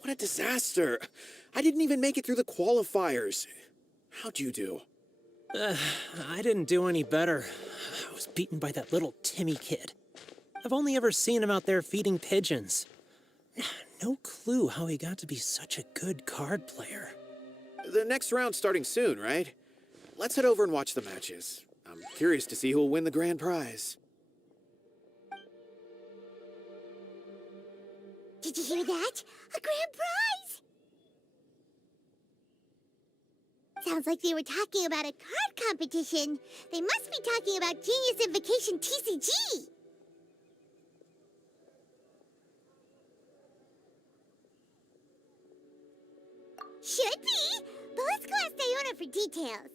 What a disaster. I didn't even make it through the qualifiers. How'd you do? I didn't do any better. I was beaten by that little Timmy kid. I've only ever seen him out there feeding pigeons. No clue how he got to be such a good card player. The next round's starting soon, right? Let's head over and watch the matches. I'm curious to see who'll win the grand prize. Did you hear that? A grand prize! Sounds like they were talking about a card competition. They must be talking about Genius Invocation TCG. Should be, but let's go ask Diona for details.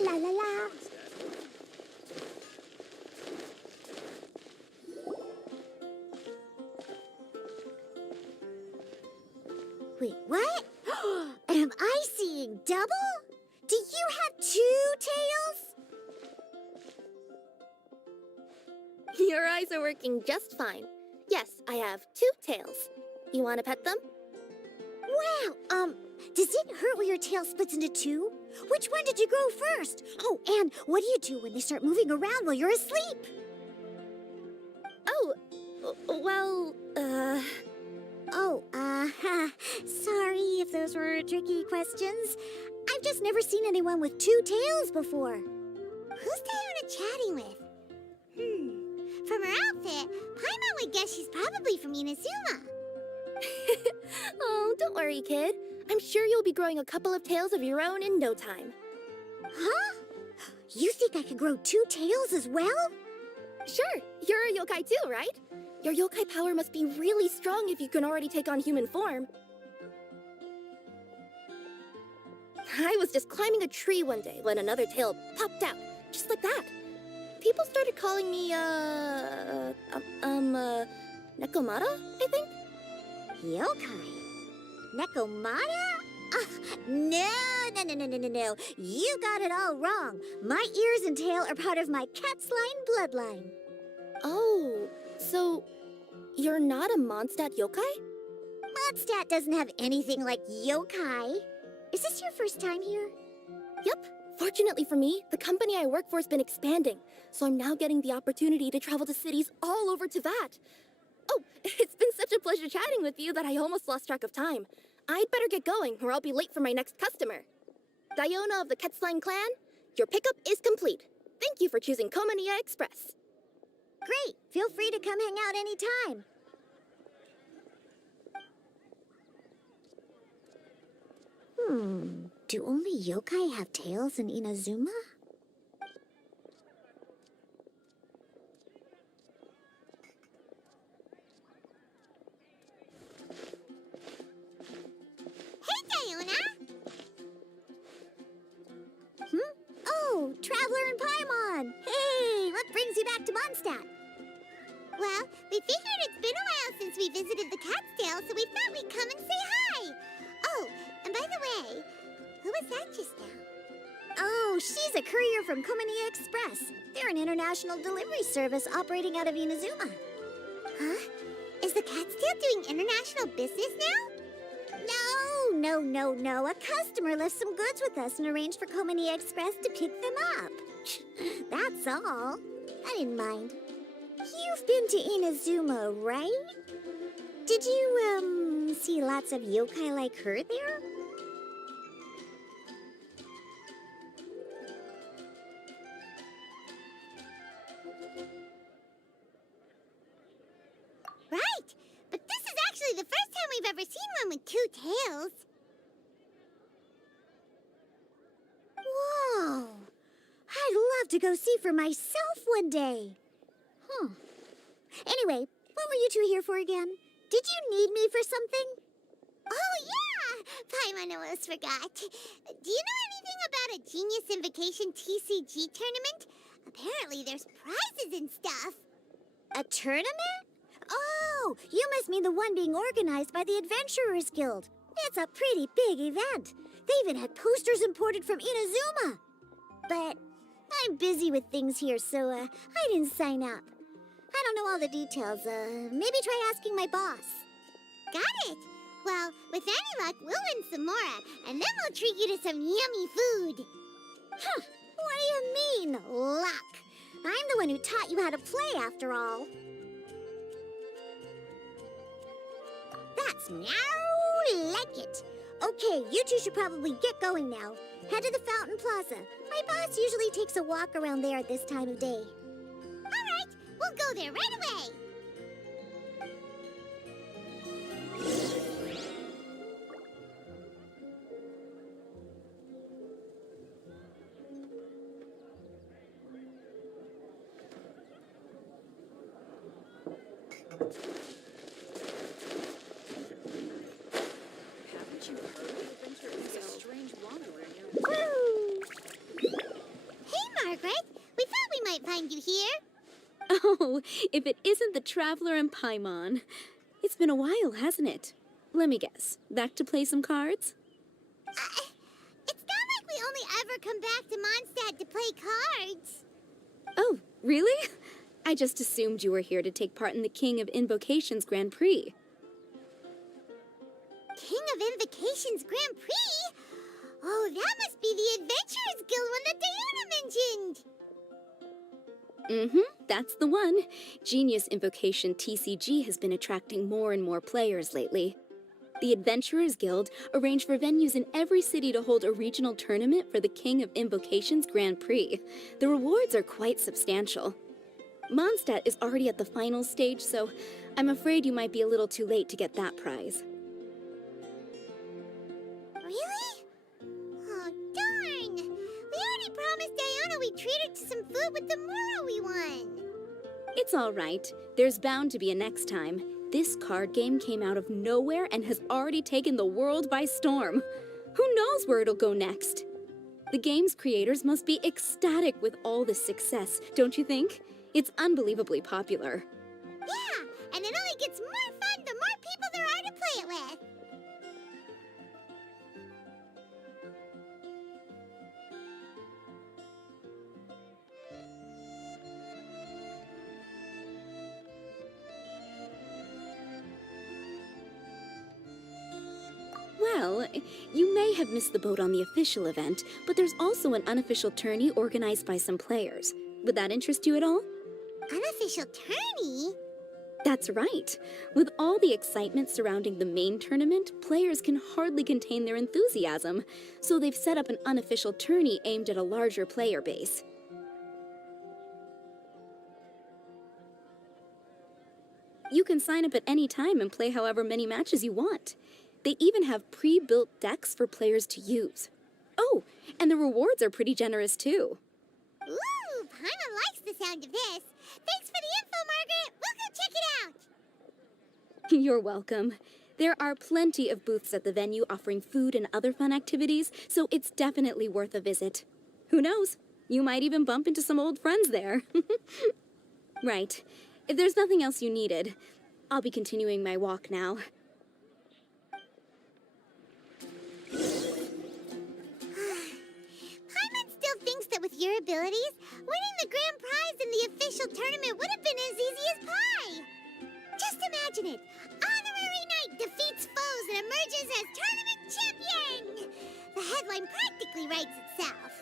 La la la. Wait, what? Am I seeing double? Do you have two tails? Your eyes are working just fine. Yes, I have two tails. You want to pet them? Wow, does it hurt when your tail splits into two? Which one did you grow first? Oh, and what do you do when they start moving around while you're asleep? Oh, well, sorry if those were tricky questions. I've just never seen anyone with two tails before. Who's Diona chatting with? From her outfit, Paimon would guess she's probably from Inazuma. Oh, don't worry, kid. I'm sure you'll be growing a couple of tails of your own in no time. Huh? You think I could grow two tails as well? Sure, you're a yokai too, right? Your yokai power must be really strong if you can already take on human form. I was just climbing a tree one day when another tail popped out, just like that. People started calling me, Nekomata, I think? Yokai? Nekomata? No. You got it all wrong. My ears and tail are part of my cat's line bloodline. Oh, so you're not a Mondstadt yokai? Mondstadt doesn't have anything like yokai. Is this your first time here? Yep. Fortunately for me, the company I work for has been expanding, so I'm now getting the opportunity to travel to cities all over Teyvat. Oh, it's been such a pleasure chatting with you that I almost lost track of time. I'd better get going, or I'll be late for my next customer. Diona of the Quetzline clan, your pickup is complete. Thank you for choosing Komaniya Express. Great. Feel free to come hang out anytime. Do only yokai have tails in Inazuma? Hey, Diona! Oh, Traveler and Paimon! Hey, what brings you back to Mondstadt? Well, we figured it's been a while since we visited the Cat's-tail, so we thought we'd come and say hi! Oh, and by the way, who was that just now? Oh, she's a courier from Komani Express. They're an international delivery service operating out of Inazuma. Huh? Is the Cat's-tail doing international business now? No. A customer left some goods with us and arranged for Komani Express to pick them up. That's all. I didn't mind. You've been to Inazuma, right? Did you, see lots of yokai like her there? Right! But this is actually the first time we've ever seen one with two tails. Whoa! I'd love to go see for myself one day. Anyway, what were you two here for again? Did you need me for something? Oh, yeah! Paimon almost forgot. Do you know anything about a Genius Invocation TCG tournament? Apparently there's prizes and stuff. A tournament? Oh, you must mean the one being organized by the Adventurers Guild. It's a pretty big event. They even had posters imported from Inazuma. But I'm busy with things here, so I didn't sign up. I don't know all the details. Maybe try asking my boss. Got it. Well, with any luck, we'll win some more, and then we'll treat you to some yummy food. Huh. What do you mean, luck? I'm the one who taught you how to play, after all. That's now like it. Okay, you two should probably get going now. Head to the Fountain Plaza. My boss usually takes a walk around there at this time of day. All right, we'll go there right away. Haven't you heard? Adventure is a strange wanderer near. Woo! Hey, Margaret. We thought we might find you here. Oh, if it isn't the Traveler and Paimon. It's been a while, hasn't it? Let me guess. Back to play some cards? It's not like we only ever come back to Mondstadt to play cards. Oh, really? I just assumed you were here to take part in the King of Invocations Grand Prix. King of Invocations Grand Prix? Oh, that must be the Adventurers Guild one that Diana mentioned. That's the one. Genius Invocation TCG has been attracting more and more players lately. The Adventurers Guild arranged for venues in every city to hold a regional tournament for the King of Invocations Grand Prix. The rewards are quite substantial. Mondstadt is already at the final stage, so I'm afraid you might be a little too late to get that prize. Really? Oh, darn. We already promised Diana we'd treat her to some food with the Moro we won. It's all right. There's bound to be a next time. This card game came out of nowhere and has already taken the world by storm. Who knows where it'll go next? The game's creators must be ecstatic with all this success, don't you think? It's unbelievably popular. Yeah, and it only gets more fun the more people there are to play it with. Well, you may have missed the boat on the official event, but there's also an unofficial tourney organized by some players. Would that interest you at all? Unofficial tourney? That's right. With all the excitement surrounding the main tournament, players can hardly contain their enthusiasm, so they've set up an unofficial tourney aimed at a larger player base. You can sign up at any time and play however many matches you want. They even have pre-built decks for players to use. Oh, and the rewards are pretty generous too. Ooh, Paimon likes the sound of this. Thanks for the info, Margaret. We'll go check it out. You're welcome. There are plenty of booths at the venue offering food and other fun activities, so it's definitely worth a visit. Who knows? You might even bump into some old friends there. Right. If there's nothing else you needed, I'll be continuing my walk now. Paimon still thinks that with your abilities, winning the grand prize in the official tournament would have been as easy as pie. Just imagine it. Honorary Knight defeats foes and emerges as tournament champion. The headline practically writes itself.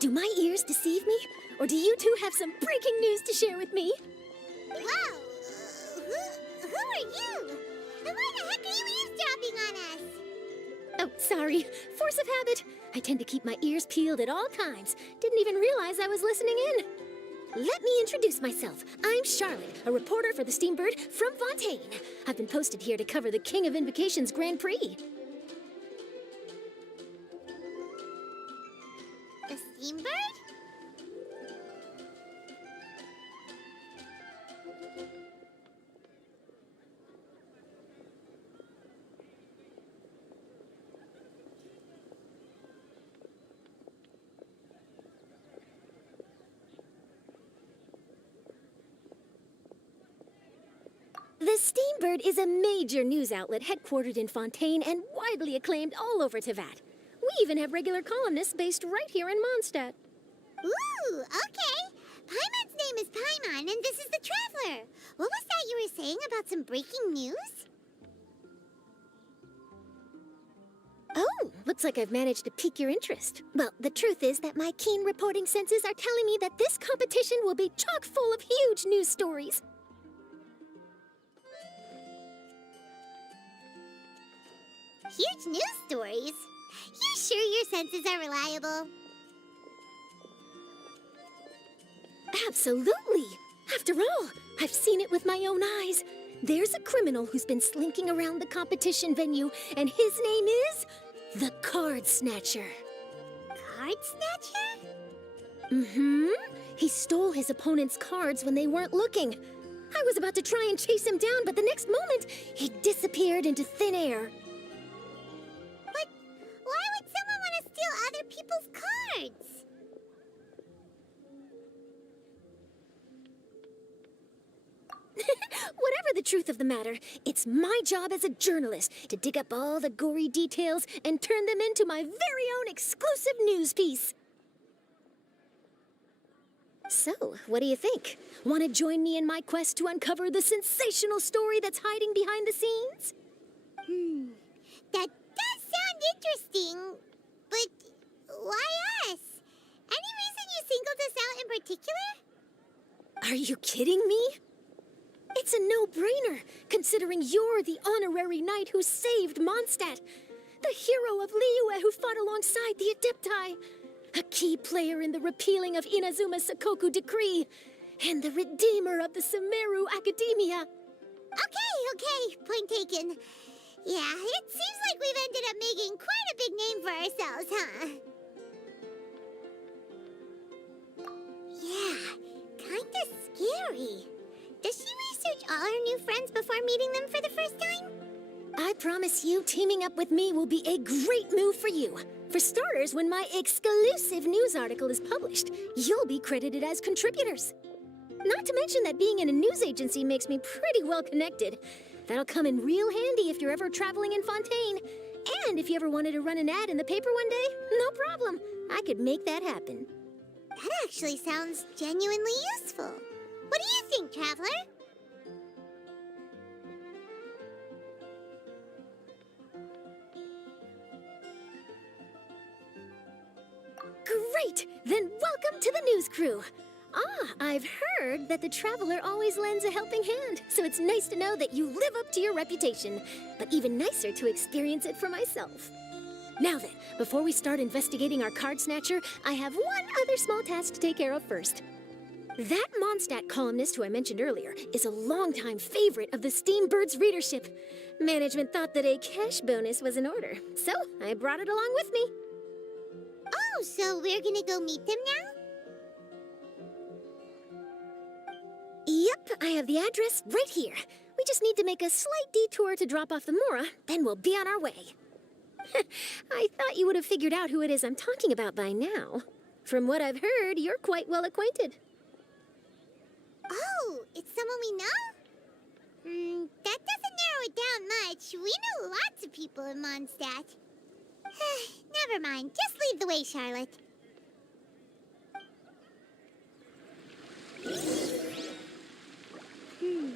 Do my ears deceive me? Or do you two have some breaking news to share with me? Whoa! Who are you? And why the heck are you eavesdropping on us? Oh, sorry. Force of habit. I tend to keep my ears peeled at all times. Didn't even realize I was listening in. Let me introduce myself. I'm Charlotte, a reporter for the Steambird from Fontaine. I've been posted here to cover the King of Invocations Grand Prix. The Steambird? The Steambird is a major news outlet headquartered in Fontaine and widely acclaimed all over Teyvat. We even have regular columnists based right here in Mondstadt. Ooh, okay. Paimon's name is Paimon, and this is the Traveler. What was that you were saying about some breaking news? Oh, looks like I've managed to pique your interest. Well, the truth is that my keen reporting senses are telling me that this competition will be chock full of huge news stories. Huge news stories? You sure your senses are reliable? Absolutely. After all, I've seen it with my own eyes. There's a criminal who's been slinking around the competition venue, and his name is the Card Snatcher. Card Snatcher? Mm-hmm. He stole his opponent's cards when they weren't looking. I was about to try and chase him down, but the next moment, he disappeared into thin air. But why would someone want to steal other people's cards? Whatever the truth of the matter, it's my job as a journalist to dig up all the gory details and turn them into my very own exclusive news piece. So, what do you think? Want to join me in my quest to uncover the sensational story that's hiding behind the scenes? That does sound interesting, but why us? Any reason you singled us out in particular? Are you kidding me? It's a no-brainer, considering you're the honorary knight who saved Mondstadt, the hero of Liyue who fought alongside the Adepti, a key player in the repealing of Inazuma's Sakoku decree, and the redeemer of the Sumeru Academia. Okay, point taken. Yeah, it seems like we've ended up making quite a big name for ourselves, huh? Yeah, kinda scary. Does she research all her new friends before meeting them for the first time? I promise you, teaming up with me will be a great move for you. For starters, when my exclusive news article is published, you'll be credited as contributors. Not to mention that being in a news agency makes me pretty well connected. That'll come in real handy if you're ever traveling in Fontaine. And if you ever wanted to run an ad in the paper one day, no problem. I could make that happen. That actually sounds genuinely useful. What do you think, Traveler? Great! Then welcome to the news crew. I've heard that the Traveler always lends a helping hand, so it's nice to know that you live up to your reputation, but even nicer to experience it for myself. Now then, before we start investigating our card snatcher, I have one other small task to take care of first. That Mondstadt columnist who I mentioned earlier is a longtime favorite of the Steambird's readership. Management thought that a cash bonus was in order, so I brought it along with me. Oh, so we're gonna go meet them now? Yep, I have the address right here. We just need to make a slight detour to drop off the Mora, then we'll be on our way. I thought you would have figured out who it is I'm talking about by now. From what I've heard, you're quite well acquainted. Oh, it's someone we know? That doesn't narrow it down much. We know lots of people in Mondstadt. Never mind. Just lead the way, Charlotte. Who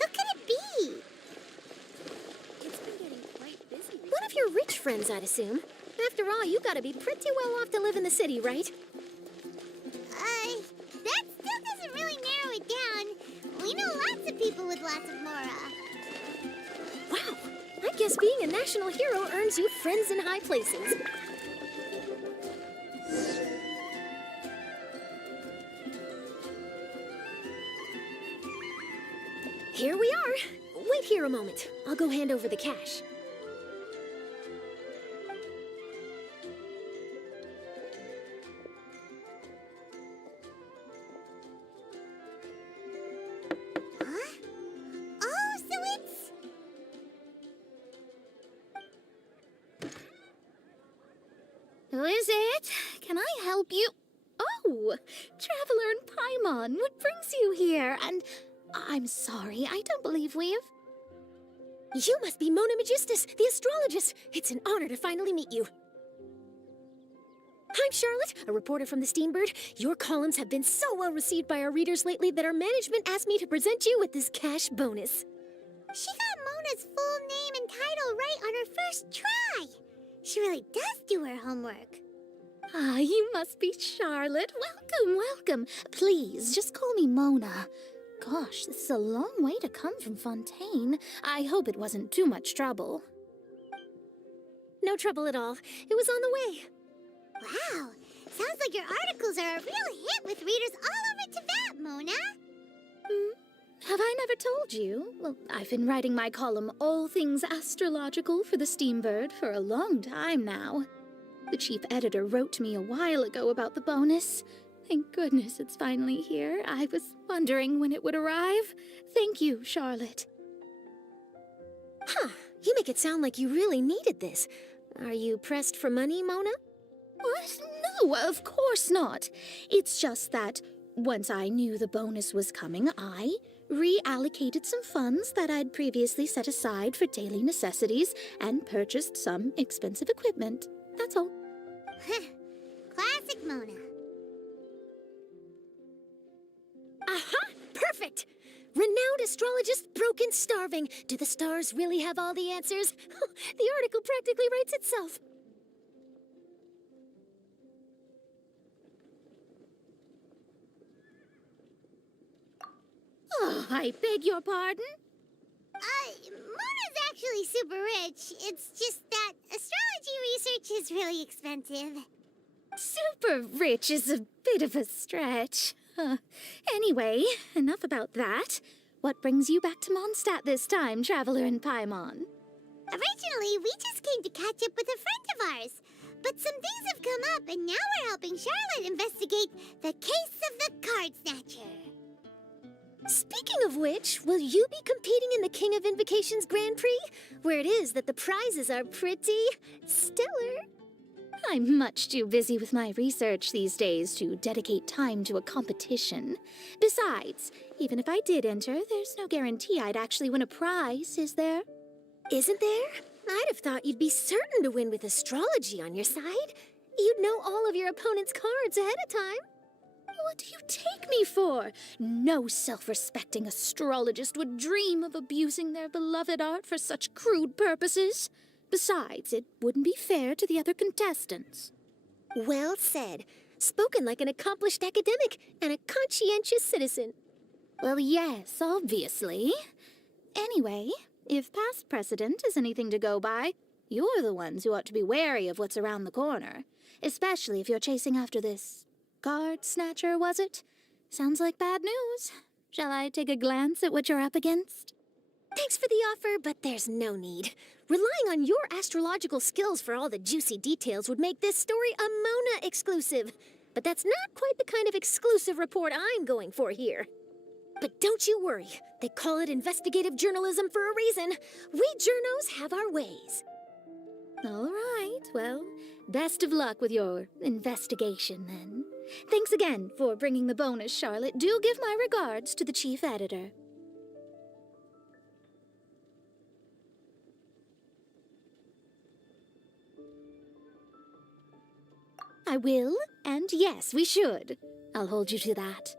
could it be? It's been getting quite busy. One of your rich friends, I'd assume. After all, you gotta be pretty well off to live in the city, right? That still doesn't really narrow it down. We know lots of people with lots of Mora. Wow, I guess being a national hero earns you friends in high places. Here we are. Wait here a moment. I'll go hand over the cash. Huh? Oh, so it's... Who is it? Can I help you? Oh, Traveler and Paimon, what brings you here? And I'm sorry, I don't believe we've... You must be Mona Magistus, the astrologist. It's an honor to finally meet you. I'm Charlotte, a reporter from the Steambird. Your columns have been so well received by our readers lately that our management asked me to present you with this cash bonus. She got Mona's full name and title right on her first try. She really does do her homework. Ah, you must be Charlotte. Welcome, welcome. Please, just call me Mona. Gosh, this is a long way to come from Fontaine. I hope it wasn't too much trouble. No trouble at all. It was on the way. Wow, sounds like your articles are a real hit with readers all over Teyvat, Mona. Have I never told you? Well, I've been writing my column All Things Astrological for the Steambird for a long time now. The chief editor wrote to me a while ago about the bonus. Thank goodness it's finally here. I was wondering when it would arrive. Thank you, Charlotte. Huh, you make it sound like you really needed this. Are you pressed for money, Mona? What? No, of course not. It's just that once I knew the bonus was coming, I reallocated some funds that I'd previously set aside for daily necessities and purchased some expensive equipment. That's all. Classic Mona. Aha! Perfect! Renowned astrologist Broken Starving. Do the stars really have all the answers? The article practically writes itself. Oh, I beg your pardon? Mona's actually super rich. It's just that astrology research is really expensive. Super rich is a bit of a stretch. Anyway, enough about that. What brings you back to Mondstadt this time, Traveler and Paimon? Originally, we just came to catch up with a friend of ours. But some things have come up, and now we're helping Charlotte investigate the case of the Card Snatcher. Speaking of which, will you be competing in the King of Invocations Grand Prix? Where it is that the prizes are pretty stellar. I'm much too busy with my research these days to dedicate time to a competition. Besides, even if I did enter, there's no guarantee I'd actually win a prize, is there? Isn't there? I'd have thought you'd be certain to win with astrology on your side. You'd know all of your opponent's cards ahead of time. What do you take me for? No self-respecting astrologist would dream of abusing their beloved art for such crude purposes. Besides, it wouldn't be fair to the other contestants. Well said. Spoken like an accomplished academic and a conscientious citizen. Well, yes, obviously. Anyway, if past precedent is anything to go by, you're the ones who ought to be wary of what's around the corner. Especially if you're chasing after this card snatcher, was it? Sounds like bad news. Shall I take a glance at what you're up against? Thanks for the offer, but there's no need. Relying on your astrological skills for all the juicy details would make this story a Mona exclusive. But that's not quite the kind of exclusive report I'm going for here. But don't you worry. They call it investigative journalism for a reason. We journos have our ways. All right, well, best of luck with your investigation then. Thanks again for bringing the bonus, Charlotte. Do give my regards to the chief editor. I will, and yes, we should. I'll hold you to that.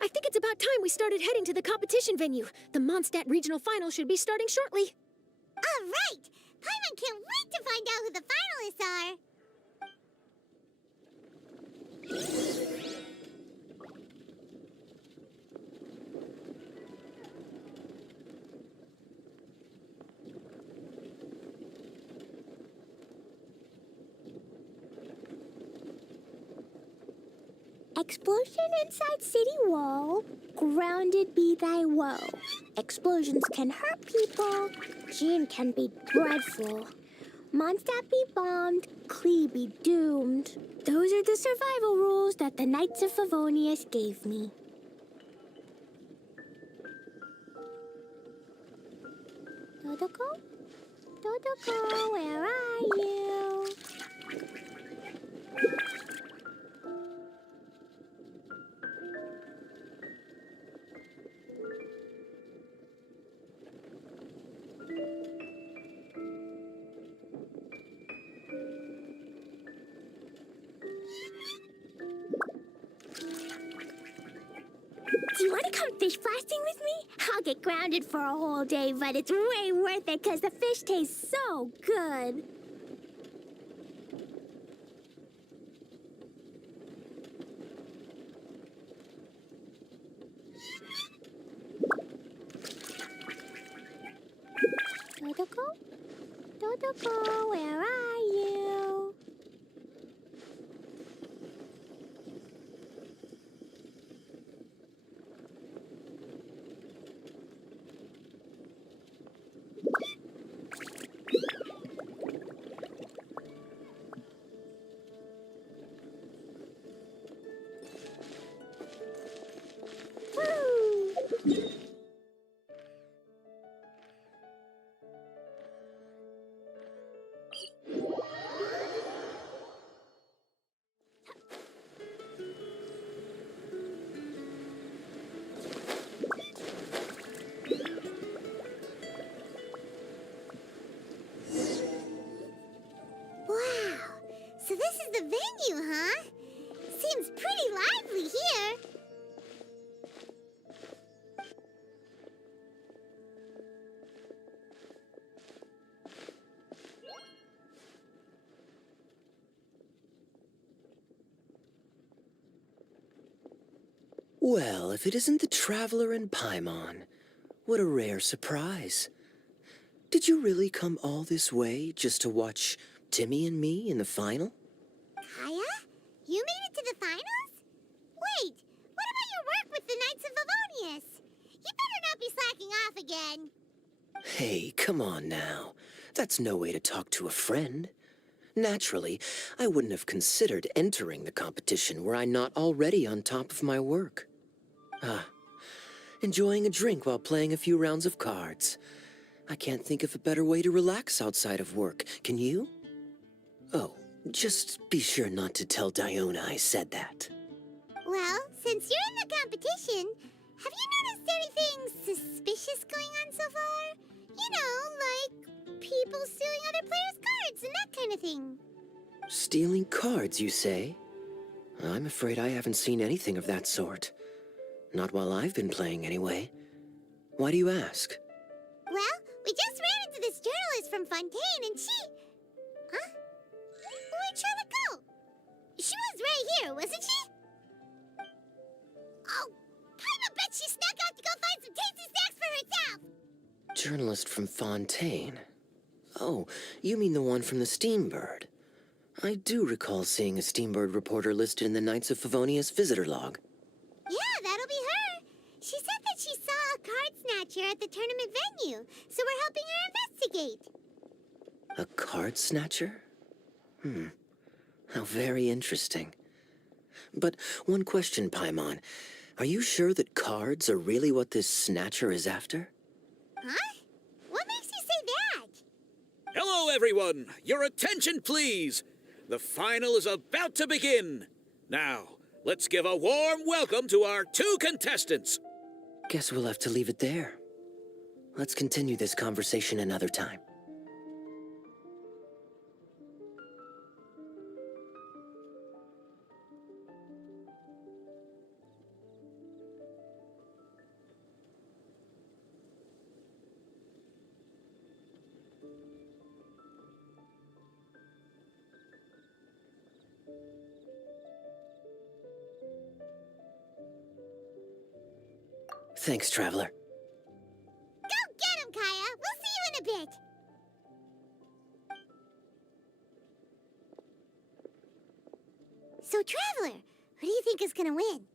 I think it's about time we started heading to the competition venue. The Mondstadt Regional Final should be starting shortly. All right! Paimon can't wait to find out who the finalists are! Explosion inside city wall, grounded be thy woe. Explosions can hurt people, Jean can be dreadful. Mondstadt be bombed, Klee be doomed. Those are the survival rules that the Knights of Favonius gave me. Dodoko? Dodoko, where are you? Do you want to come fish blasting with me? I'll get grounded for a whole day, but it's way worth it because the fish taste so good. Dodoko? Dodoko, where are you? So this is the venue, huh? Seems pretty lively here. Well, if it isn't the Traveler and Paimon, what a rare surprise. Did you really come all this way just to watch Timmy and me in the final? Kaya? You made it to the finals? Wait, what about your work with the Knights of Favonius? You better not be slacking off again. Hey, come on now. That's no way to talk to a friend. Naturally, I wouldn't have considered entering the competition were I not already on top of my work. Enjoying a drink while playing a few rounds of cards. I can't think of a better way to relax outside of work. Can you? Oh, just be sure not to tell Diona I said that. Well, since you're in the competition, have you noticed anything suspicious going on so far? You know, like people stealing other players' cards and that kind of thing. Stealing cards, you say? I'm afraid I haven't seen anything of that sort. Not while I've been playing, anyway. Why do you ask? Well, we just ran into this journalist from Fontaine and she... Huh? Where'd Charlotte go? She was right here, wasn't she? Oh, I bet she snuck out to go find some tasty snacks for herself! Journalist from Fontaine. Oh, you mean the one from the Steambird. I do recall seeing a Steambird reporter listed in the Knights of Favonius visitor log. Yeah, that'll be her. She said that she saw a card snatcher at the tournament venue, so we're helping her investigate. A card snatcher? How very interesting. But one question, Paimon. Are you sure that cards are really what this snatcher is after? Huh? What makes you say that? Hello, everyone! Your attention, please! The final is about to begin. Now, let's give a warm welcome to our 2 contestants. Guess we'll have to leave it there. Let's continue this conversation another time. Thanks, Traveler. Go get him, Kaya. We'll see you in a bit. So, Traveler, who do you think is gonna win?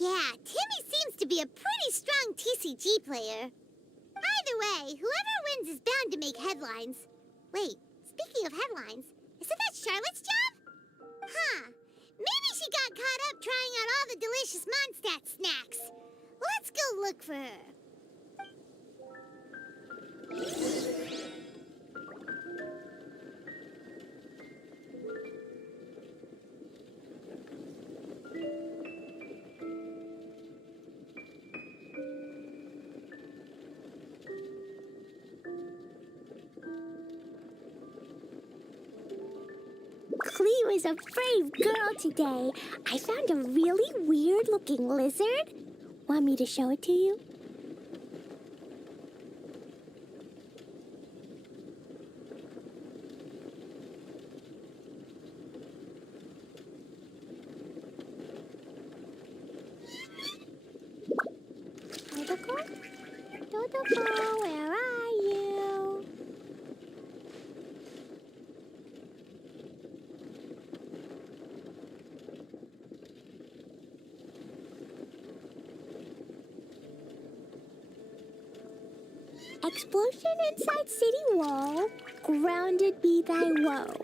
Yeah, Timmy seems to be a pretty strong TCG player. Either way, whoever wins is bound to make headlines. Wait, speaking of headlines, isn't that Charlotte's job? Huh. Maybe she got caught up trying out all the delicious Mondstadt snacks. Let's go look for her. Cleo is a brave girl today. I found a really weird-looking lizard. Want me to show it to you? Dodoko, where are you? Explosion inside city wall, grounded be thy woe.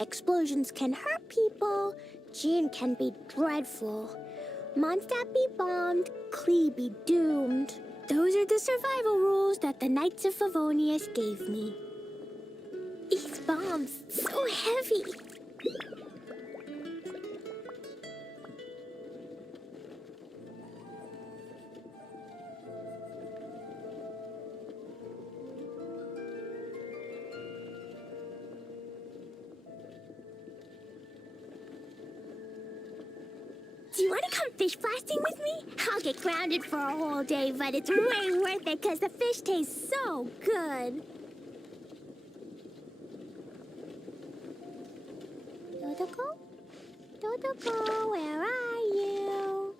Explosions can hurt people, Jean can be dreadful. Mondstadt be bombed, Klee be doomed. Those are the survival rules that the Knights of Favonius gave me. These bombs, so heavy. Do you want to come fish blasting with me? I'll get grounded for a whole day, but it's way worth it because the fish tastes so good. Dodoko? Dodoko, where are you?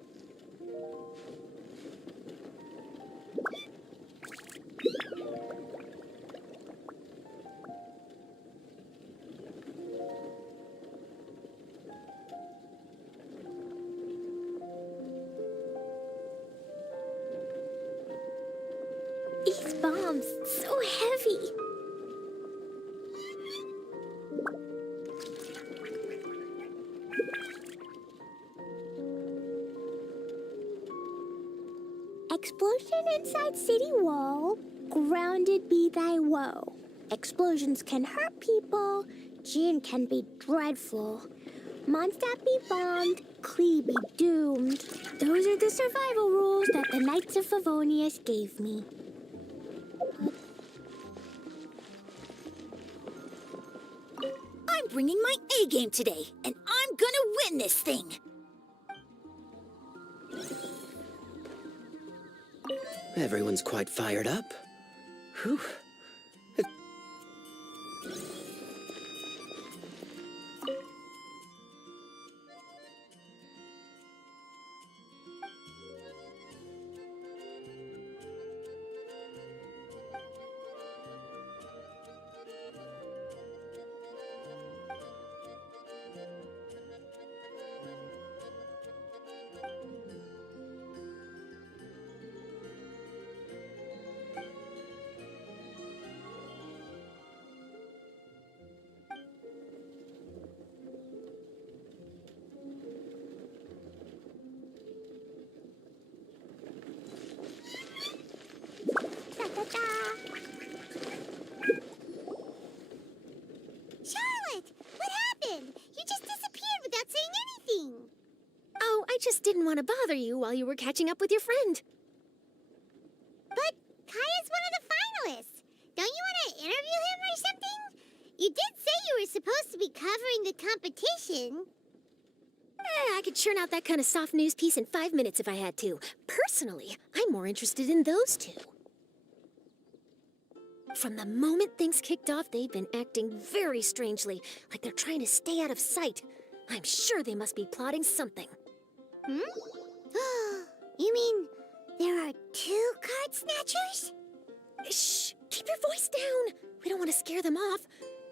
These bombs, so heavy. Explosion inside city wall, grounded be thy woe. Explosions can hurt people, Jean can be dreadful. Mondstadt be bombed, Klee be doomed. Those are the survival rules that the Knights of Favonius gave me. I'm bringing my A game today, and I'm this thing. Everyone's quite fired up. Whew. Charlotte, what happened? You just disappeared without saying anything. Oh, I just didn't want to bother you while you were catching up with your friend. But Kaya's one of the finalists. Don't you want to interview him or something? You did say you were supposed to be covering the competition. I could churn out that kind of soft news piece in 5 minutes if I had to. Personally, I'm more interested in those two. From the moment things kicked off, they've been acting very strangely, like they're trying to stay out of sight. I'm sure they must be plotting something. Hmm? You mean there are 2 card snatchers? Shh! Keep your voice down! We don't want to scare them off.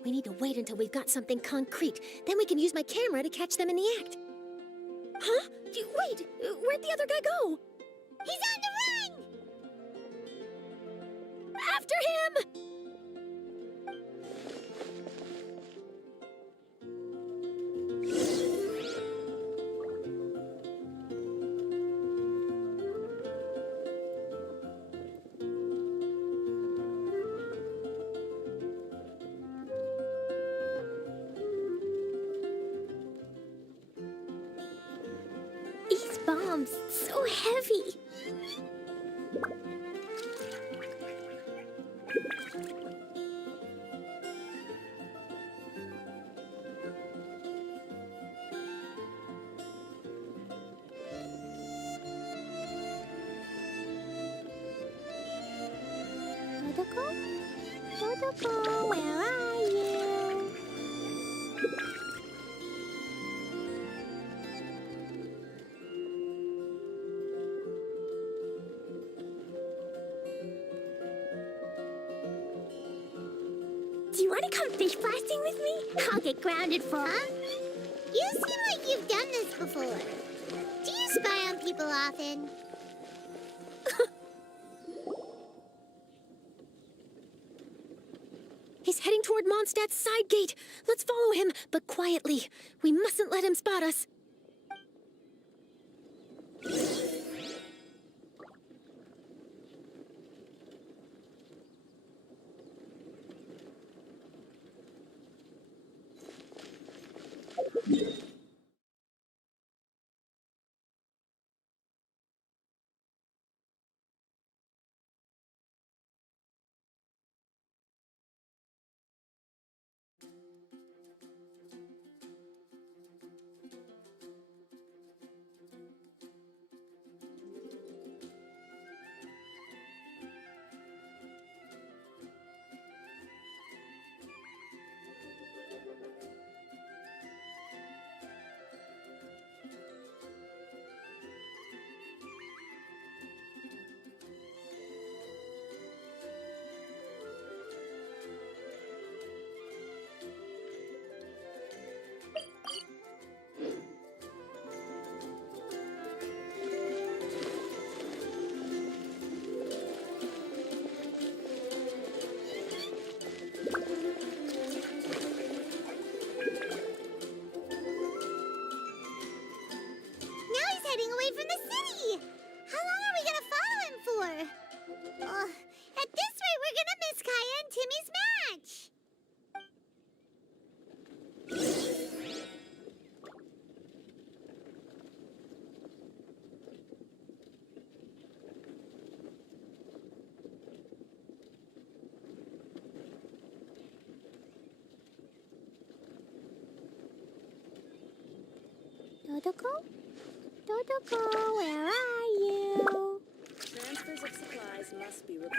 We need to wait until we've got something concrete. Then we can use my camera to catch them in the act. Huh? Wait! Where'd the other guy go? He's on the run! After him! These bombs, so heavy. Protocol? Protocol, where are you? Do you want to come fish blasting with me? I'll get grounded for fun. You seem like you've done this before. Do you spy on people often? He's heading toward Mondstadt's side gate. Let's follow him, but quietly. We mustn't let him spot us. Dodoko? Dodoko, where are you? Transfers of supplies must be reported.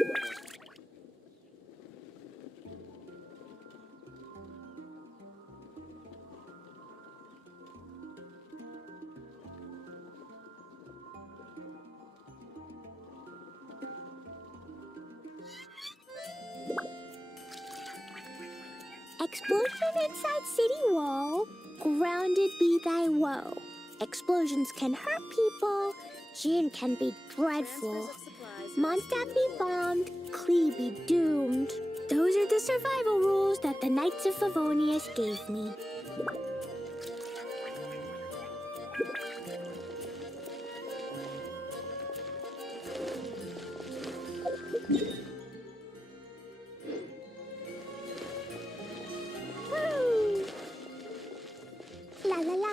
Explosion inside city wall. Grounded be thy woe. Explosions can hurt people. Jin can be dreadful. Transfers of supplies Mondstadt be bombed. Klee be doomed. Those are the survival rules that the Knights of Favonius gave me. Woo! La la la.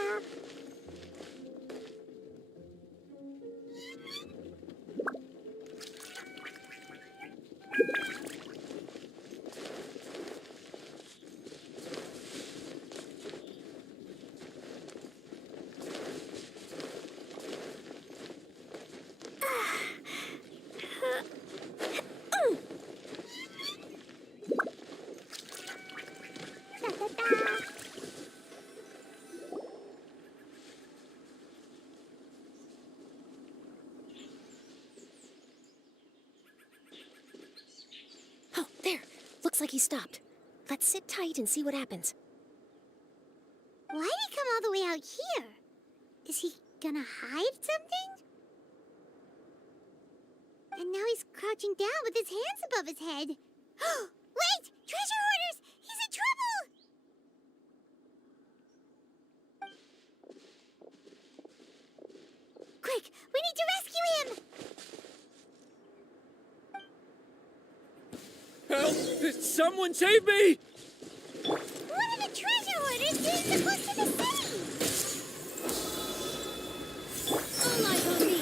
Da da da. Oh, there. Looks like he stopped. Let's sit tight and see what happens. Why'd he come all the way out here? Is he gonna hide something? And now he's crouching down with his hands above his head. Wait! Treasure hoarders! He's in trouble! Quick! We need to rescue him! Help! Someone save me! What are the treasure hoarders doing so close to the city? All eyes on me.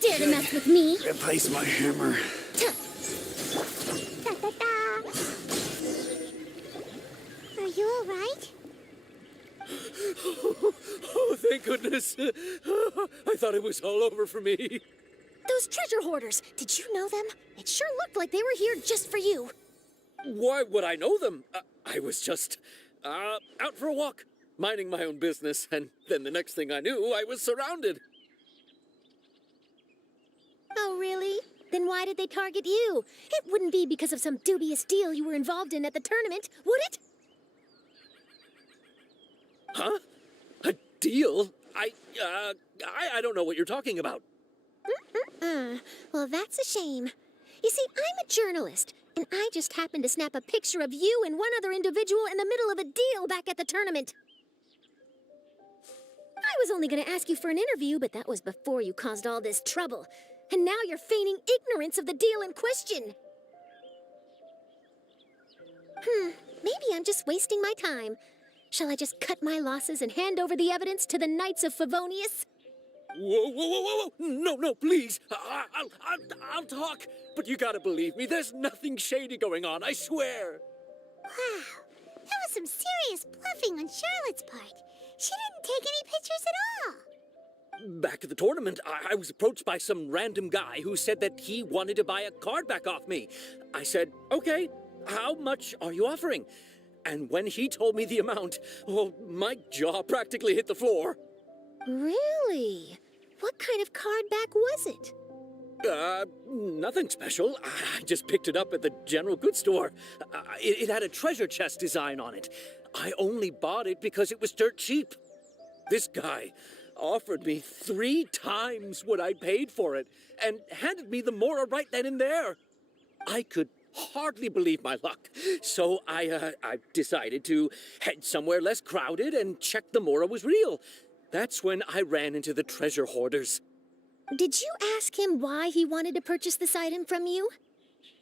Dare to mess with me? Replace my hammer. Da da da! Are you alright? Oh, thank goodness. I thought it was all over for me. Those treasure hoarders, did you know them? It sure looked like they were here just for you. Why would I know them? I was just out for a walk, minding my own business, and then the next thing I knew, I was surrounded. Oh, really? Then why did they target you? It wouldn't be because of some dubious deal you were involved in at the tournament, would it? Huh? A deal? I don't know what you're talking about. Well, that's a shame. You see, I'm a journalist, and I just happened to snap a picture of you and one other individual in the middle of a deal back at the tournament. I was only going to ask you for an interview, but that was before you caused all this trouble. And now you're feigning ignorance of the deal in question. Maybe I'm just wasting my time. Shall I just cut my losses and hand over the evidence to the Knights of Favonius? Whoa, whoa, whoa, whoa, whoa! No, please. I'll talk. But you gotta believe me, there's nothing shady going on, I swear. Wow, that was some serious bluffing on Charlotte's part. She didn't take any pictures at all. Back at the tournament, I was approached by some random guy who said that he wanted to buy a card back off me. I said, okay, how much are you offering? And when he told me the amount, oh, my jaw practically hit the floor. Really? What kind of card back was it? Nothing special. I just picked it up at the general goods store. It had a treasure chest design on it. I only bought it because it was dirt cheap. This guy offered me 3 times what I paid for it and handed me the Mora right then and there. I could hardly believe my luck. So I decided to head somewhere less crowded and check the Mora was real. That's when I ran into the treasure hoarders. Did you ask him why he wanted to purchase this item from you?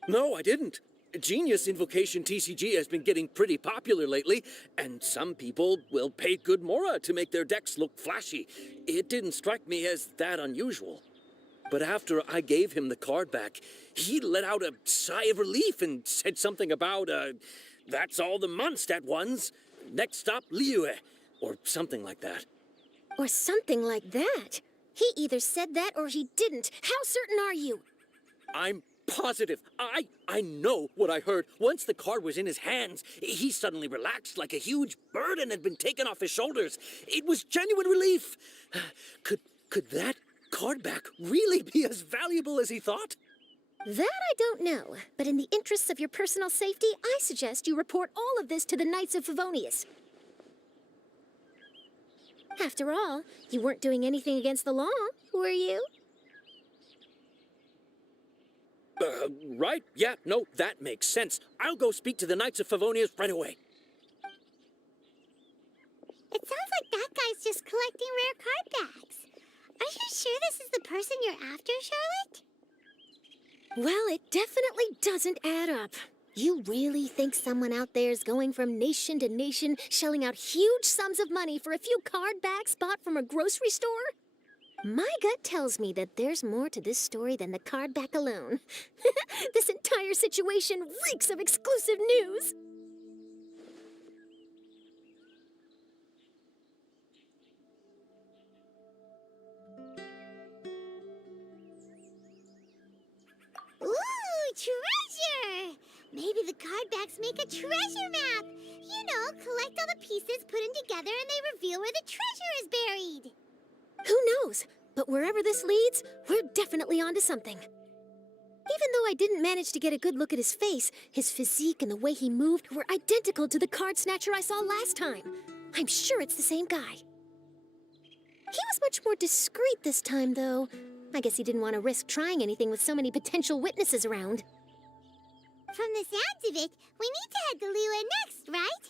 No, I didn't. Genius Invocation TCG has been getting pretty popular lately, and some people will pay good Mora to make their decks look flashy. It didn't strike me as that unusual. But after I gave him the card back, he let out a sigh of relief and said something about, that's all the Mondstadt ones. Next stop, Liyue. Or something like that. Or something like that. He either said that or he didn't. How certain are you? I'm positive. I know what I heard. Once the card was in his hands, he suddenly relaxed like a huge burden had been taken off his shoulders. It was genuine relief. Could that card back really be as valuable as he thought? That I don't know, but in the interests of your personal safety, I suggest you report all of this to the Knights of Favonius. After all, you weren't doing anything against the law, were you? Right? Yeah, no, that makes sense. I'll go speak to the Knights of Favonius right away. It sounds like that guy's just collecting rare card backs. Are you sure this is the person you're after, Charlotte? Well, it definitely doesn't add up. You really think someone out there's going from nation to nation, shelling out huge sums of money for a few card backs bought from a grocery store? My gut tells me that there's more to this story than the card back alone. This entire situation reeks of exclusive news. Ooh, treasure! Maybe the card backs make a treasure map. You know, collect all the pieces, put them together, and they reveal where the treasure is buried. Who knows? But wherever this leads, we're definitely onto something. Even though I didn't manage to get a good look at his face, his physique and the way he moved were identical to the card snatcher I saw last time. I'm sure it's the same guy. He was much more discreet this time, though. I guess he didn't want to risk trying anything with so many potential witnesses around. From the sounds of it, we need to head to Liyue next, right?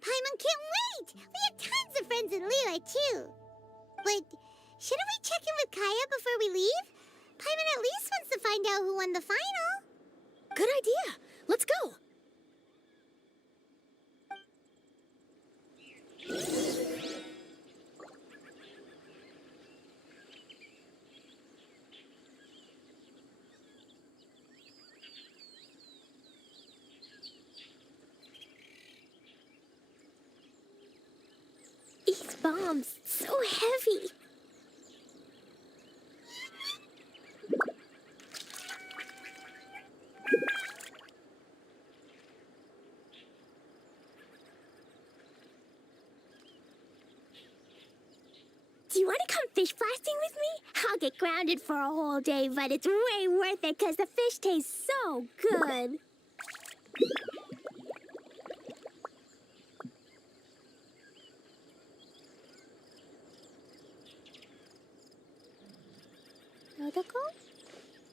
Paimon can't wait! We have tons of friends in Liyue, too. But shouldn't we check in with Kaya before we leave? Paimon at least wants to find out who won the final. Good idea. Let's go. These bombs, so heavy. Do you want to come fish blasting with me? I'll get grounded for a whole day, but it's way worth it because the fish taste so good. Dodoko?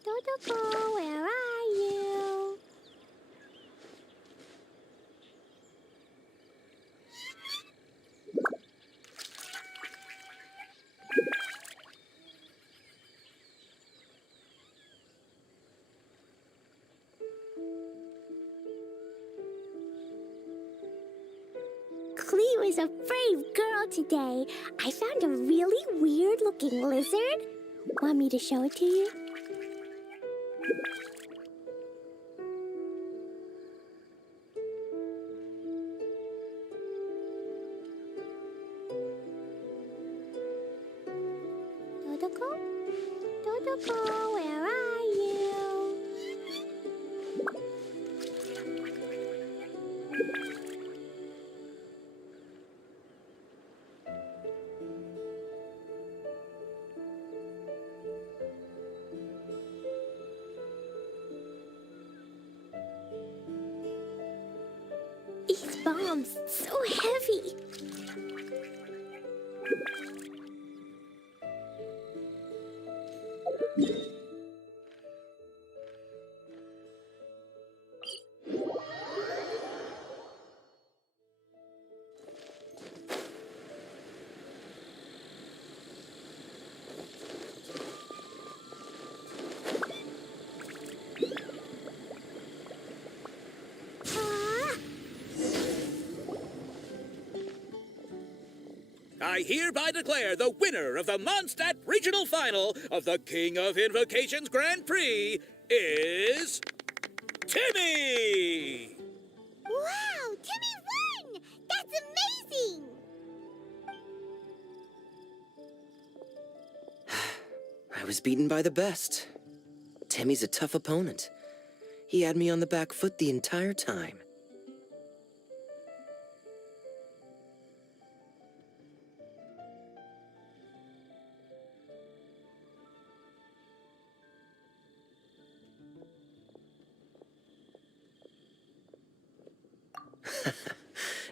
Dodoko, where are you? Cleo is a brave girl today. I found a really weird-looking lizard. Want me to show it to you? Dodoko? Dodoko, where are you? These bombs, so heavy. I hereby declare the winner of the Mondstadt Regional Final of the King of Invocations Grand Prix is Timmy! Wow, Timmy won! That's amazing! I was beaten by the best. Timmy's a tough opponent. He had me on the back foot the entire time.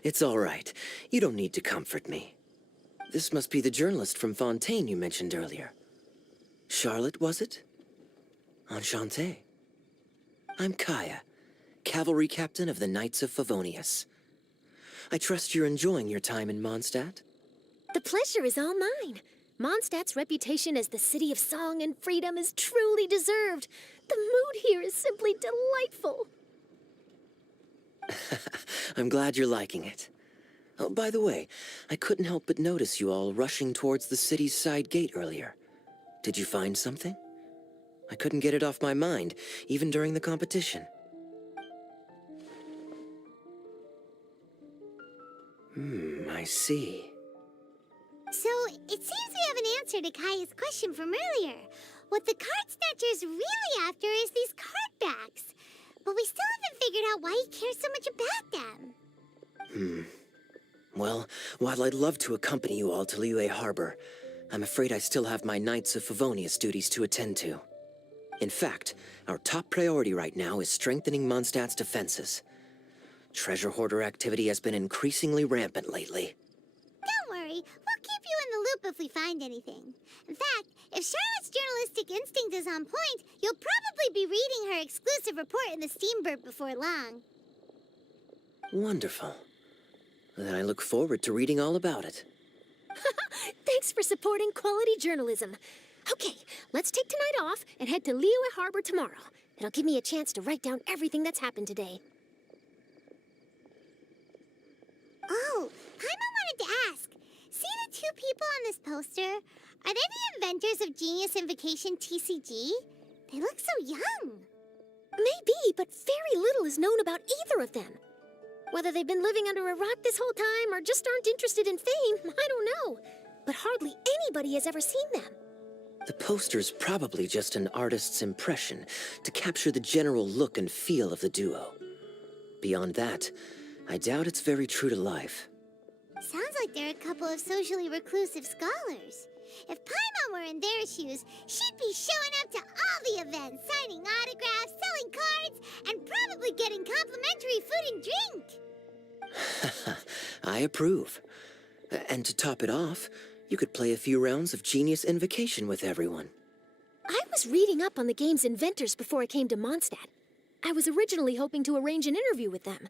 It's all right. You don't need to comfort me. This must be the journalist from Fontaine you mentioned earlier. Charlotte, was it? Enchanté. I'm Kaya, cavalry captain of the Knights of Favonius. I trust you're enjoying your time in Mondstadt? The pleasure is all mine. Mondstadt's reputation as the city of song and freedom is truly deserved. The mood here is simply delightful. I'm glad you're liking it. Oh, by the way, I couldn't help but notice you all rushing towards the city's side gate earlier. Did you find something? I couldn't get it off my mind, even during the competition. I see. So, it seems we have an answer to Kaya's question from earlier. What the card snatcher's really after is these card backs. But we still haven't figured out why he cares so much about them. Well, while I'd love to accompany you all to Liyue Harbor, I'm afraid I still have my Knights of Favonius duties to attend to. In fact, our top priority right now is strengthening Mondstadt's defenses. Treasure hoarder activity has been increasingly rampant lately. Don't worry, we'll keep you in the loop if we find anything. In fact, if Charlotte's journalistic instinct is on point, you'll probably be reading her exclusive report in the Steambird before long. Wonderful. Then I look forward to reading all about it. Thanks for supporting quality journalism. Okay, let's take tonight off and head to Liyue Harbor tomorrow. It'll give me a chance to write down everything that's happened today. Oh, Paimon wanted to ask. See the two people on this poster? Are they the inventors of Genius Invocation TCG? They look so young. Maybe, but very little is known about either of them. Whether they've been living under a rock this whole time or just aren't interested in fame, I don't know. But hardly anybody has ever seen them. The poster's probably just an artist's impression to capture the general look and feel of the duo. Beyond that, I doubt it's very true to life. Sounds like they're a couple of socially reclusive scholars. If Paimon were in their shoes, she'd be showing up to all the events, signing autographs, selling cards, and probably getting complimentary food and drink. I approve. And to top it off, you could play a few rounds of Genius Invocation with everyone. I was reading up on the game's inventors before I came to Mondstadt. I was originally hoping to arrange an interview with them.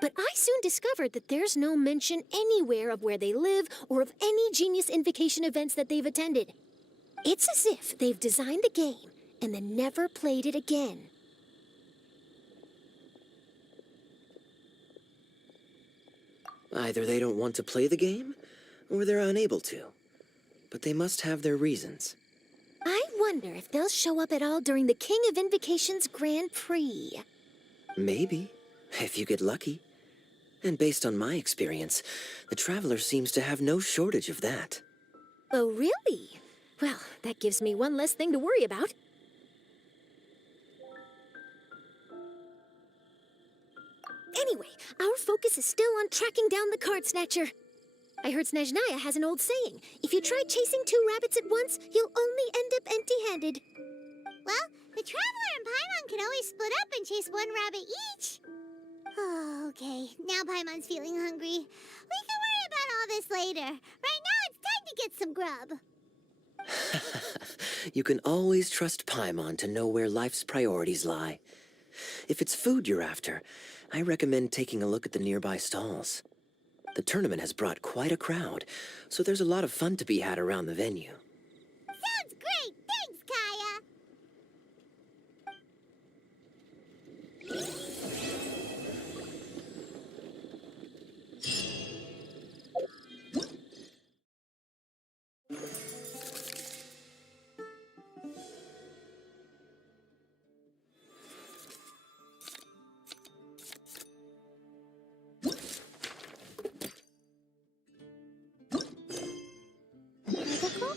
But I soon discovered that there's no mention anywhere of where they live or of any Genius Invocation events that they've attended. It's as if they've designed the game and then never played it again. Either they don't want to play the game, or they're unable to. But they must have their reasons. I wonder if they'll show up at all during the King of Invocation's Grand Prix. Maybe, if you get lucky. And based on my experience, the Traveler seems to have no shortage of that. Oh, really? Well, that gives me one less thing to worry about. Anyway, our focus is still on tracking down the card snatcher. I heard Snezhnaya has an old saying. If you try chasing two rabbits at once, you'll only end up empty-handed. Well, the Traveler and Paimon can always split up and chase one rabbit each. Oh, okay. Now Paimon's feeling hungry. We can worry about all this later. Right now, it's time to get some grub. You can always trust Paimon to know where life's priorities lie. If it's food you're after, I recommend taking a look at the nearby stalls. The tournament has brought quite a crowd, so there's a lot of fun to be had around the venue. Sounds great! Thanks, Kaya! Medical?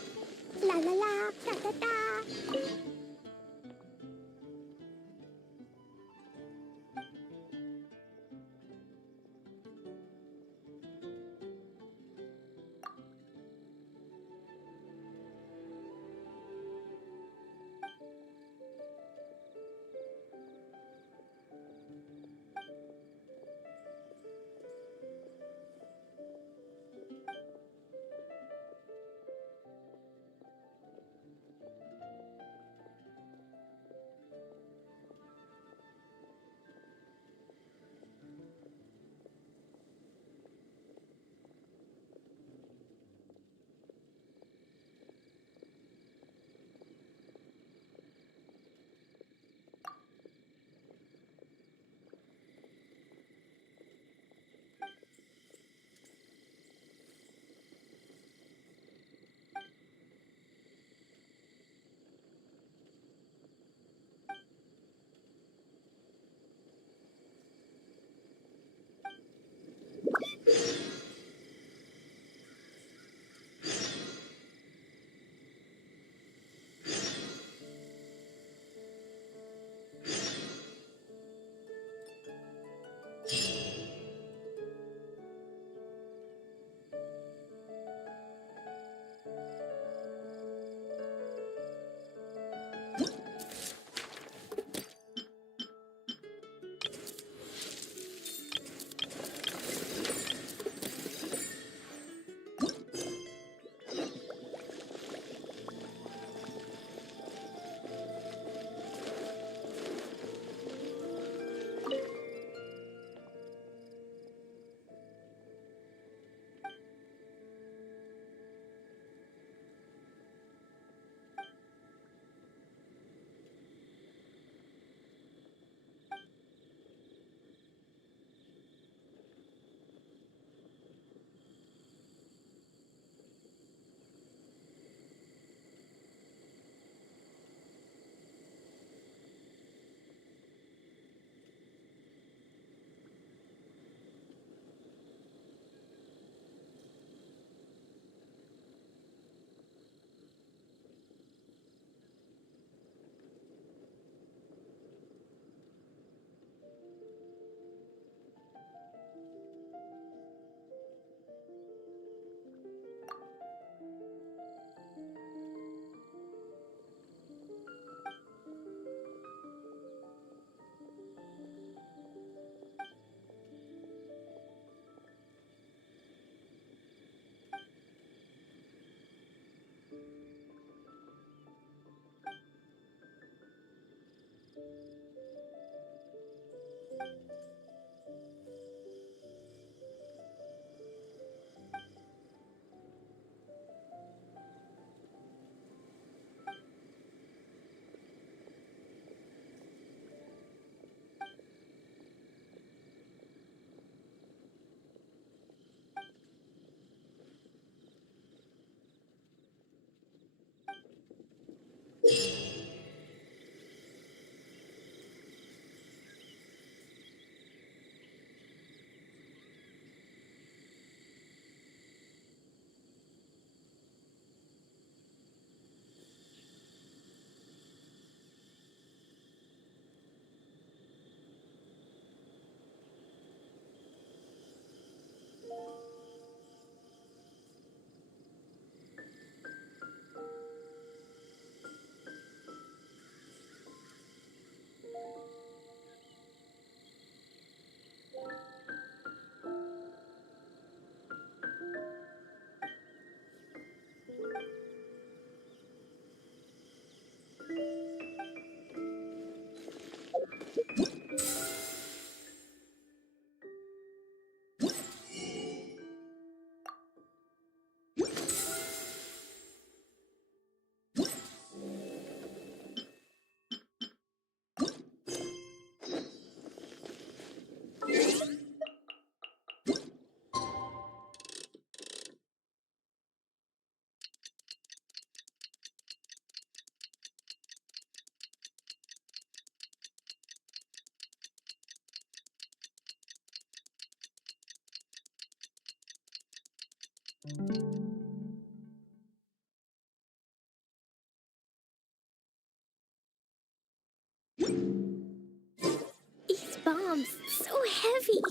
These bombs, so heavy.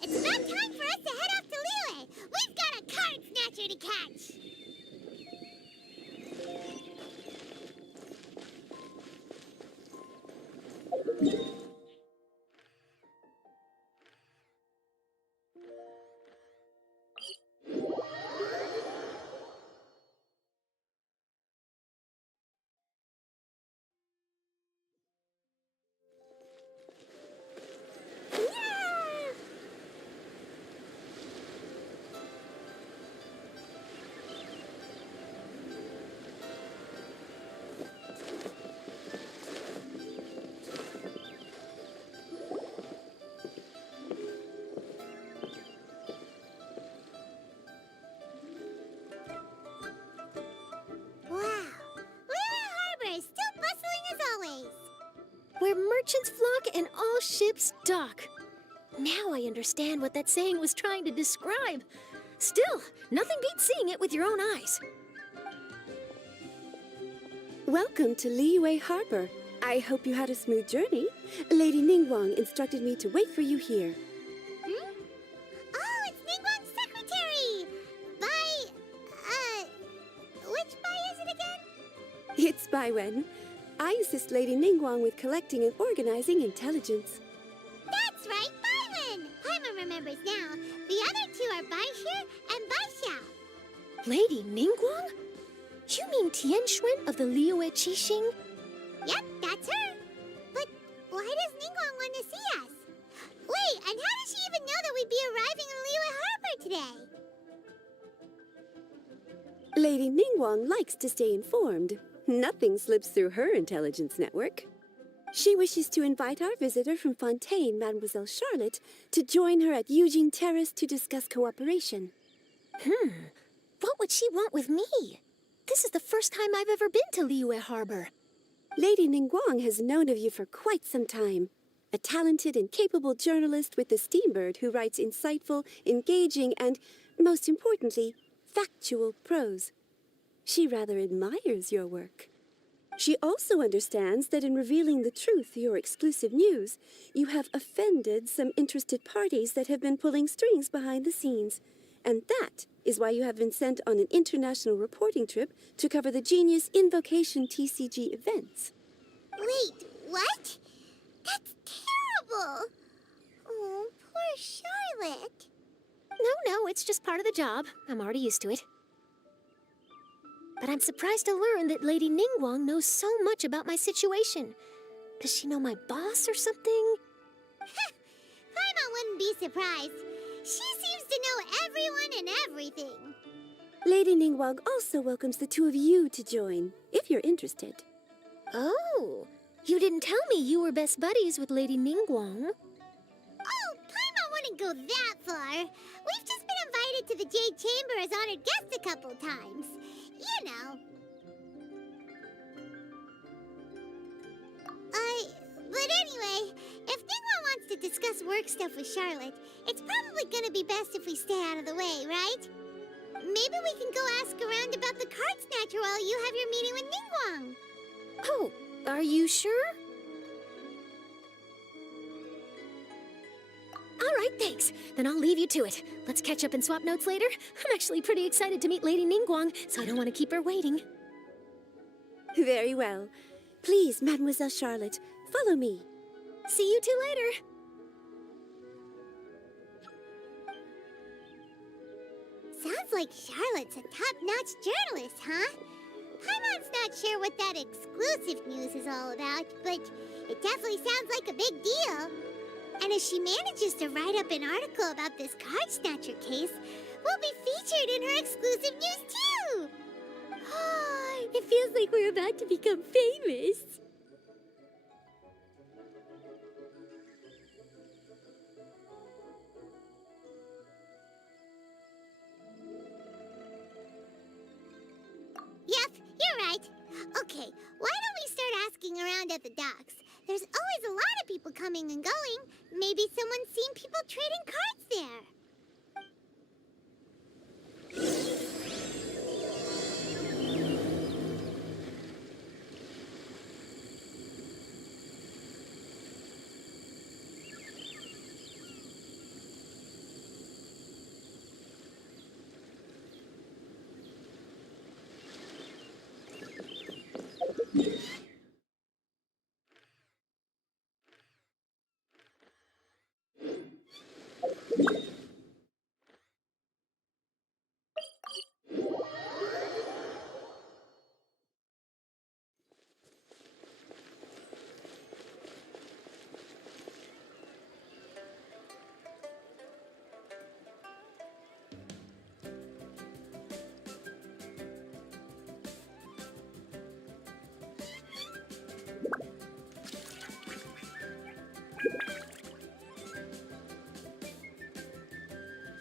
It's about time for us to head off to Liyue. We've got a card snatcher to catch. Where merchants flock and all ships dock. Now I understand what that saying was trying to describe. Still, nothing beats seeing it with your own eyes. Welcome to Liyue Harbor. I hope you had a smooth journey. Lady Ningguang instructed me to wait for you here. Hmm? Oh, it's Ningguang's secretary! Which Bai is it again? It's Baiwen. I assist Lady Ningguang with collecting and organizing intelligence. That's right, Baiwen! Paimon remembers now. The other two are Baixue and Baixia. Lady Ningguang? You mean Tianxuan of the Liyue Qixing? Yep, that's her. But why does Ningguang want to see us? Wait, and how does she even know that we'd be arriving in Liyue Harbor today? Lady Ningguang likes to stay informed. Nothing slips through her intelligence network. She wishes to invite our visitor from Fontaine, Mademoiselle Charlotte, to join her at Eugene Terrace to discuss cooperation. What would she want with me? This is the first time I've ever been to Liyue Harbor. Lady Ningguang has known of you for quite some time. A talented and capable journalist with the Steambird who writes insightful, engaging, and, most importantly, factual prose. She rather admires your work. She also understands that in revealing the truth, your exclusive news, you have offended some interested parties that have been pulling strings behind the scenes. And that is why you have been sent on an international reporting trip to cover the Genius Invocation TCG events. Wait, what? That's terrible. Oh, poor Charlotte. No, it's just part of the job. I'm already used to it. But I'm surprised to learn that Lady Ningguang knows so much about my situation. Does she know my boss or something? Paimon wouldn't be surprised. She seems to know everyone and everything. Lady Ningguang also welcomes the two of you to join, if you're interested. Oh, you didn't tell me you were best buddies with Lady Ningguang. Oh, Paimon wouldn't go that far. We've just been invited to the Jade Chamber as honored guests a couple times. You know. But anyway, if Ningguang wants to discuss work stuff with Charlotte, it's probably gonna be best if we stay out of the way, right? Maybe we can go ask around about the card snatcher while you have your meeting with Ningguang. Oh, are you sure? All right, thanks. Then I'll leave you to it. Let's catch up and swap notes later. I'm actually pretty excited to meet Lady Ningguang, so I don't want to keep her waiting. Very well. Please, Mademoiselle Charlotte, follow me. See you two later. Sounds like Charlotte's a top-notch journalist, huh? Paimon's not sure what that exclusive news is all about, but it definitely sounds like a big deal. And if she manages to write up an article about this card snatcher case, we'll be featured in her exclusive news too! It feels like we're about to become famous. Yep, you're right. Okay, why don't we start asking around at the docks? There's always a lot of people coming and going. Maybe someone's seen people trading cards there.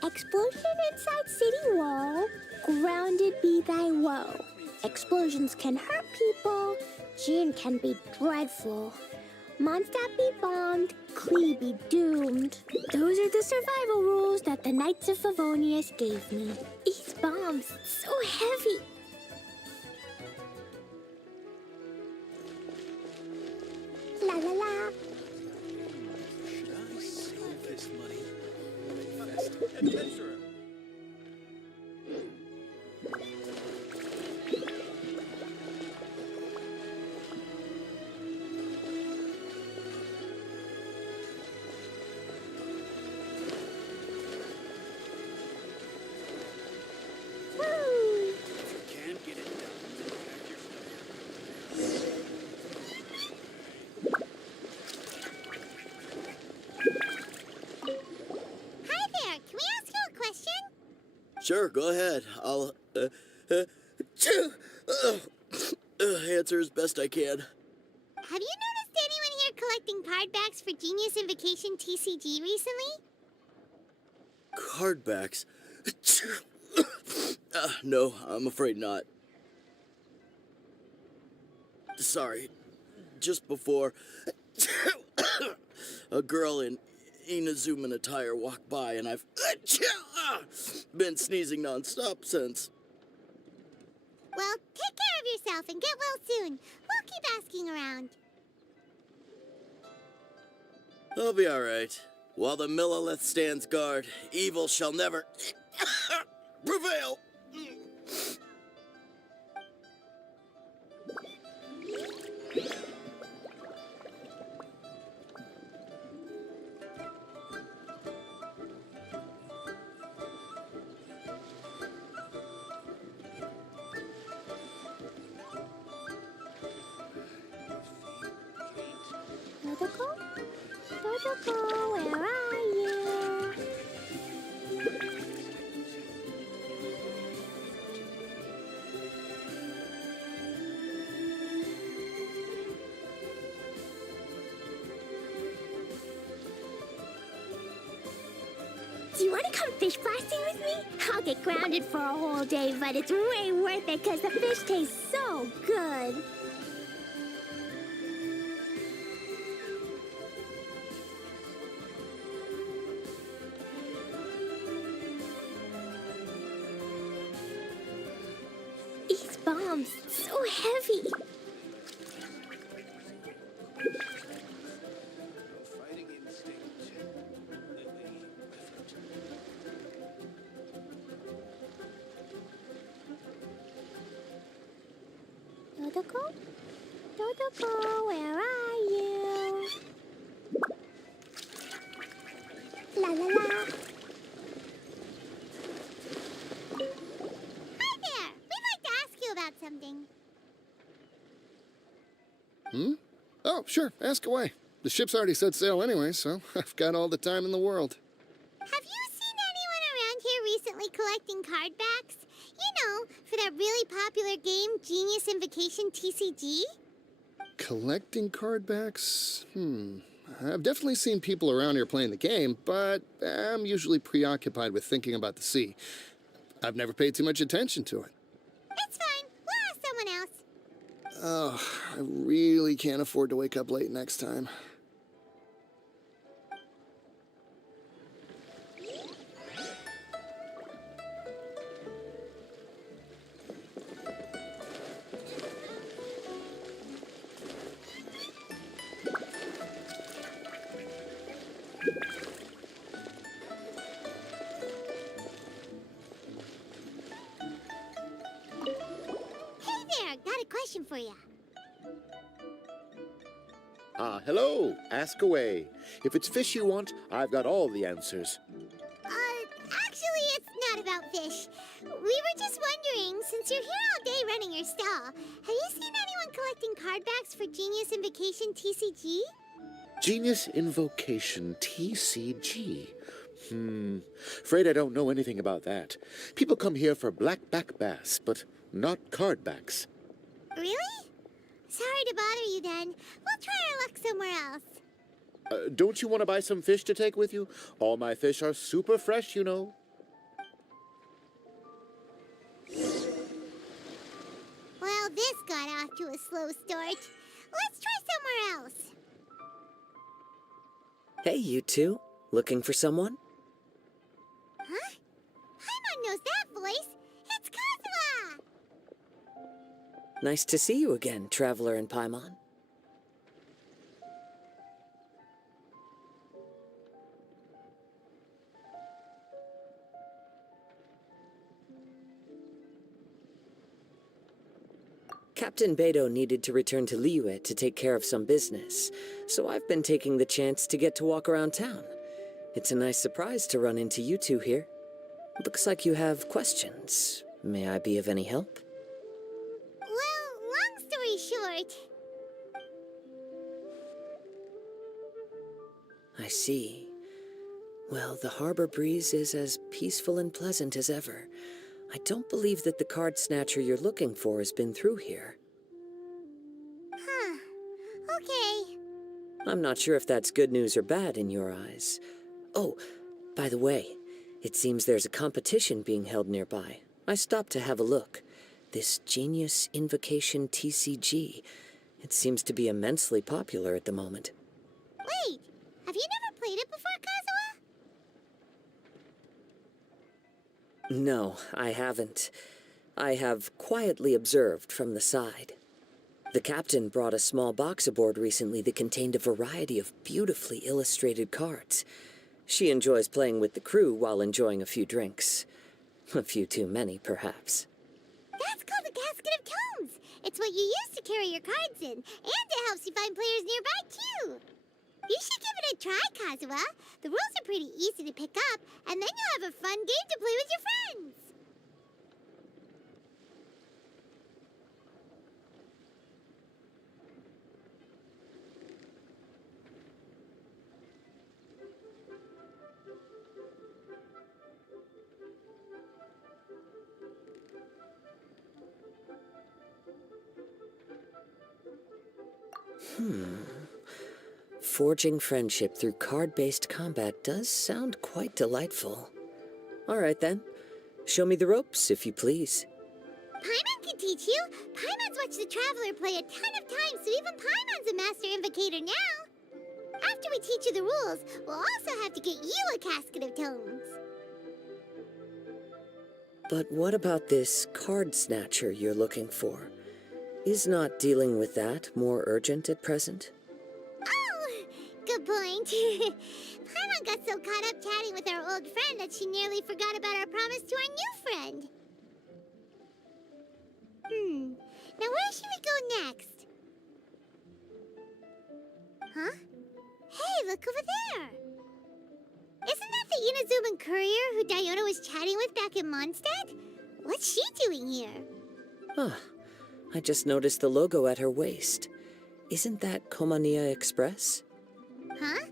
Explosion inside city wall, grounded be thy woe. Explosions can hurt people, Jin can be dreadful. Mondstadt be bombed, Klee be doomed. Those are the survival rules that the Knights of Favonius gave me. These bombs, so heavy. La la la. Should I save this money? Invest in adventurer. Can't get it done. Hi there, can we ask you a question? Sure, go ahead. I'll answer as best I can. Have you noticed anyone here collecting card backs for Genius Invocation TCG recently? Cardbacks. No, I'm afraid not. Sorry. Just before, a girl in Inazuman attire walked by, and I've been sneezing nonstop since. Well, take care of yourself and get well soon. We'll keep asking around. I'll be all right. While the Millilith stands guard, evil shall never prevail. Dodo, where are you? Do you want to come fish blasting with me? I'll get grounded for a whole day, but it's way worth it because the fish taste so good. These bombs, so heavy. Dodoko? Dodoko, where are you? La la la. Hi there! We'd like to ask you about something. Oh, sure. Ask away. The ship's already set sail anyway, so I've got all the time in the world. Have you seen anyone around here recently collecting card backs? You know, for that really popular game, Genius Invocation TCG? Collecting card backs? I've definitely seen people around here playing the game, but I'm usually preoccupied with thinking about the sea. I've never paid too much attention to it. It's fine. We'll ask someone else. Oh, I really can't afford to wake up late next time. Hey there, got a question for you. Hello. Ask away. If it's fish you want, I've got all the answers. Actually, it's not about fish. We were just wondering, since you're here all day running your stall, have you seen anyone collecting card backs for Genius Invocation TCG? Genius Invocation TCG. Afraid I don't know anything about that. People come here for blackback bass, but not card backs. Really? Sorry to bother you then. We'll try our luck somewhere else. Don't you want to buy some fish to take with you? All my fish are super fresh, you know. Well, this got off to a slow start. Let's try somewhere else. Hey, you two. Looking for someone? Huh? Paimon knows that voice. It's Kazuha! Nice to see you again, Traveler and Paimon. Captain Beidou needed to return to Liyue to take care of some business, so I've been taking the chance to get to walk around town. It's a nice surprise to run into you two here. Looks like you have questions. May I be of any help? Well, long story short, I see. Well, the harbor breeze is as peaceful and pleasant as ever. I don't believe that the card snatcher you're looking for has been through here. huh. Okay. I'm not sure if that's good news or bad in your eyes. Oh, by the way, it seems there's a competition being held nearby. I stopped to have a look. This Genius Invocation TCG. It seems to be immensely popular at the moment. Wait, have you never played it before, Kazuha? No, I haven't. I have quietly observed from the side. The captain brought a small box aboard recently that contained a variety of beautifully illustrated cards. She enjoys playing with the crew while enjoying a few drinks. A few too many, perhaps. That's called the Casket of Tomes. It's what you use to carry your cards in, and it helps you find players nearby, too. You should give it a try, Kazuha. The rules are pretty easy to pick up, and then you'll have a fun game to play with your friends. Forging friendship through card-based combat does sound quite delightful. All right then. Show me the ropes, if you please. Paimon can teach you. Paimon's watched the Traveler play a ton of times, so even Paimon's a master invocator now. After we teach you the rules, we'll also have to get you a casket of tomes. But what about this card snatcher you're looking for? Is not dealing with that more urgent at present? Oh, good point. Paimon got so caught up chatting with our old friend that she nearly forgot about our promise to our new friend. Now where should we go next? Huh? Hey, look over there! Isn't that the Inazuman courier who Diona was chatting with back in Mondstadt? What's she doing here? Ah, I just noticed the logo at her waist. Isn't that Komania Express? Huh?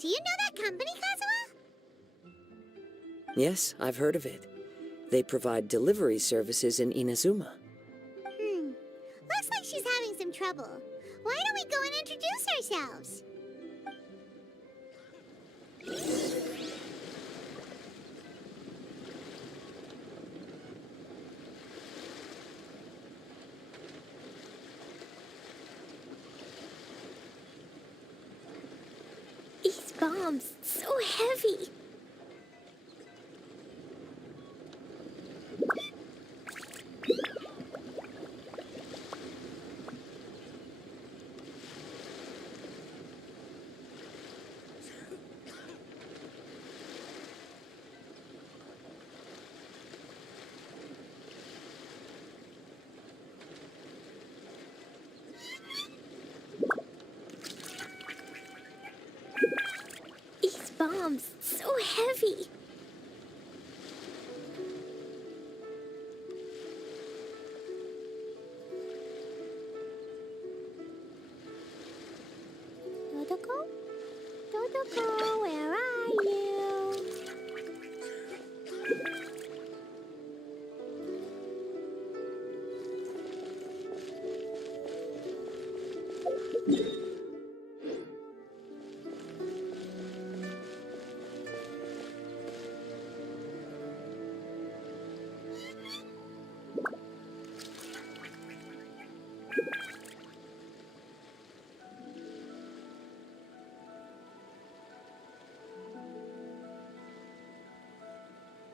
Do you know that company, Kazuha? Yes, I've heard of it. They provide delivery services in Inazuma. Looks like she's having some trouble. Why don't we go and introduce ourselves? These bombs, so heavy. These bombs, so heavy. Dodoko? Dodoko, where are you?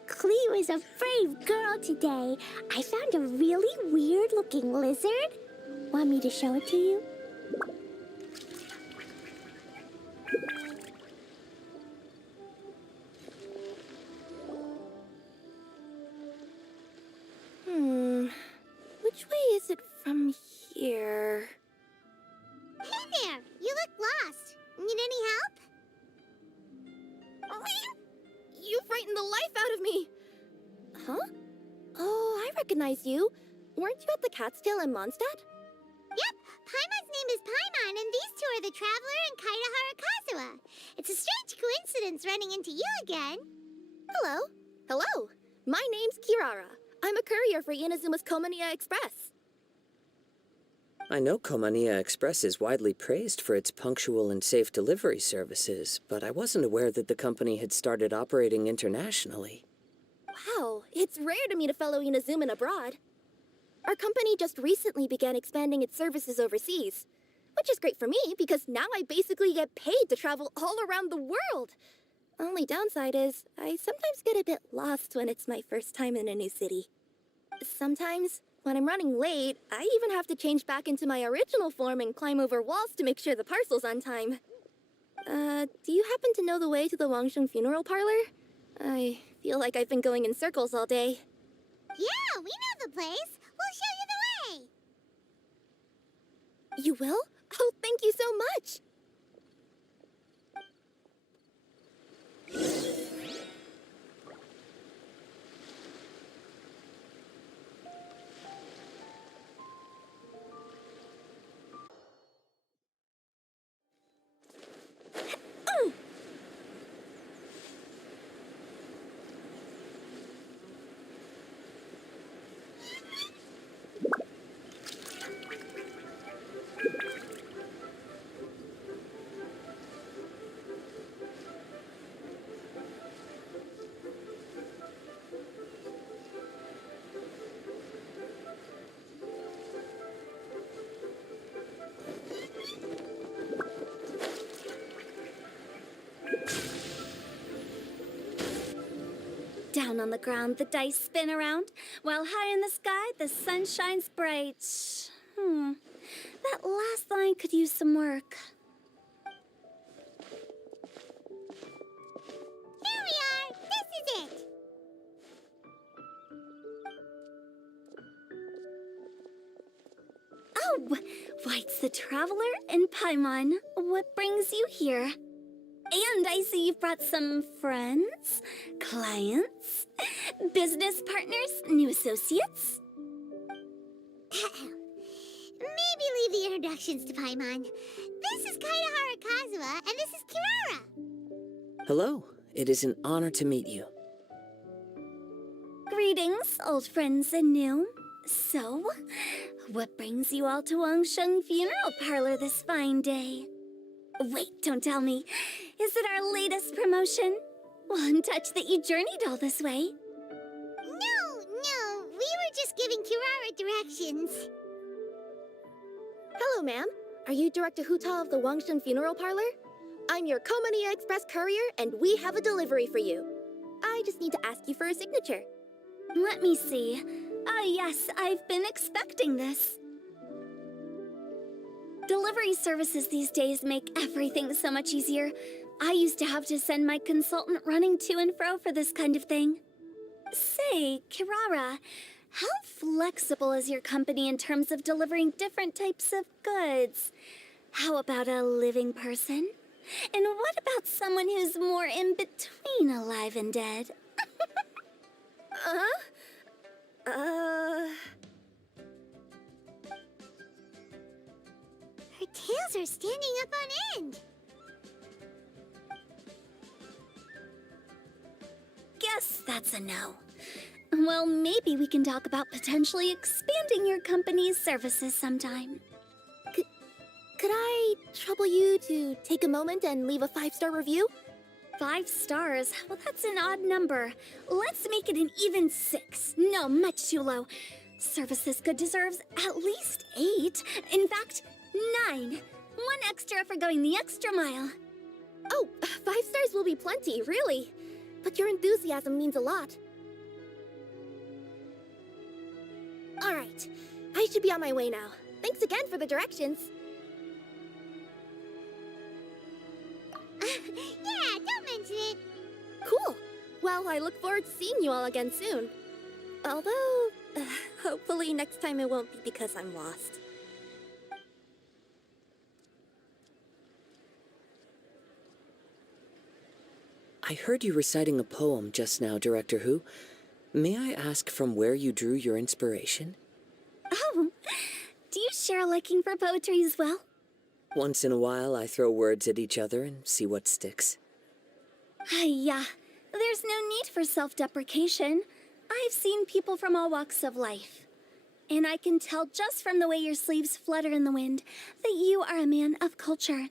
Cleo is a brave girl today. I found a really weird-looking lizard. Want me to show it to you? Which way is it from here? Hey there! You look lost. Need any help? You frightened the life out of me! Huh? Oh, I recognize you. Weren't you at the Cat's Tail in Mondstadt? Yep, Paimon's name is Paimon, and these two are the Traveler and Kaitahara Kazuha. It's a strange coincidence running into you again. Hello. Hello. My name's Kirara. I'm a courier for Inazuma's Komania Express. I know Komania Express is widely praised for its punctual and safe delivery services, but I wasn't aware that the company had started operating internationally. Wow, it's rare to meet a fellow Inazuman abroad. Our company just recently began expanding its services overseas, which is great for me because now I basically get paid to travel all around the world. Only downside is I sometimes get a bit lost when it's my first time in a new city. Sometimes, when I'm running late, I even have to change back into my original form and climb over walls to make sure the parcel's on time. Do you happen to know the way to the Wangsheng funeral parlor? I feel like I've been going in circles all day. Yeah, we know the place. We'll show you the way. You will? Oh, thank you so much! Down on the ground, the dice spin around, while high in the sky, the sun shines bright. That last line could use some work. Here we are! This is it! Oh, why, it's the Traveler and Paimon. What brings you here? And I see you've brought some friends, clients, business partners, new associates. Maybe leave the introductions to Paimon. This is Kaidahara Kazuha, and this is Kirara. Hello. It is an honor to meet you. Greetings, old friends and new. So, what brings you all to Wangsheng Funeral Parlor this fine day? Wait, don't tell me. Is it our latest promotion? Well, I'm touched that you journeyed all this way. No, we were just giving Kirara directions. Hello, ma'am. Are you Director Huta of the Wangshen Funeral Parlor? I'm your Komania Express courier, and we have a delivery for you. I just need to ask you for a signature. Let me see. Ah, yes, I've been expecting this. Delivery services these days make everything so much easier. I used to have to send my consultant running to and fro for this kind of thing. Say, Kirara, how flexible is your company in terms of delivering different types of goods? How about a living person? And what about someone who's more in between alive and dead? Her tails are standing up on end. Guess that's a no. Well, maybe we can talk about potentially expanding your company's services sometime. Could I trouble you to take a moment and leave a 5-star review? 5 stars? Well, that's an odd number. Let's make it an even 6. No, much too low. Service this good deserves at least 8. In fact, 9. 1 extra for going the extra mile. Oh, 5 stars will be plenty, really. But your enthusiasm means a lot. All right, I should be on my way now. Thanks again for the directions. Yeah, don't mention it. Cool. Well, I look forward to seeing you all again soon. Although, hopefully next time it won't be because I'm lost. I heard you reciting a poem just now, Director Who. May I ask from where you drew your inspiration? Oh, do you share a liking for poetry as well? Once in a while, I throw words at each other and see what sticks. Yeah, there's no need for self-deprecation. I've seen people from all walks of life. And I can tell just from the way your sleeves flutter in the wind that you are a man of culture.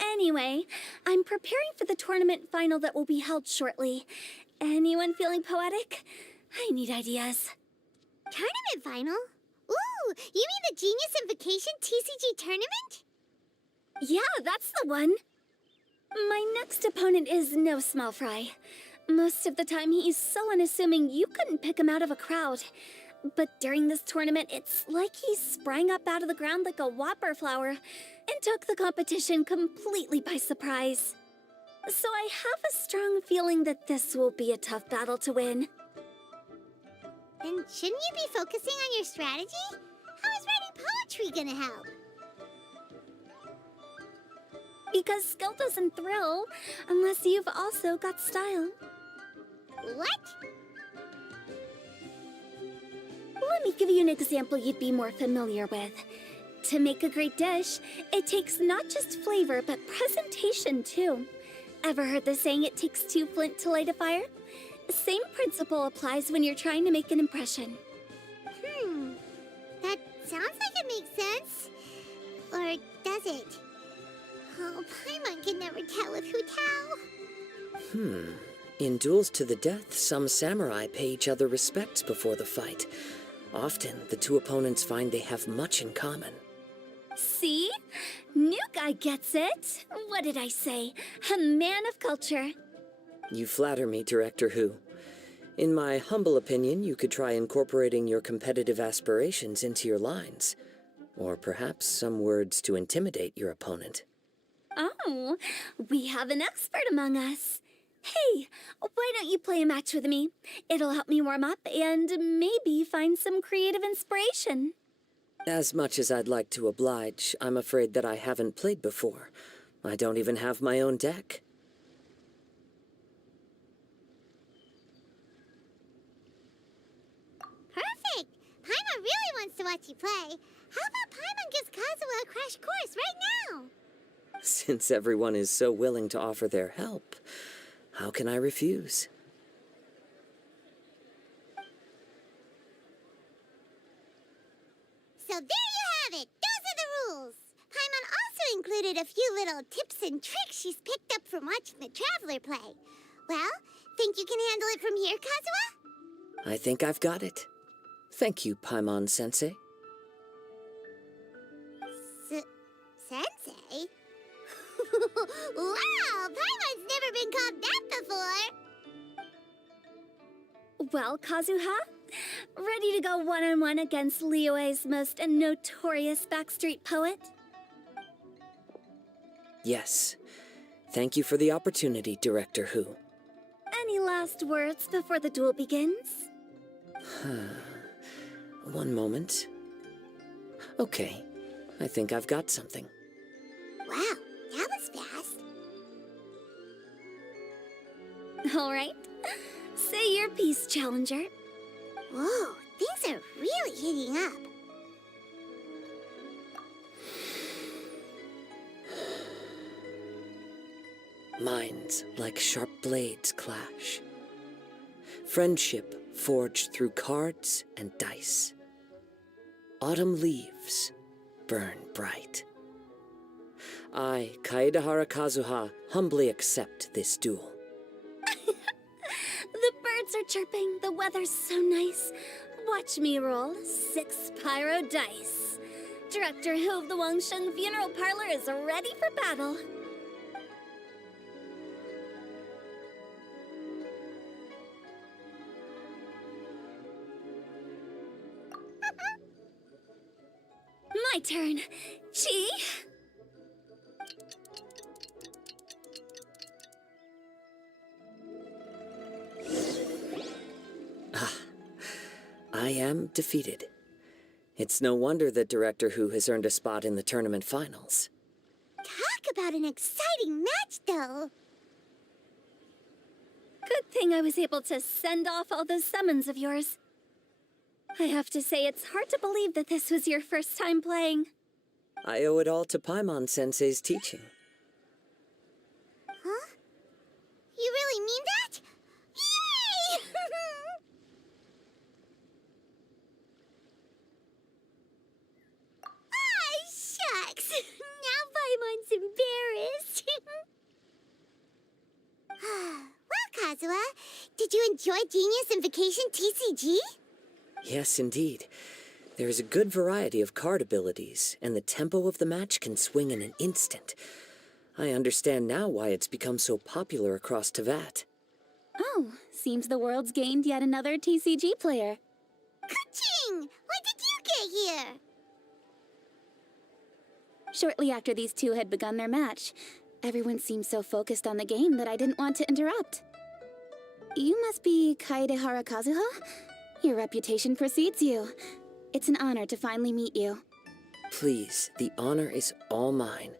Anyway, I'm preparing for the tournament final that will be held shortly. Anyone feeling poetic? I need ideas. Tournament final? Ooh, you mean the Genius Invocation TCG tournament? Yeah, that's the one. My next opponent is no small fry. Most of the time he's so unassuming you couldn't pick him out of a crowd. But during this tournament, it's like he sprang up out of the ground like a whopper flower and took the competition completely by surprise. So I have a strong feeling that this will be a tough battle to win. Then shouldn't you be focusing on your strategy? How is writing poetry gonna help? Because skill doesn't thrill unless you've also got style. What? Let me give you an example you'd be more familiar with. To make a great dish, it takes not just flavor, but presentation too. Ever heard the saying, it takes 2 flint to light a fire? Same principle applies when you're trying to make an impression. That sounds like it makes sense. Or does it? Oh, Paimon can never tell with Hu Tao. In duels to the death, some samurai pay each other respects before the fight. Often, the two opponents find they have much in common. See? New guy gets it. What did I say? A man of culture. You flatter me, Director Who. In my humble opinion, you could try incorporating your competitive aspirations into your lines. Or perhaps some words to intimidate your opponent. Oh, we have an expert among us. Hey, why don't you play a match with me? It'll help me warm up and maybe find some creative inspiration. As much as I'd like to oblige, I'm afraid that I haven't played before. I don't even have my own deck. Perfect! Paimon really wants to watch you play. How about Paimon gives Kazuha a crash course right now? Since everyone is so willing to offer their help, how can I refuse? So there you have it! Those are the rules! Paimon also included a few little tips and tricks she's picked up from watching the Traveler play. Well, think you can handle it from here, Kazuha? I think I've got it. Thank you, Paimon-sensei. Sensei? Wow! Paimon's never been called that before! Well, Kazuha, ready to go one-on-one against Liyue's most notorious backstreet poet? Yes. Thank you for the opportunity, Director Who. Any last words before the duel begins? One moment. Okay, I think I've got something. Wow, that was fast. All right. Say your piece, Challenger. Whoa, things are really heating up. Minds like sharp blades clash. Friendship forged through cards and dice. Autumn leaves burn bright. I, Kaedahara Kazuha, humbly accept this duel. The birds are chirping, the weather's so nice. Watch me roll 6 pyro dice. Director Who of the Wangsheng Funeral Parlor is ready for battle. My turn. Chi? I am defeated. It's no wonder that Director Who has earned a spot in the tournament finals. Talk about an exciting match, though. Good thing I was able to send off all those summons of yours. I have to say, it's hard to believe that this was your first time playing. I owe it all to Paimon-sensei's teaching. Huh? You really mean that? Yay! Ah, shucks! Now Paimon's embarrassed. Well, Kazuha, did you enjoy Genius Invocation TCG? Yes, indeed. There is a good variety of card abilities, and the tempo of the match can swing in an instant. I understand now why it's become so popular across Teyvat. Oh, seems the world's gained yet another TCG player. Ka-ching! When did you get here? Shortly after these two had begun their match, everyone seemed so focused on the game that I didn't want to interrupt. You must be Kaedehara Kazuha? Your reputation precedes you. It's an honor to finally meet you. Please, the honor is all mine.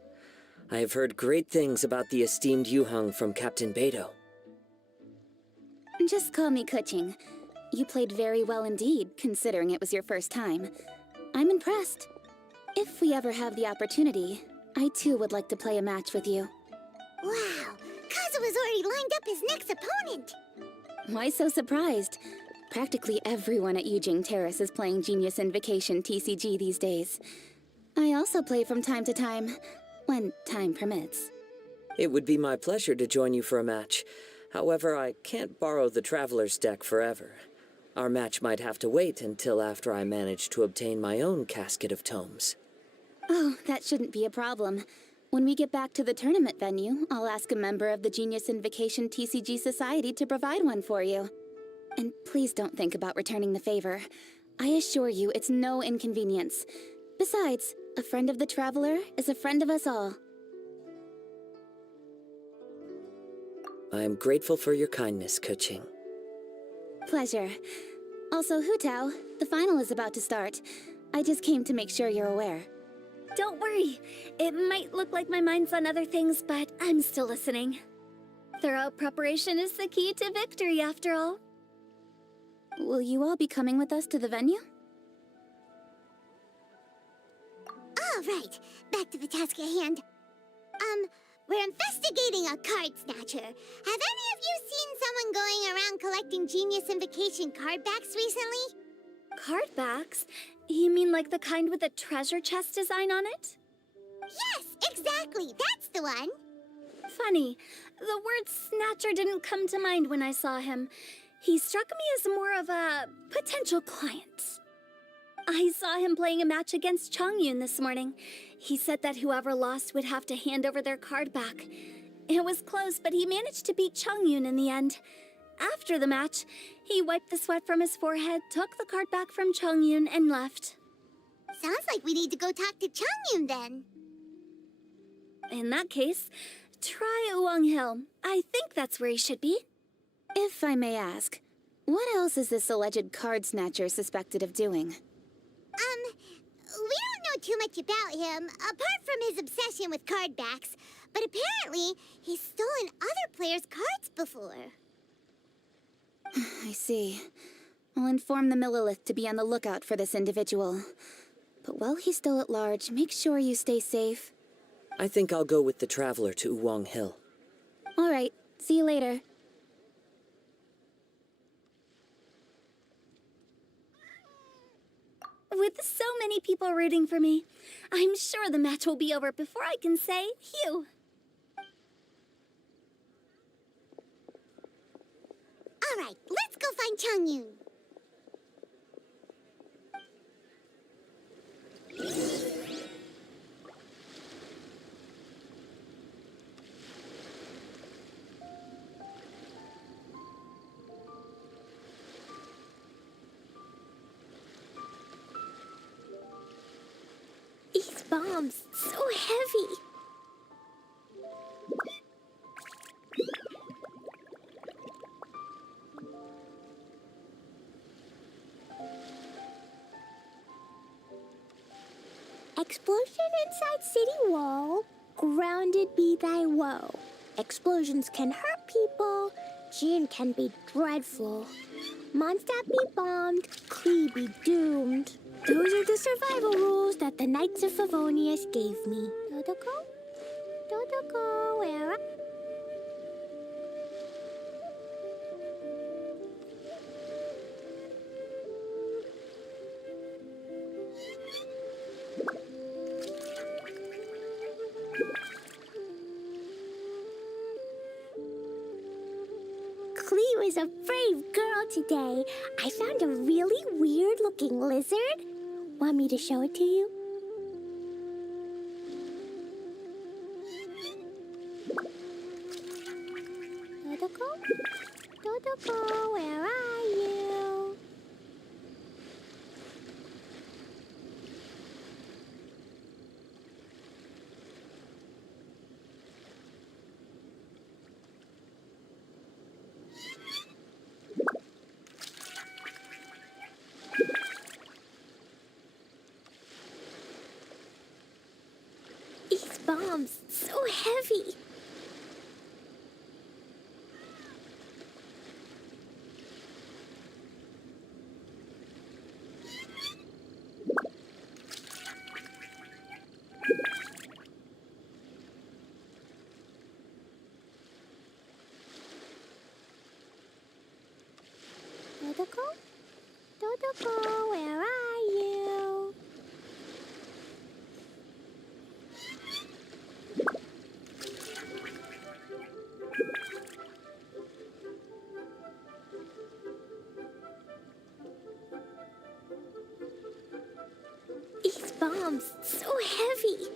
I have heard great things about the esteemed Yuheng from Captain Beidou. Just call me Kuching. You played very well indeed, considering it was your first time. I'm impressed. If we ever have the opportunity, I too would like to play a match with you. Wow, Kazuha's already lined up his next opponent. Why so surprised? Practically everyone at Yujing Terrace is playing Genius Invocation TCG these days. I also play from time to time, when time permits. It would be my pleasure to join you for a match. However, I can't borrow the Traveler's deck forever. Our match might have to wait until after I manage to obtain my own casket of tomes. Oh, that shouldn't be a problem. When we get back to the tournament venue, I'll ask a member of the Genius Invocation TCG Society to provide one for you. And please don't think about returning the favor. I assure you it's no inconvenience. Besides, a friend of the traveler is a friend of us all. I am grateful for your kindness, Keqing. Pleasure. Also, Hu Tao, the final is about to start. I just came to make sure you're aware. Don't worry. It might look like my mind's on other things, but I'm still listening. Thorough preparation is the key to victory, after all. Will you all be coming with us to the venue? All right, back to the task at hand. We're investigating a card snatcher. Have any of you seen someone going around collecting Genius Invocation card backs recently? Card backs? You mean like the kind with a treasure chest design on it? Yes, exactly. That's the one. Funny, the word snatcher didn't come to mind when I saw him. He struck me as more of a potential client. I saw him playing a match against Chongyun this morning. He said that whoever lost would have to hand over their card back. It was close, but he managed to beat Chongyun in the end. After the match, he wiped the sweat from his forehead, took the card back from Chongyun, and left. Sounds like we need to go talk to Chongyun then. In that case, try Uwang Hill. I think that's where he should be. If I may ask, what else is this alleged card snatcher suspected of doing? We don't know too much about him, apart from his obsession with card backs. But apparently, he's stolen other players' cards before. I see. I'll inform the Millilith to be on the lookout for this individual. But while he's still at large, make sure you stay safe. I think I'll go with the traveler to Uwang Hill. All right, see you later. With so many people rooting for me, I'm sure the match will be over before I can say phew. All right, let's go find Chongyun. These bombs, so heavy. Explosion inside city wall. Grounded be thy woe. Explosions can hurt people. Jin can be dreadful. Mondstadt be bombed. Klee be doomed. Those are the survival rules that the Knights of Favonius gave me. Dodoko? Dodoko, where are... Klee was a brave girl today. I found a really weird-looking lizard. Want me to show it to you? Dodoko? Dodoko, where are you? These bombs, so heavy. Dodoko? Dodoko, where are you? These bombs, so heavy.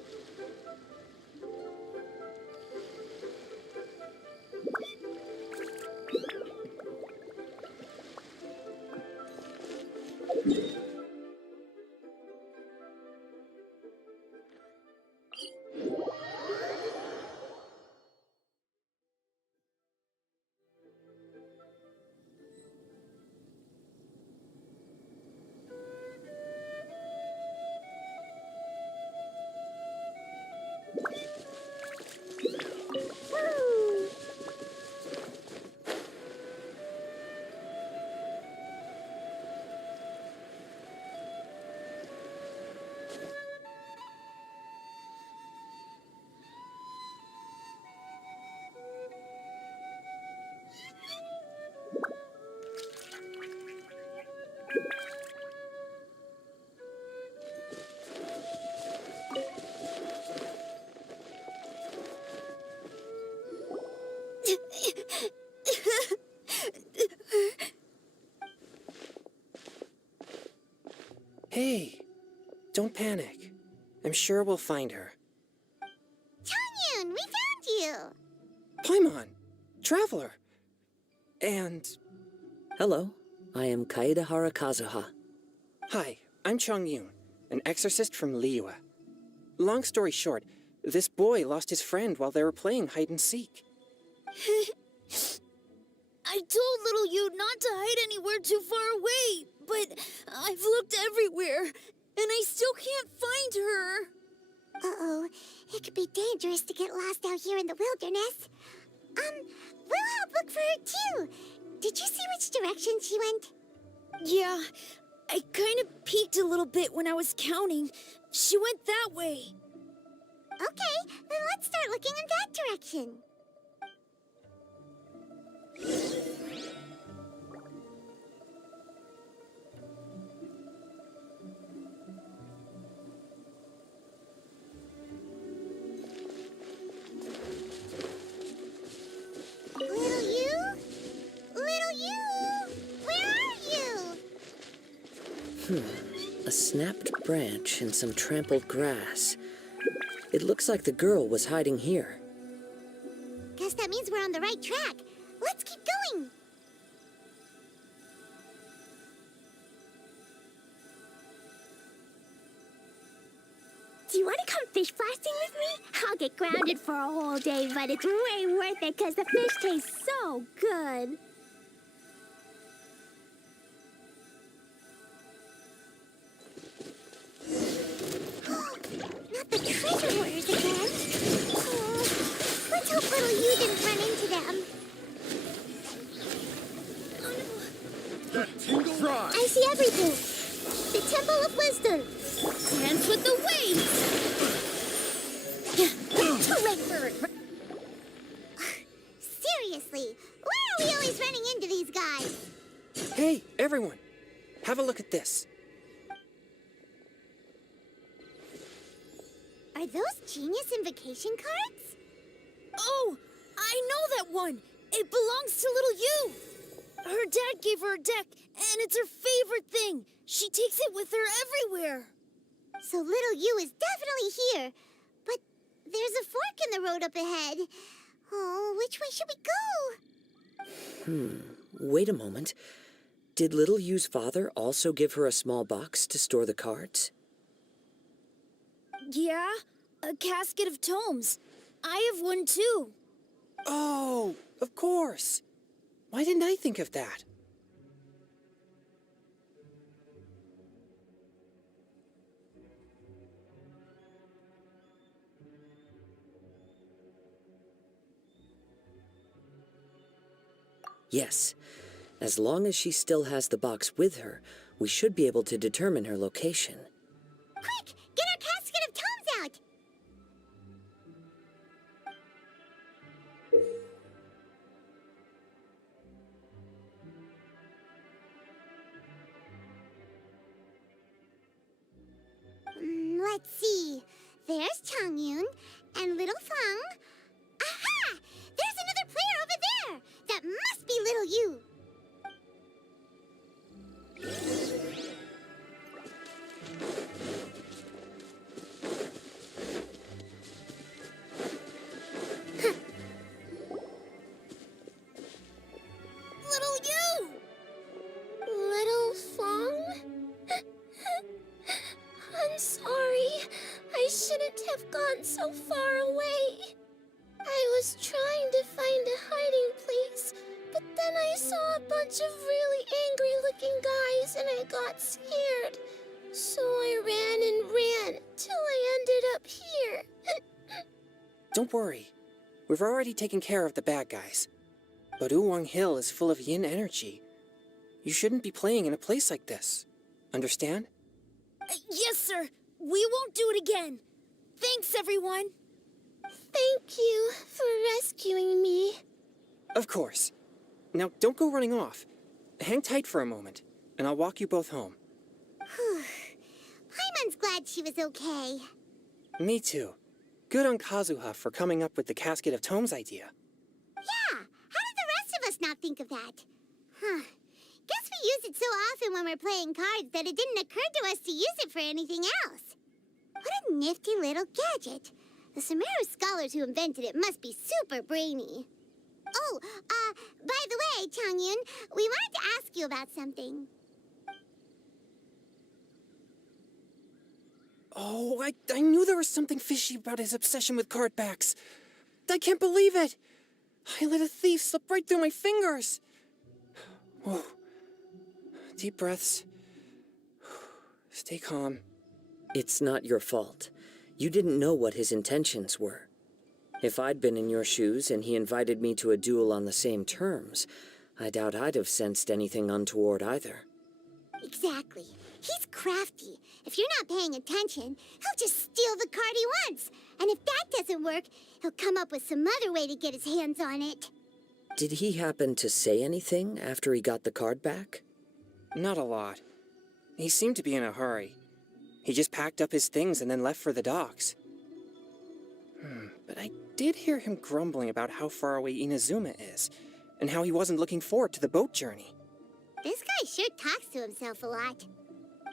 Hey, don't panic. I'm sure we'll find her. Changyun, we found you! Paimon, Traveler. And... Hello, I am Kaedahara Kazuha. Hi, I'm Chongyun, an exorcist from Liyue. Long story short, this boy lost his friend while they were playing hide and seek. I told little you not to hide anywhere too far away, but I've looked everywhere, and I still can't find her. Uh-oh, it could be dangerous to get lost out here in the wilderness. We'll help look for her too. Did you see which direction she went? Yeah, I kind of peeked a little bit when I was counting. She went that way. Okay, then let's start looking in that direction. Little you? Little you? Where are you? A snapped branch and some trampled grass. It looks like the girl was hiding here. Guess that means we're on the right track. Let's keep going. Do you want to come fish blasting with me? I'll get grounded for a whole day, but it's way worth it because the fish taste so good. Not the treasure hoarders again. Oh, let's hope little you didn't run into them. I see everything. The Temple of Wisdom. Dance with the waves! Seriously, why are we always running into these guys? Hey, everyone! Have a look at this. Are those Genius invocation cards? Oh, I know that one! It belongs to little you! Her dad gave her a deck, and it's her favorite thing. She takes it with her everywhere. So little you is definitely here. But there's a fork in the road up ahead. Oh, which way should we go? Wait a moment. Did Little Yu's father also give her a small box to store the cards? Yeah, a casket of tomes. I have one too. Oh, of course. Why didn't I think of that? Yes. As long as she still has the box with her, we should be able to determine her location. Quick, get our casket of tomes out! Let's see. There's Changyun and Little Feng. Aha! There's another player over there! That must be Little You. I saw a bunch of really angry-looking guys and I got scared. So I ran and ran till I ended up here. Don't worry. We've already taken care of the bad guys. But Uwang Hill is full of yin energy. You shouldn't be playing in a place like this. Understand? Yes, sir. We won't do it again. Thanks, everyone. Thank you for rescuing me. Of course. Now, don't go running off. Hang tight for a moment, and I'll walk you both home. Paimon's glad she was okay. Me too. Good on Kazuha for coming up with the Casket of Tomes idea. Yeah, how did the rest of us not think of that? Guess we use it so often when we're playing cards that it didn't occur to us to use it for anything else. What a nifty little gadget. The Sumeru scholars who invented it must be super brainy. Oh, by the way, Changyun, we wanted to ask you about something. Oh, I knew there was something fishy about his obsession with card backs. I can't believe it. I let a thief slip right through my fingers. Whoa. Deep breaths. Stay calm. It's not your fault. You didn't know what his intentions were. If I'd been in your shoes and he invited me to a duel on the same terms, I doubt I'd have sensed anything untoward either. Exactly. He's crafty. If you're not paying attention, he'll just steal the card he wants. And if that doesn't work, he'll come up with some other way to get his hands on it. Did he happen to say anything after he got the card back? Not a lot. He seemed to be in a hurry. He just packed up his things and then left for the docks. But I did hear him grumbling about how far away Inazuma is, and how he wasn't looking forward to the boat journey. This guy sure talks to himself a lot.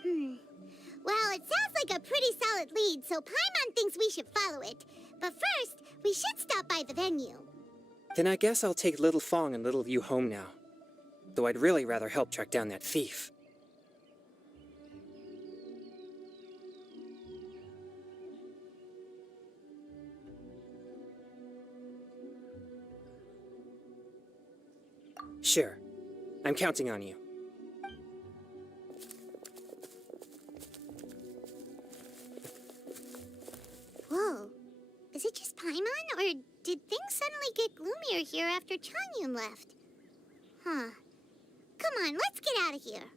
Well, it sounds like a pretty solid lead, so Paimon thinks we should follow it. But first, we should stop by the venue. Then I guess I'll take Little Fong and Little Yu home now. Though I'd really rather help track down that thief. Sure. I'm counting on you. Whoa. Is it just Paimon, or did things suddenly get gloomier here after Changyun left? Come on, let's get out of here.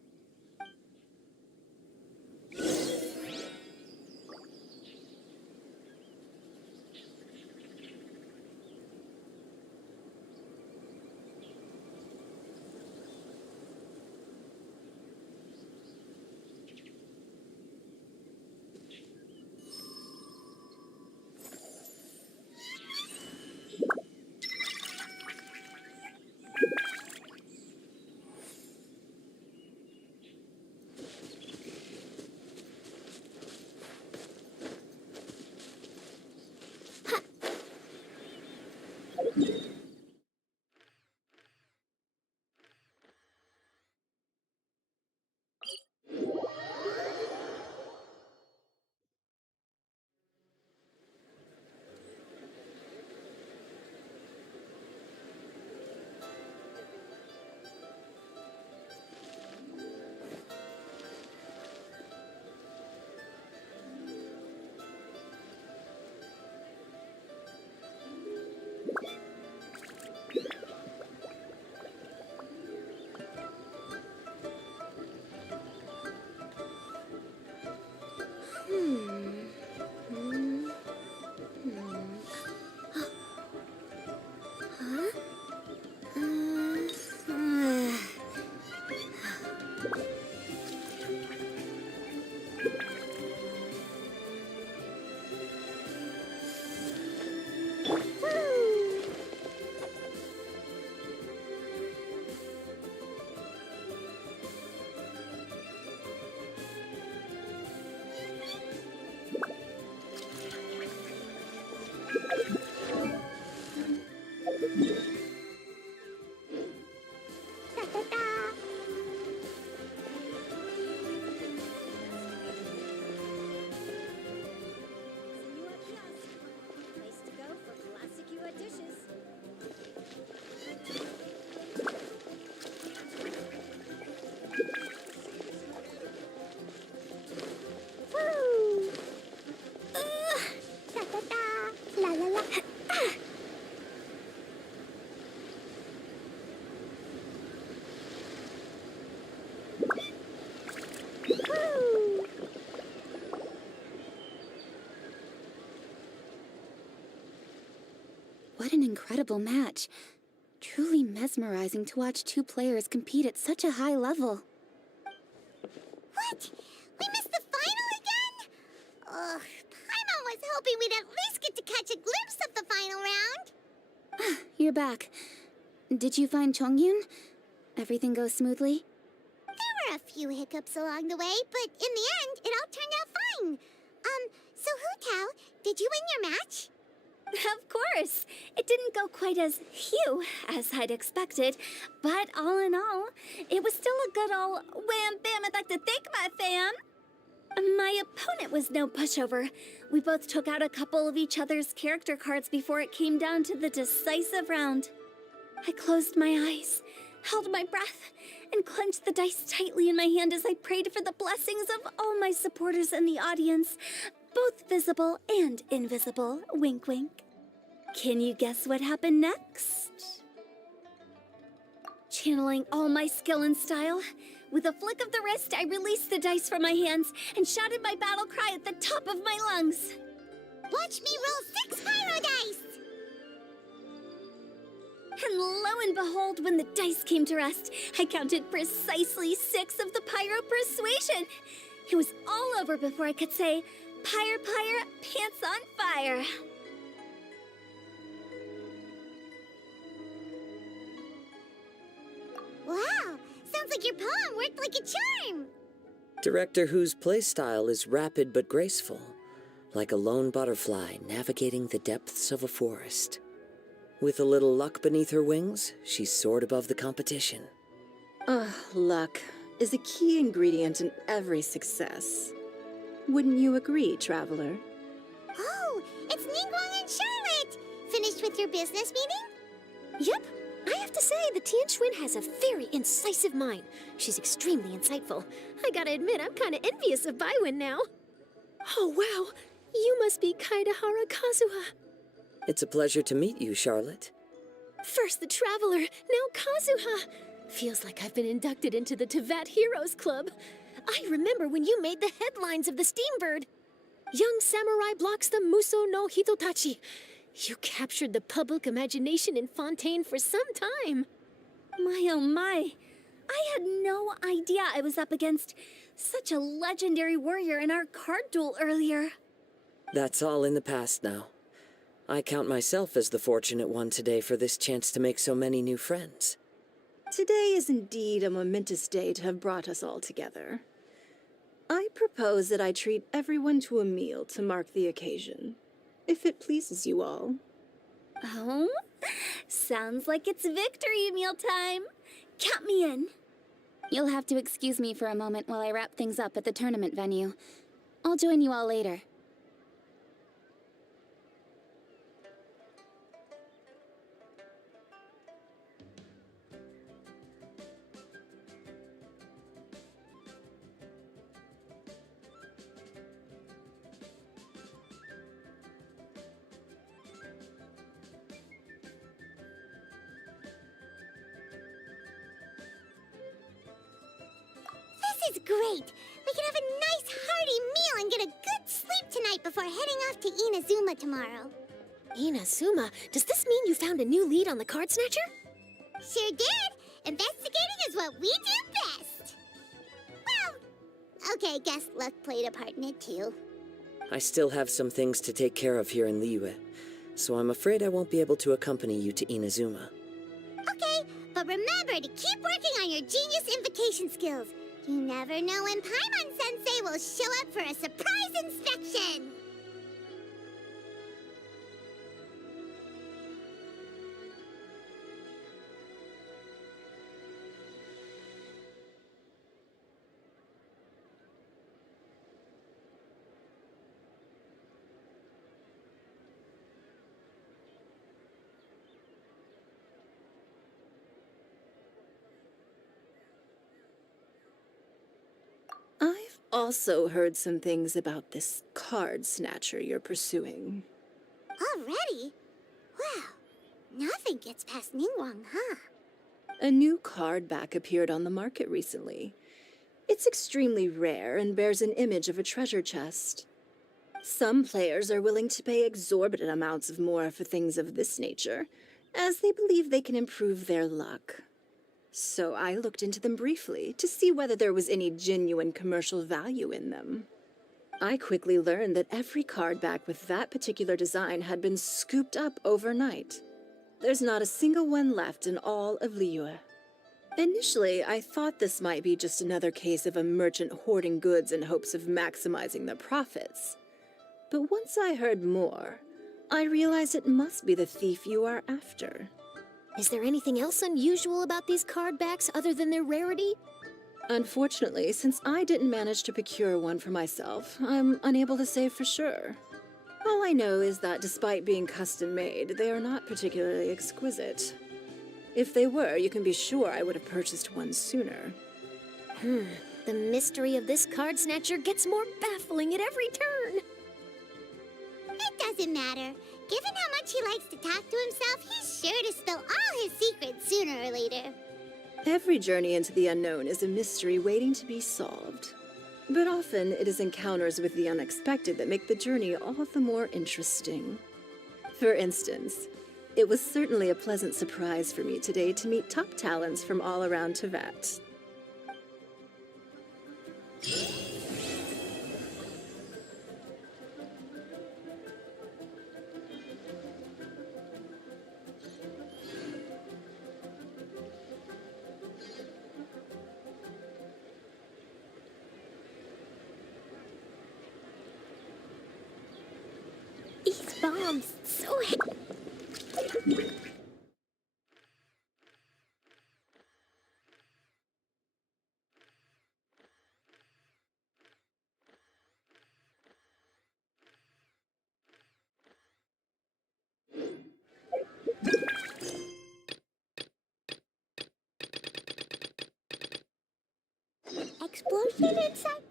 What an incredible match. Truly mesmerizing to watch two players compete at such a high level. What? We missed the final again? Ugh, Paimon was hoping we'd at least get to catch a glimpse of the final round. You're back. Did you find Chongyun? Everything go smoothly? There were a few hiccups along the way, but in the end, it all turned out fine. So Hu Tao, did you win your match? Of course! It didn't go quite as phew as I'd expected, but all in all, it was still a good ol' wham bam I'd like to thank my fam! My opponent was no pushover. We both took out a couple of each other's character cards before it came down to the decisive round. I closed my eyes, held my breath, and clenched the dice tightly in my hand as I prayed for the blessings of all my supporters in the audience, both visible and invisible. Wink, wink. Can you guess what happened next? Channeling all my skill and style, with a flick of the wrist, I released the dice from my hands and shouted my battle cry at the top of my lungs. Watch me roll 6 pyro dice! And lo and behold, when the dice came to rest, I counted precisely 6 of the pyro persuasion. It was all over before I could say, "Pyre, pyre, pants on fire." Wow, sounds like your poem worked like a charm. Director Who's playstyle is rapid but graceful, like a lone butterfly navigating the depths of a forest. With a little luck beneath her wings, she soared above the competition. Luck is a key ingredient in every success. Wouldn't you agree, Traveler? Oh, it's Ningguang and Charlotte! Finished with your business meeting? Yep. I have to say, the Tianquan has a very incisive mind. She's extremely insightful. I gotta admit, I'm kinda envious of Baiwen now. Oh, wow. You must be Kaidahara Kazuha. It's a pleasure to meet you, Charlotte. First the Traveler, now Kazuha. Feels like I've been inducted into the Tevat Heroes Club. I remember when you made the headlines of the Steambird. Young samurai blocks the Muso no Hitotachi. You captured the public imagination in Fontaine for some time. My oh my. I had no idea I was up against such a legendary warrior in our card duel earlier. That's all in the past now. I count myself as the fortunate one today for this chance to make so many new friends. Today is indeed a momentous day to have brought us all together. I propose that I treat everyone to a meal to mark the occasion, if it pleases you all. Oh? Sounds like it's victory meal time. Count me in. You'll have to excuse me for a moment while I wrap things up at the tournament venue. I'll join you all later. This is great! We can have a nice hearty meal and get a good sleep tonight before heading off to Inazuma tomorrow. Inazuma, does this mean you found a new lead on the Card Snatcher? Sure did! Investigating is what we do best! Well, okay, guess luck played a part in it too. I still have some things to take care of here in Liyue, so I'm afraid I won't be able to accompany you to Inazuma. Okay, but remember to keep working on your genius invocation skills. You never know when Paimon-sensei will show up for a surprise inspection! I've also heard some things about this Card Snatcher you're pursuing. Already? Wow, nothing gets past Ningguang, huh? A new card back appeared on the market recently. It's extremely rare and bears an image of a treasure chest. Some players are willing to pay exorbitant amounts of more for things of this nature, as they believe they can improve their luck. So I looked into them briefly to see whether there was any genuine commercial value in them. I quickly learned that every card back with that particular design had been scooped up overnight. There's not a single one left in all of Liyue. Initially, I thought this might be just another case of a merchant hoarding goods in hopes of maximizing their profits. But once I heard more, I realized it must be the thief you are after. Is there anything else unusual about these card backs other than their rarity? Unfortunately, since I didn't manage to procure one for myself, I'm unable to say for sure. All I know is that despite being custom-made, they are not particularly exquisite. If they were, you can be sure I would have purchased one sooner. The mystery of this card snatcher gets more baffling at every turn. It doesn't matter. Given how much he likes to talk to himself, he's sure to spill all his secrets sooner or later. Every journey into the unknown is a mystery waiting to be solved. But often it is encounters with the unexpected that make the journey all the more interesting. For instance, it was certainly a pleasant surprise for me today to meet top talents from all around Tevat. These bombs, so explosion inside.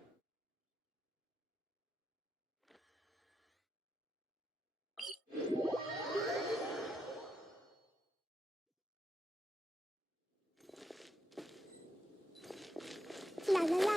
La la la.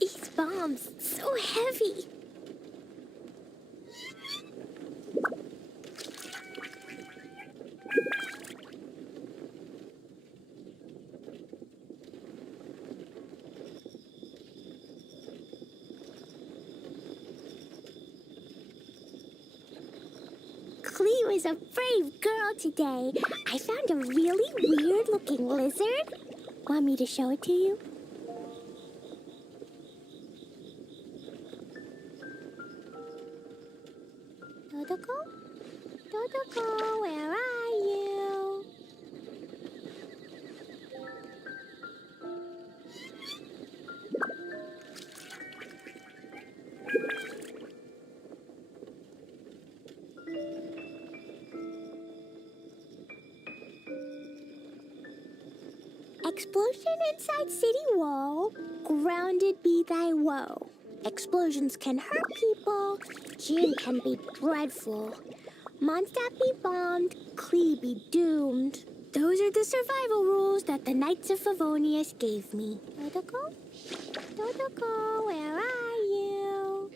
These bombs, so heavy. Cleo is a brave girl today. I found a really weird-looking lizard. Want me to show it to you? Dodoko? Dodoko, where are you? Explosion inside city wall. Grounded be thy woe. Explosions can hurt people. Jin can be dreadful. Mondstadt be bombed. Klee be doomed. Those are the survival rules that the Knights of Favonius gave me. Dodoko? Dodoko, where are you?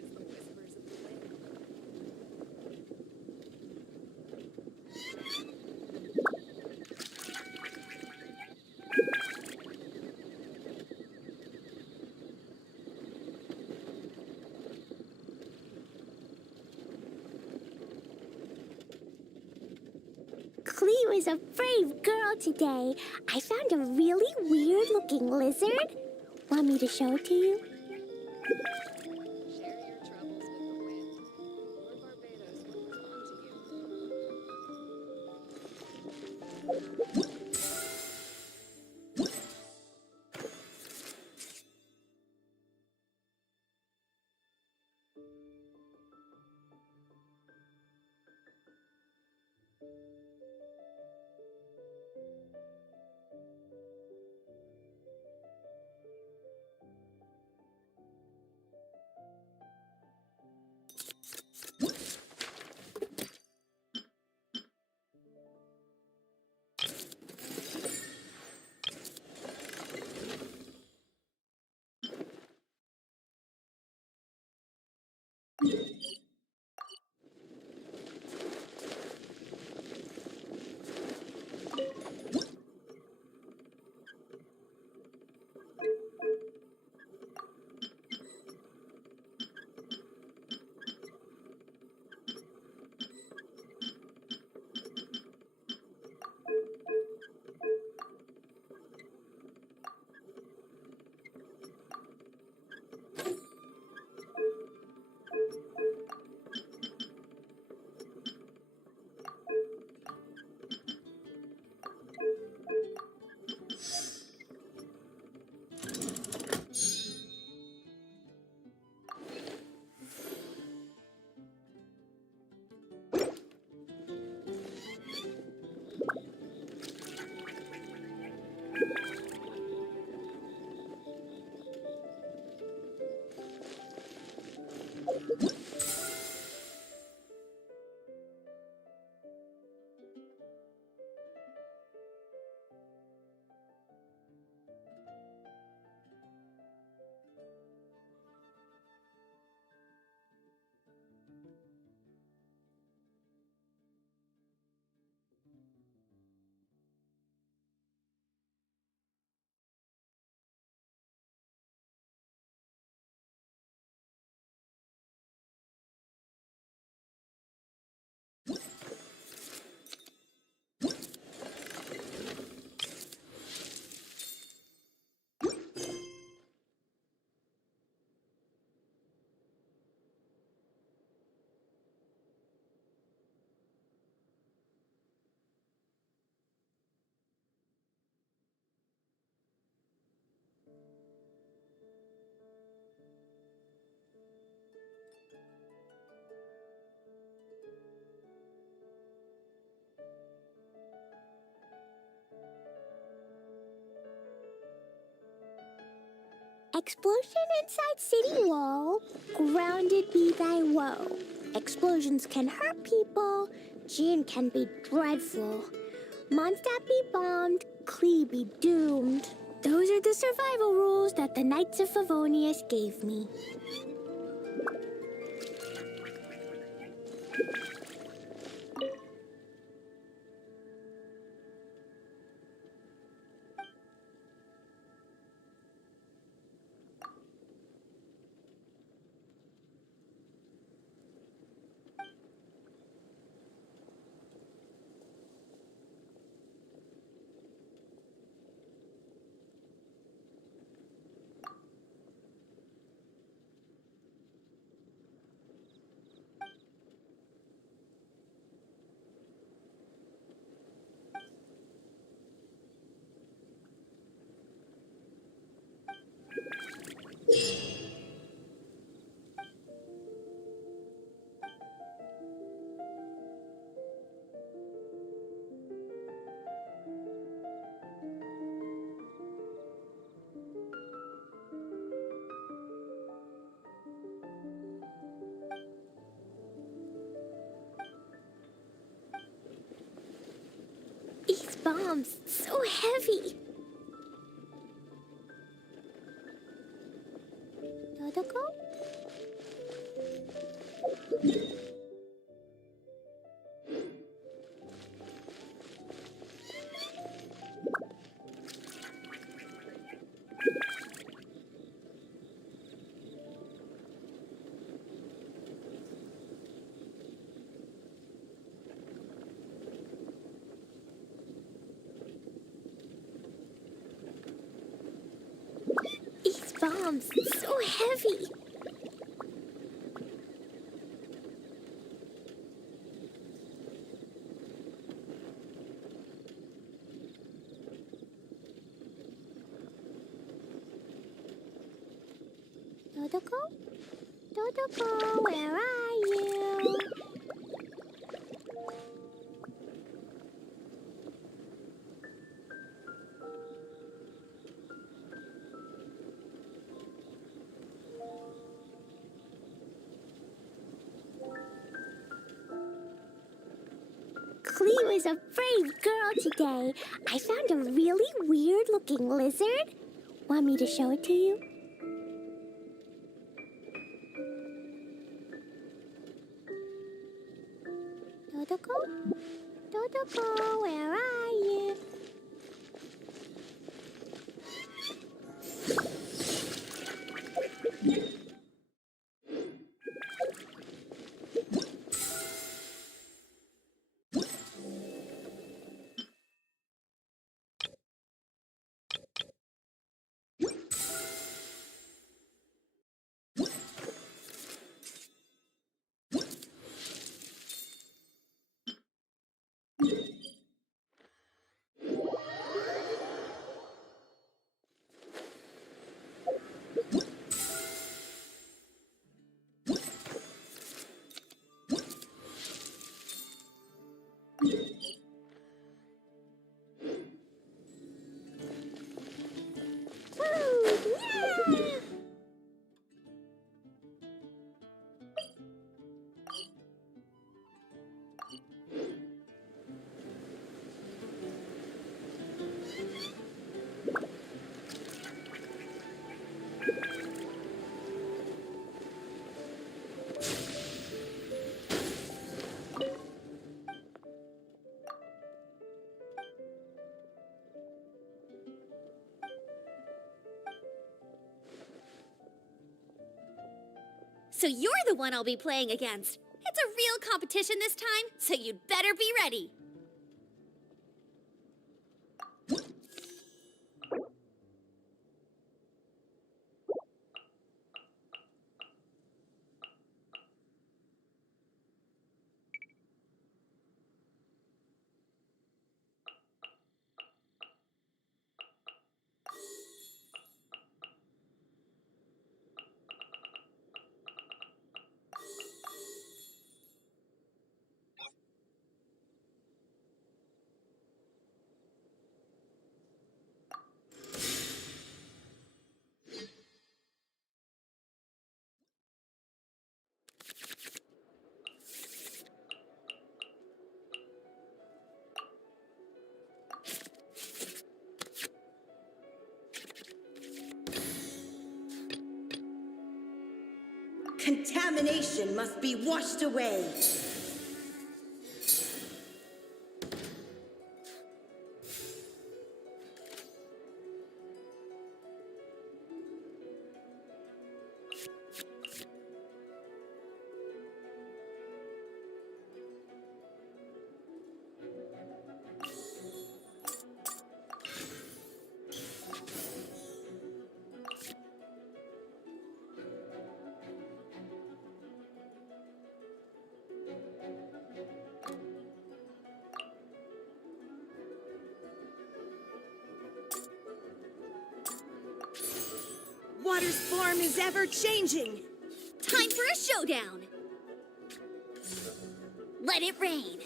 Cleo is a brave girl today. I found a really weird-looking lizard. Want me to show it to you? Explosion inside city wall. Grounded be thy woe. Explosions can hurt people. Gin can be dreadful. Mondstadt be bombed. Klee be doomed. Those are the survival rules that the Knights of Favonius gave me. These bombs, so heavy. Dodoko? These bombs, so heavy. Dodoko? Dodoko, where are you? Klee was a brave girl today. I found a really weird-looking lizard. Want me to show it to you? Dodoko? Dodoko, where are you? So you're the one I'll be playing against. It's a real competition this time, so you'd better be ready. Contamination must be washed away. Water's form is ever changing. Time for a showdown! Let it rain!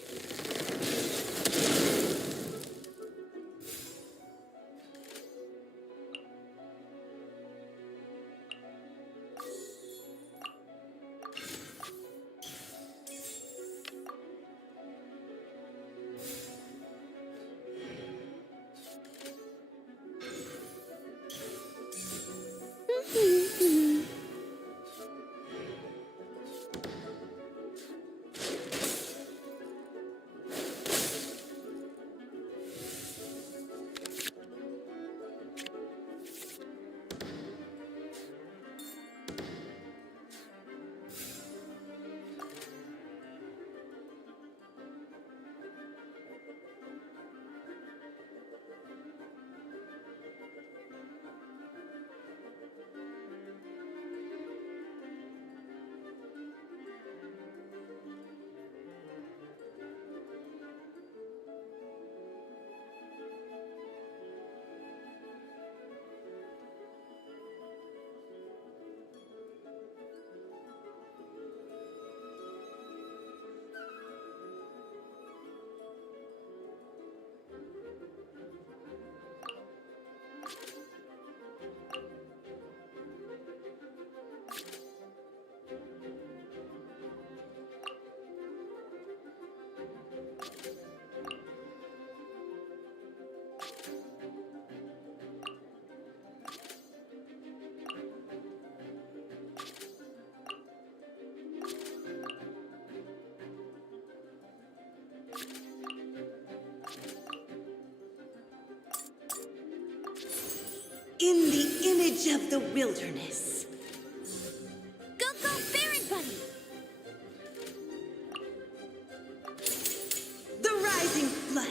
In the image of the wilderness. Go, go, Baron Buddy! The rising flood.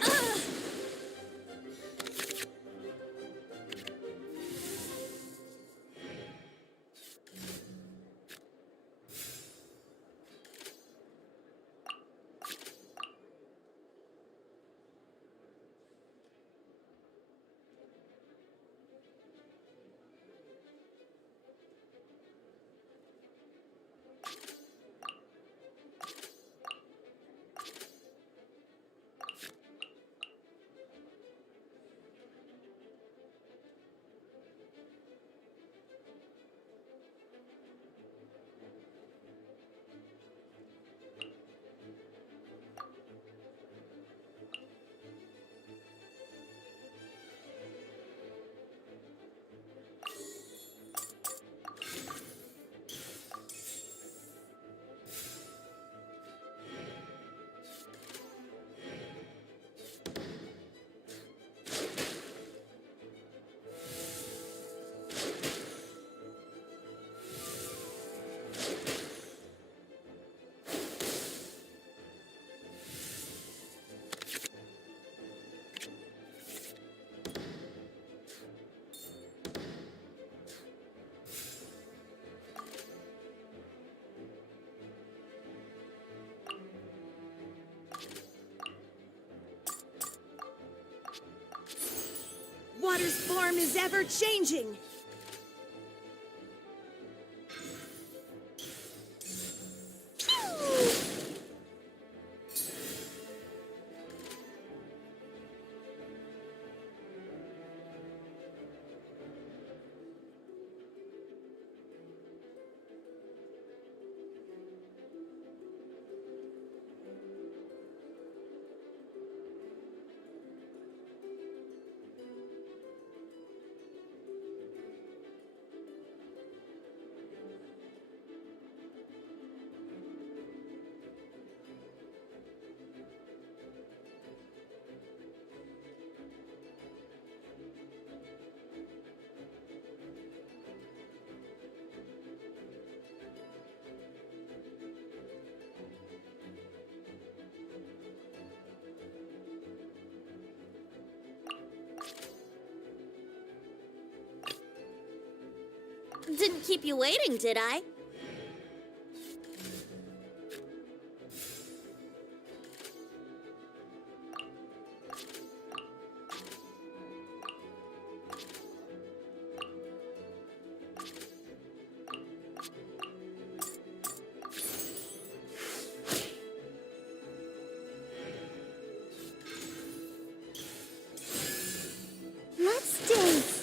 Water's form is ever changing. Didn't keep you waiting, did I? Let's dance.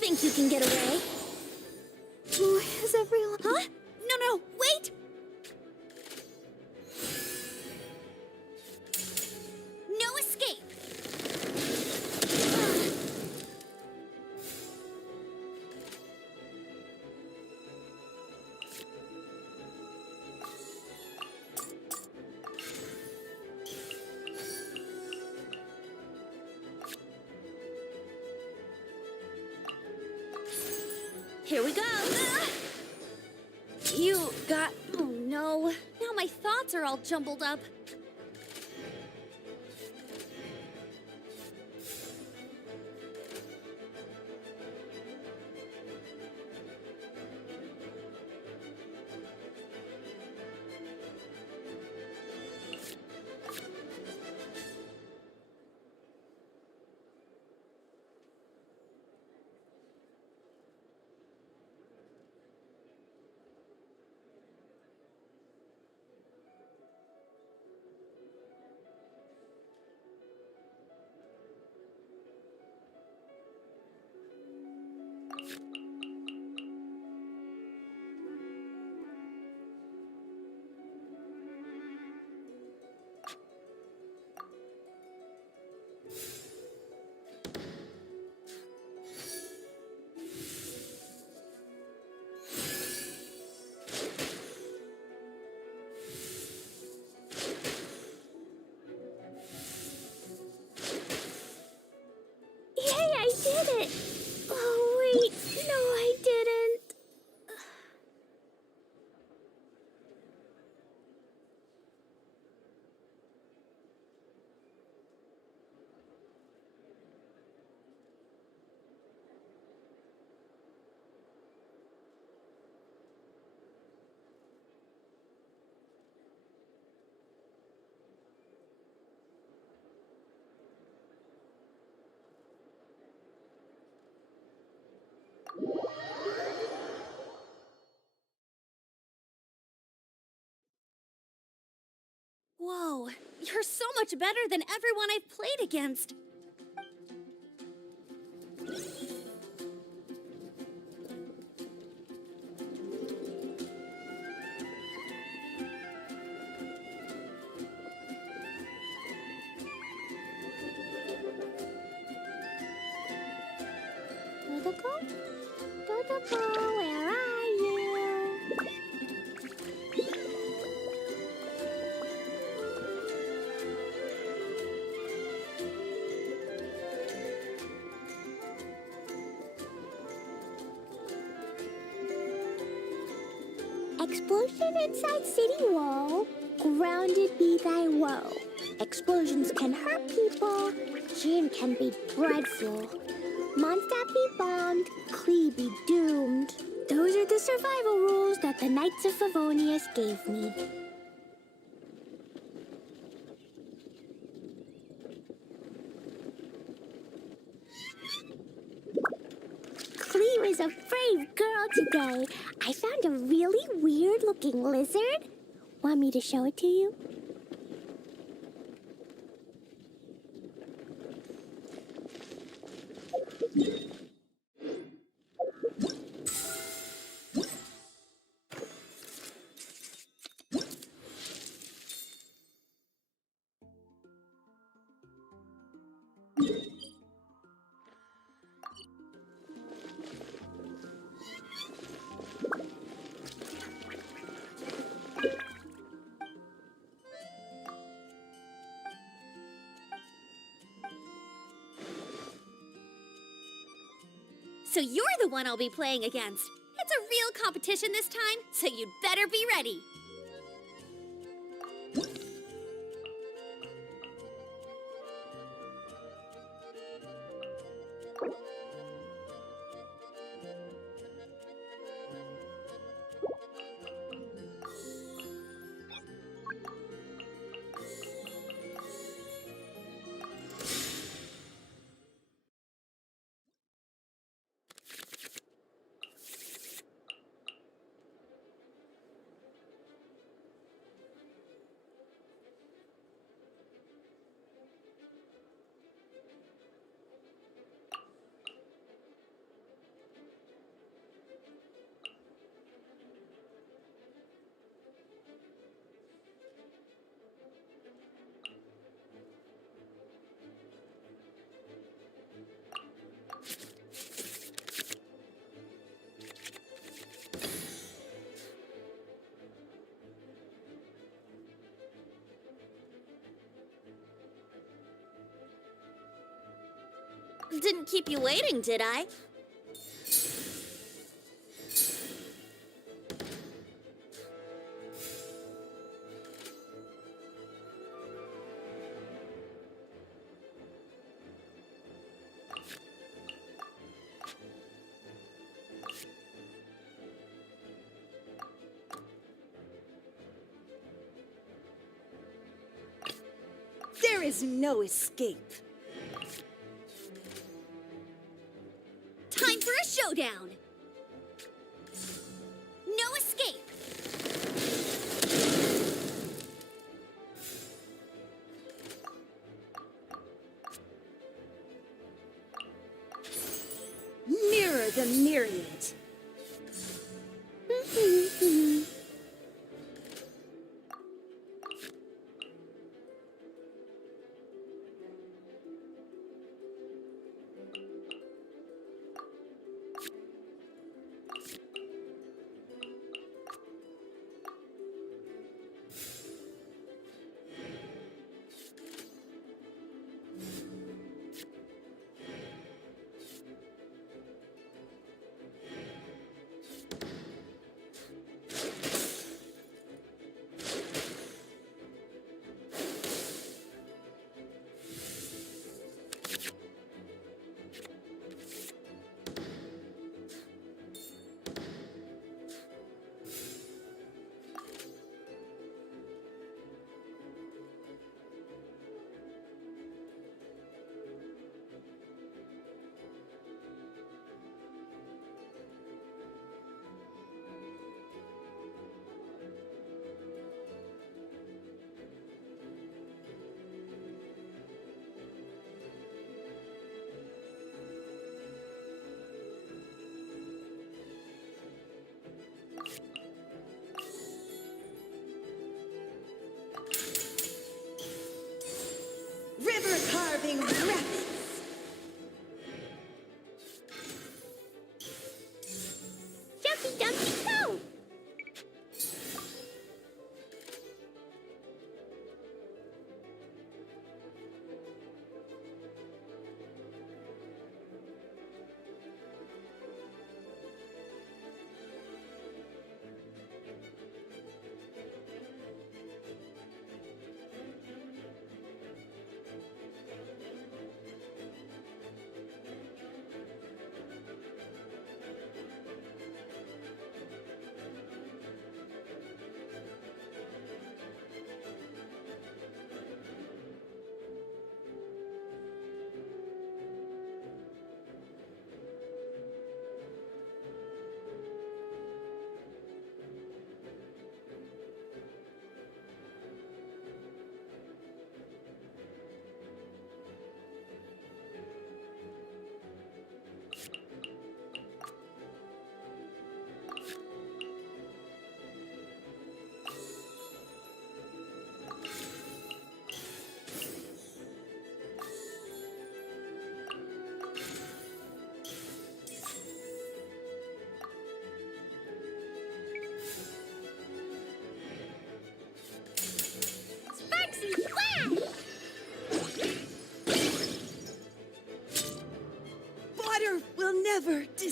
Think you can get away? Is everyone... Huh? No, wait! No escape! Here we go. You got... Oh no. Now my thoughts are all jumbled up. I did it! Oh, wait. No, I didn't. Whoa, you're so much better than everyone I've played against. Dodoko? Dodoko, where are you? Explosion inside city wall. Grounded be thy woe. Explosions can hurt people. Jin can be dreadful. Mondstadt be bombed. Klee be doomed. Those are the survival rules that the Knights of Favonius gave me. Klee was a brave girl today. I found a really weird-looking lizard. Want me to show it to you? So you're the one I'll be playing against. It's a real competition this time, so you'd better be ready. Didn't keep you waiting, did I? There is no escape. Time for a showdown! No escape! Mirror the myriad.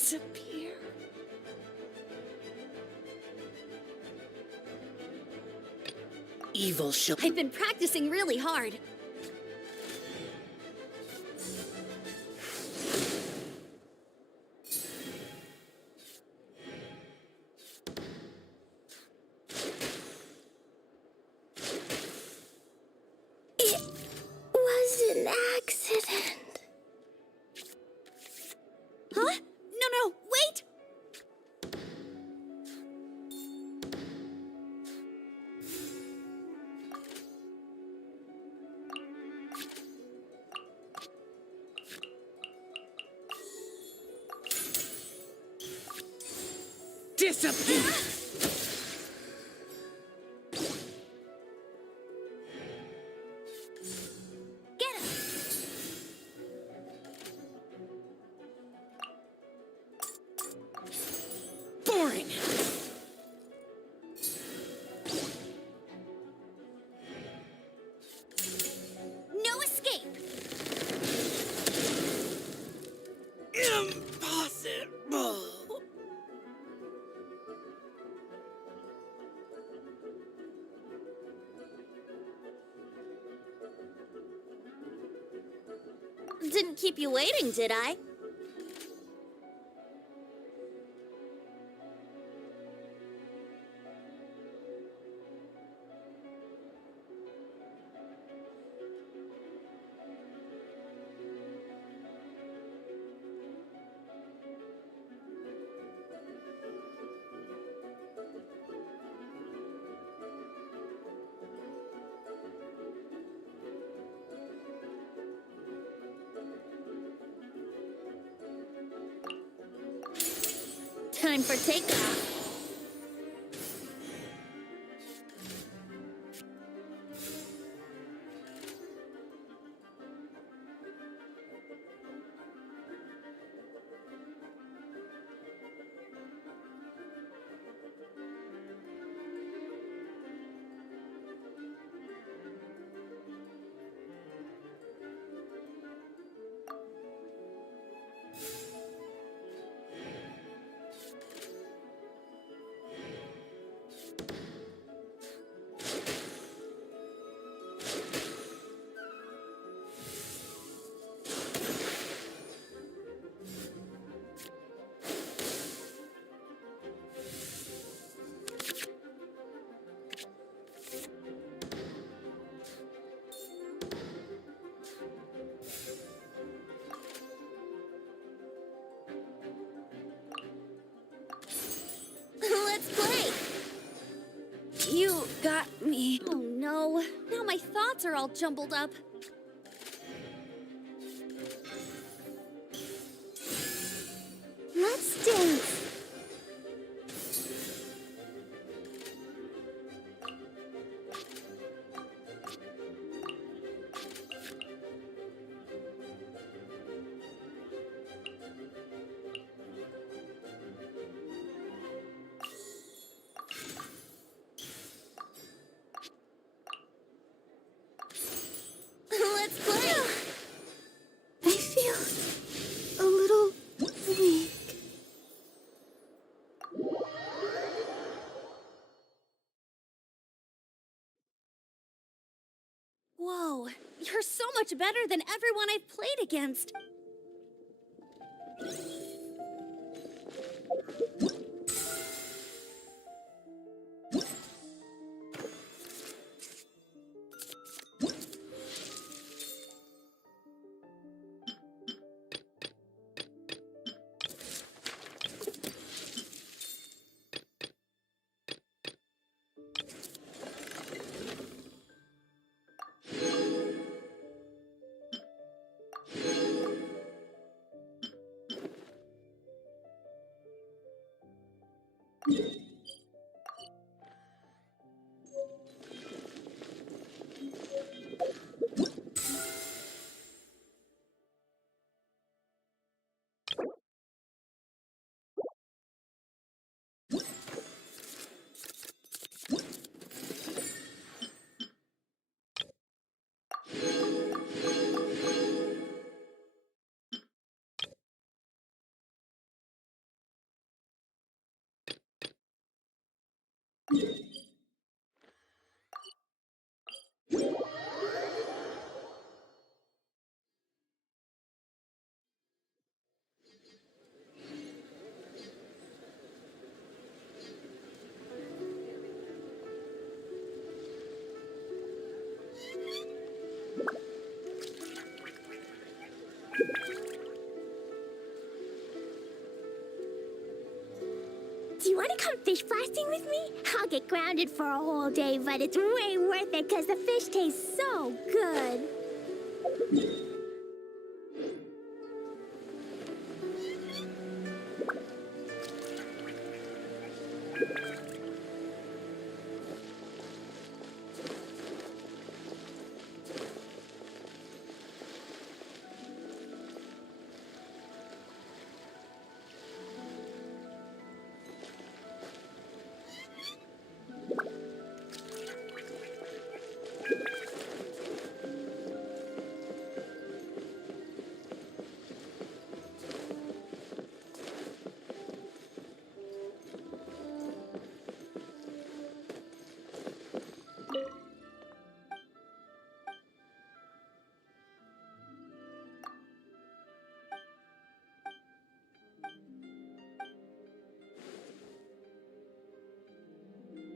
disappear. Evil shall. I've been practicing really hard. It was an accident. Huh? No, wait! Disappear! Get him! Boring! No escape! Impossible! Didn't keep you waiting, did I? Time for takeoff. Let's play! You got me. Oh no, now my thoughts are all jumbled up. Let's dance. Let's play! I feel a little weak. Whoa, you're so much better than everyone I've played against. Do you want to come fish blasting with me? I'll get grounded for a whole day, but it's way worth it because the fish taste so good.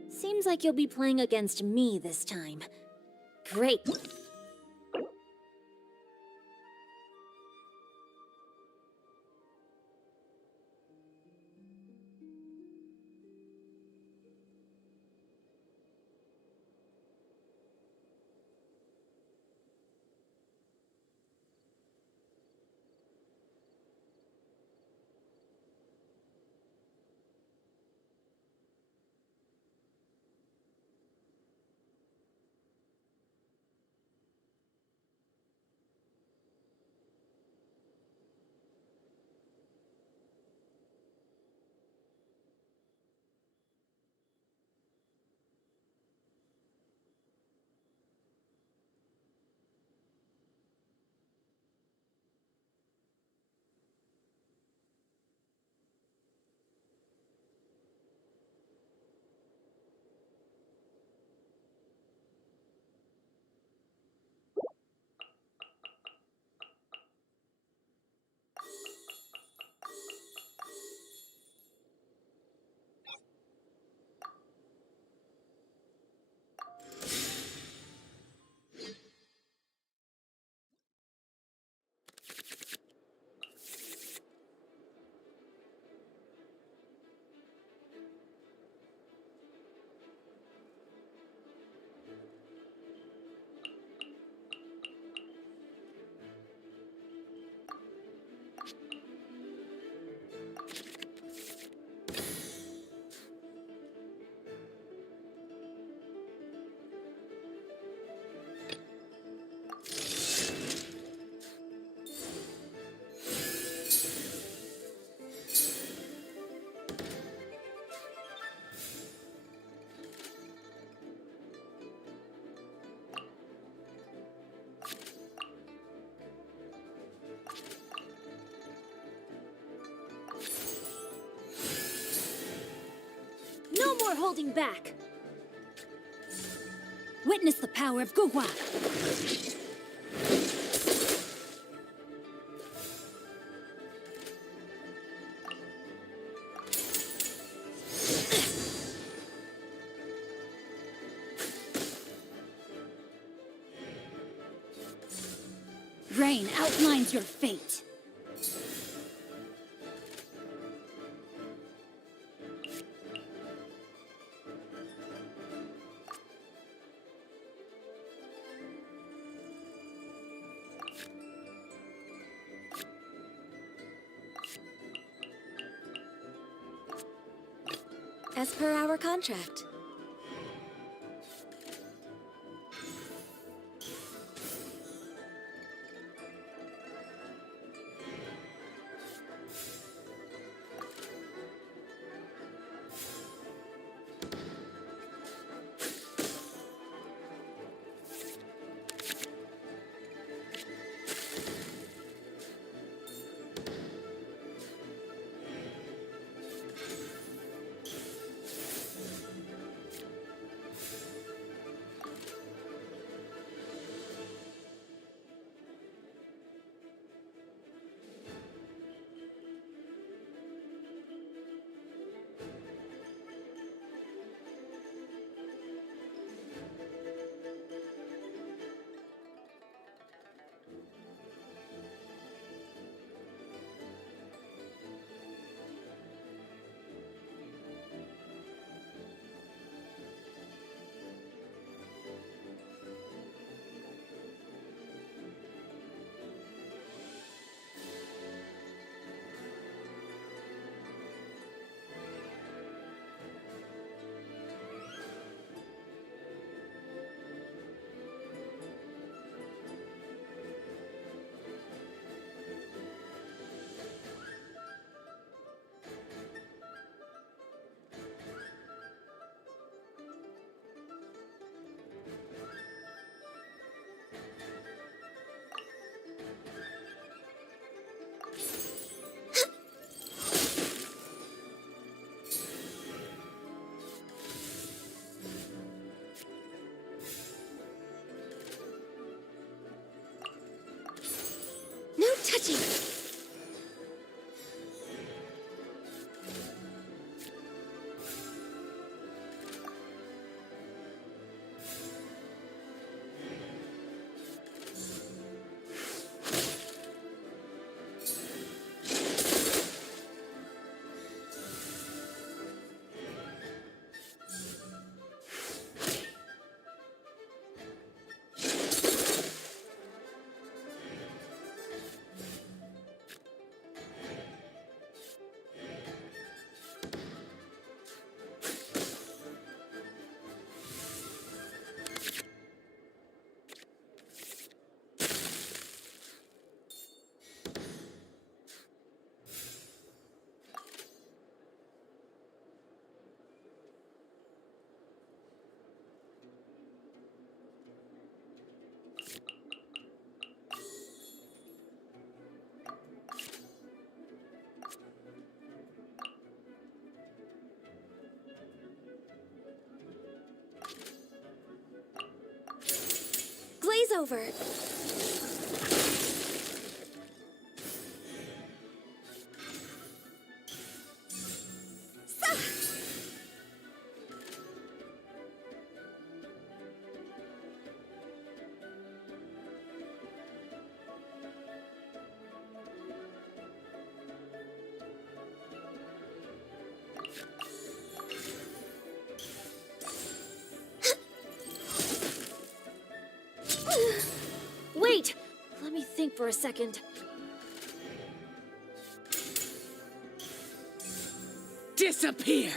Seems like you'll be playing against me this time. Great. No more holding back! Witness the power of Guhua! Rain outlines your fate. As per our contract. Stretching. Glaze over. Wait! Let me think for a second. Disappear!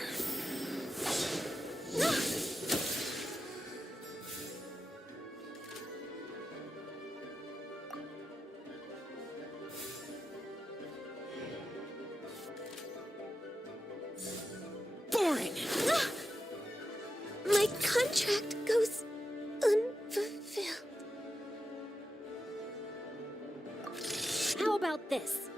Boring! My contract goes unfulfilled. How about this?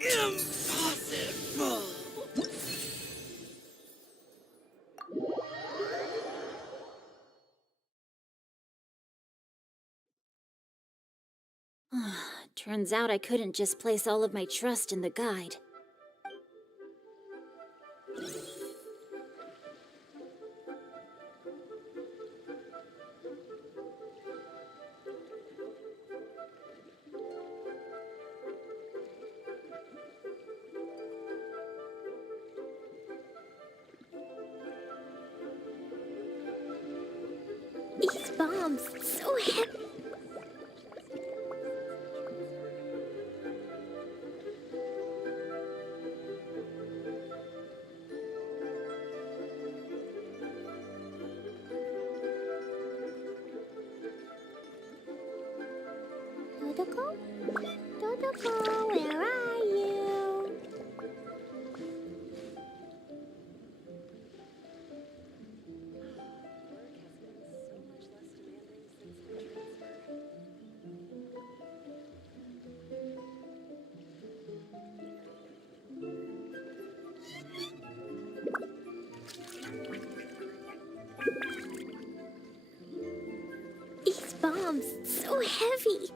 Impossible! Turns out I couldn't just place all of my trust in the guide. These bombs, so heavy. Dodoko? Dodoko, where are you? These bombs, so heavy.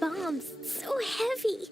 bombs so heavy.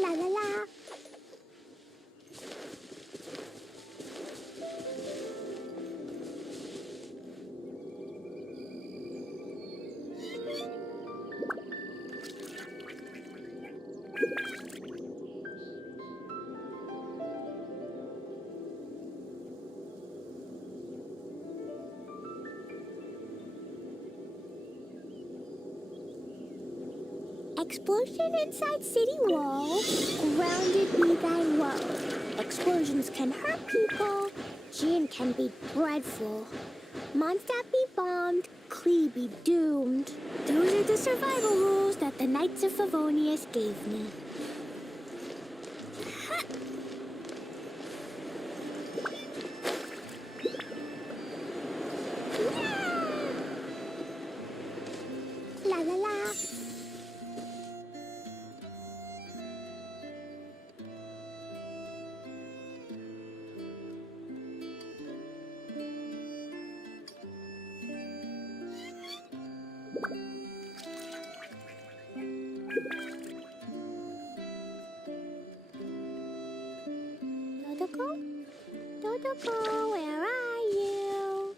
La la la. Explosion inside city wall. Grounded be thy woe. Explosions can hurt people. Gin can be dreadful. Mondstadt be bombed. Klee be doomed. Those are the survival rules that the Knights of Favonius gave me. La la la. Dodoko? Dodoko, where are you?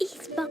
Isbok.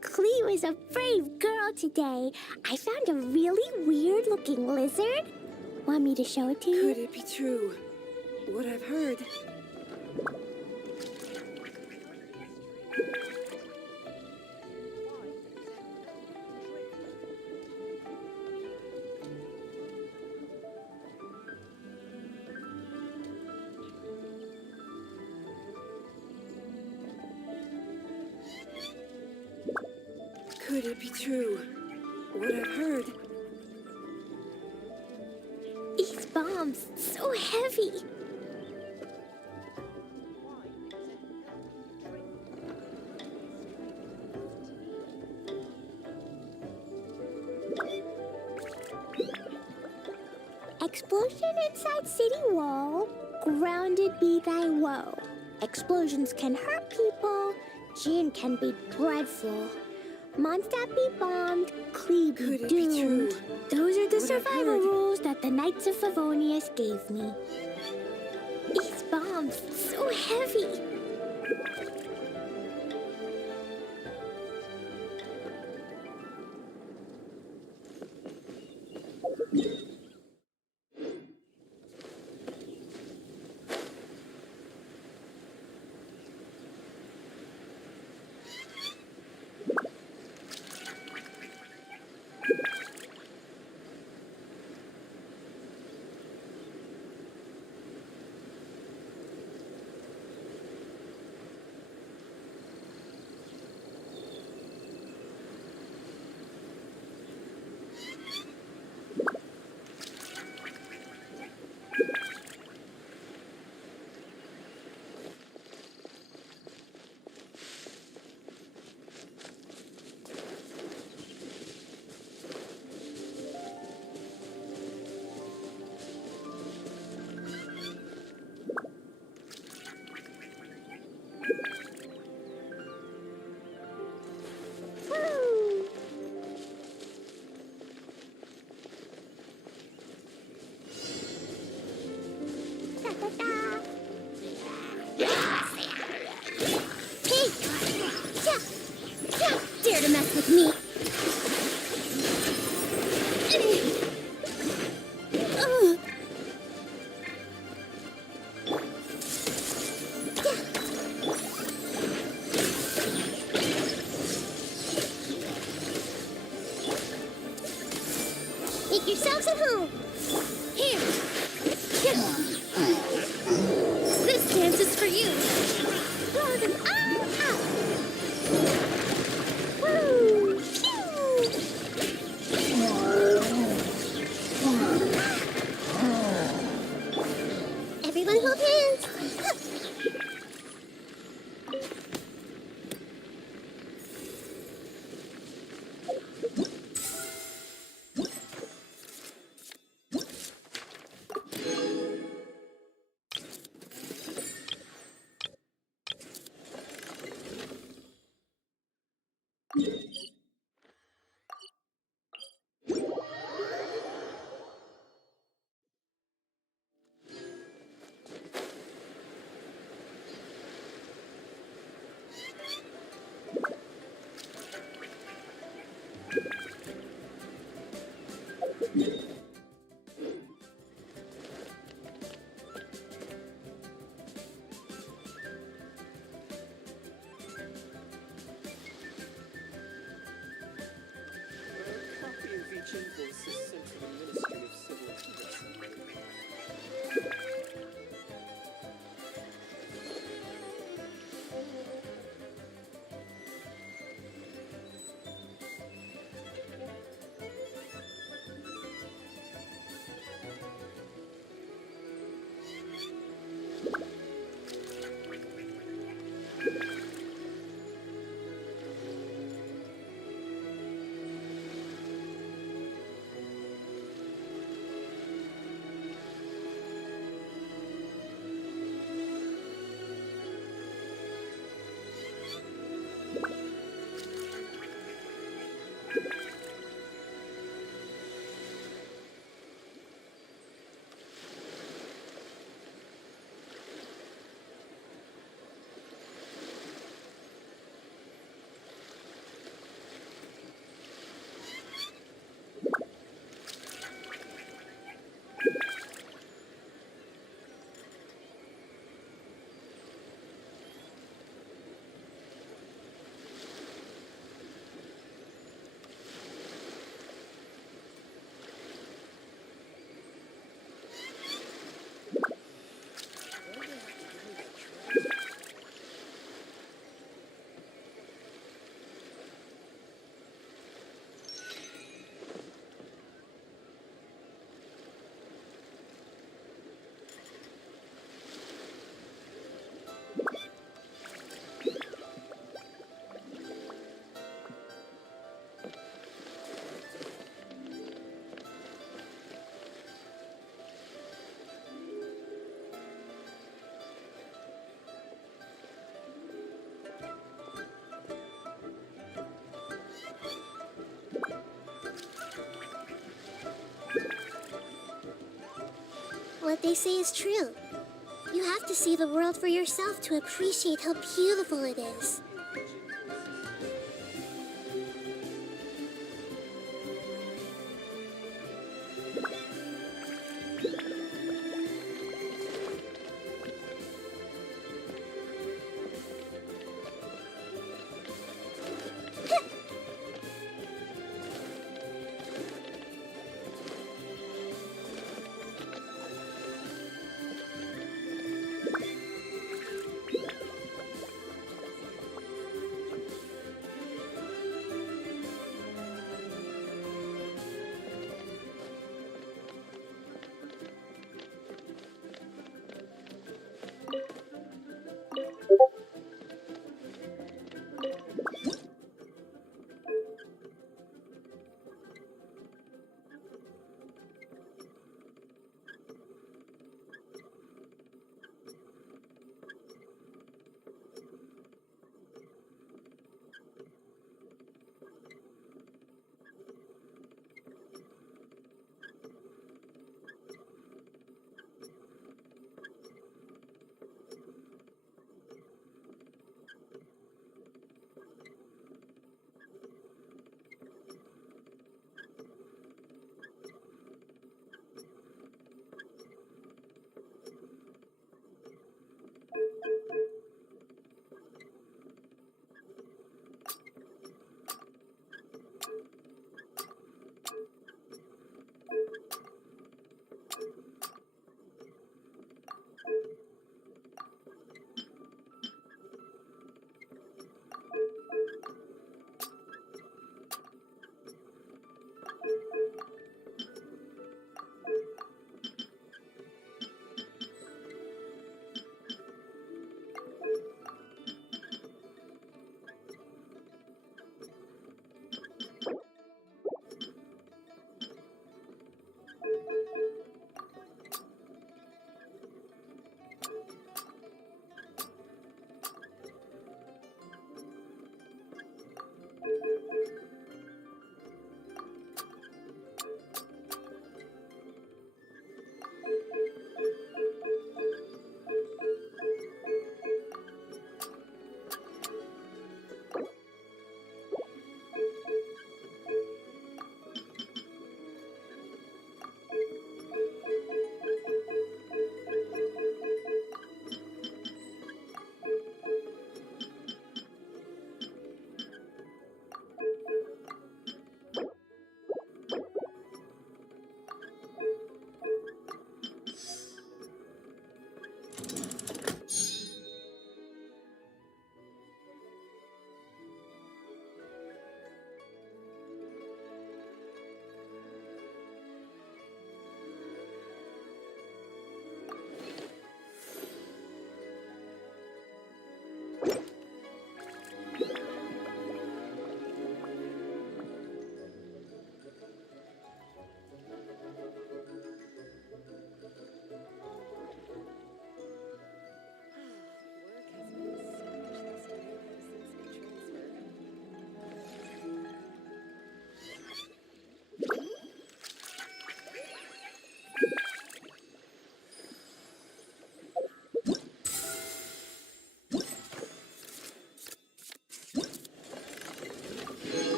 Klee was a brave girl today. I found a really weird-looking lizard. Want me to show it to you? Could it be true? What I've heard. Could it be true? What I've heard. These bombs, so heavy. Explosion inside city wall. Grounded be thy woe. Explosions can hurt people. Jin can be dreadful. Mondstadt be bombed, Klee be doomed. Those are the survival rules that the Knights of Favonius gave me. These bombs, so heavy. What they say is true. You have to see the world for yourself to appreciate how beautiful it is.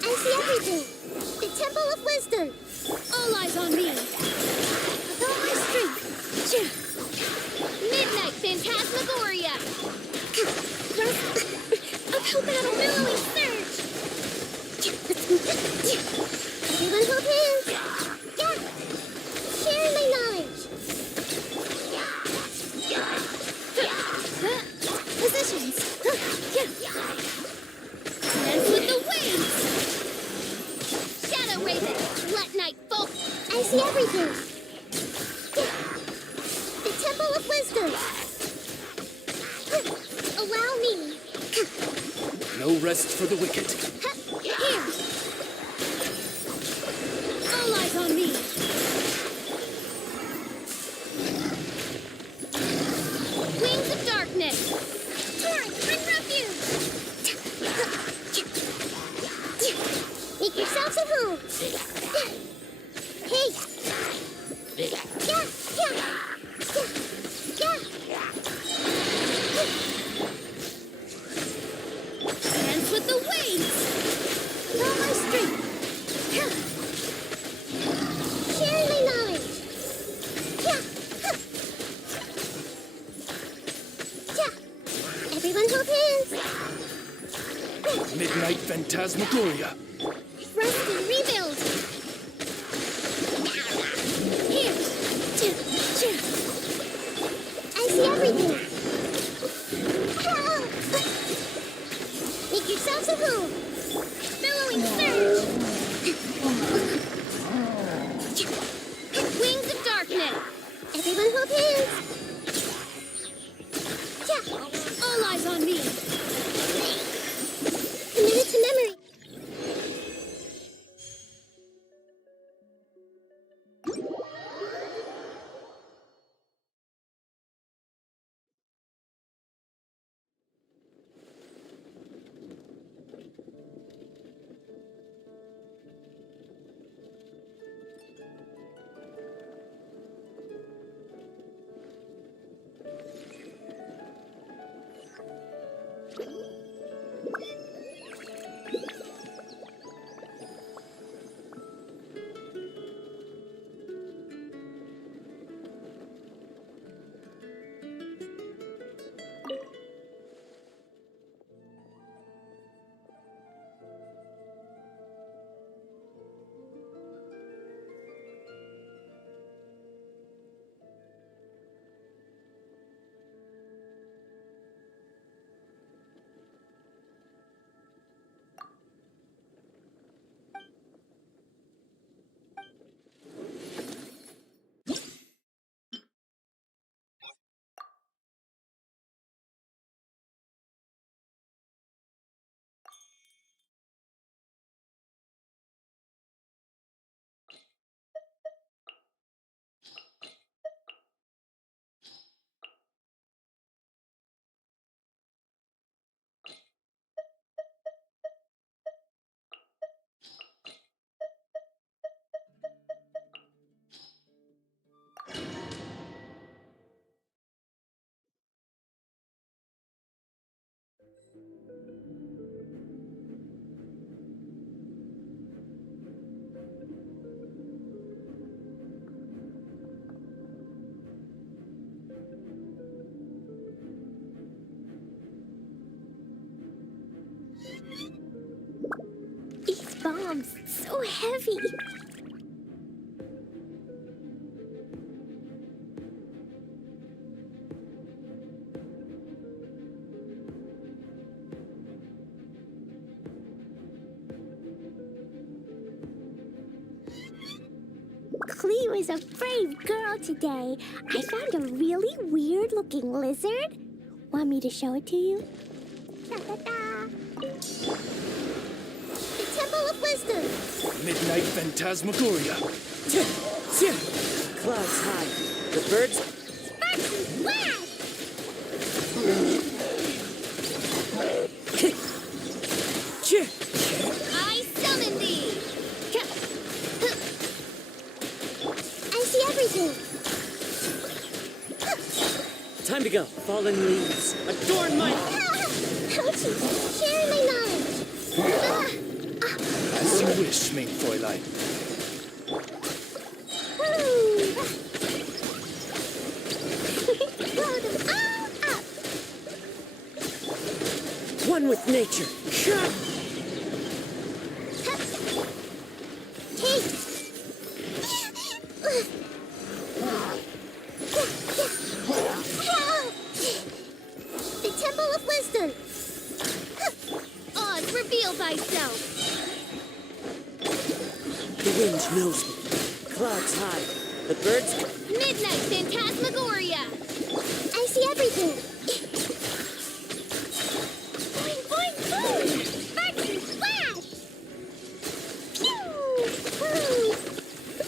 I see everything. The Temple of Wisdom. All eyes on me. With all my strength. Midnight Phantasmagoria! Uphill battle billowing surge. Everyone hold hands. Yeah. Share my knowledge. Positions. Dance with the waves! Shadow Raven, let night fall! I see everything. The Temple of Wisdom. Allow me. No rest for the wicked. Here. All eyes on me. Wings of darkness! Torrent, bring refuge. Make yourselves at home. Hey. Yeah. Dance with the waves! With all my strength. Share my knowledge. Everyone hold hands. Midnight Phantasmagoria. Rest and rebuild. Here. I see everything. Help! Make yourselves at home. Billowing surge. Wings of darkness! Everyone hold hands. All eyes on me. Committed to memory. I'm so heavy. Cleo is a brave girl today. I found a really weird-looking lizard. Want me to show it to you? Da-da-da. The Temple of Wisdom. Midnight Phantasmagoria. Clouds high. The birds. Sparks and flash. I summon thee! I see everything. Time to go. Fallen leaves. Adorn my... Ouchie! Sharing my knowledge. As you wish, mein Fräulein. Blow them all up. One with nature. The Temple of Wisdom. Oz, reveal thyself! The wind knows me. Clouds high. The birds... Midnight Phantasmagoria! I see everything. Boing, boing, boing. Sparks and flash. Pew! Woo!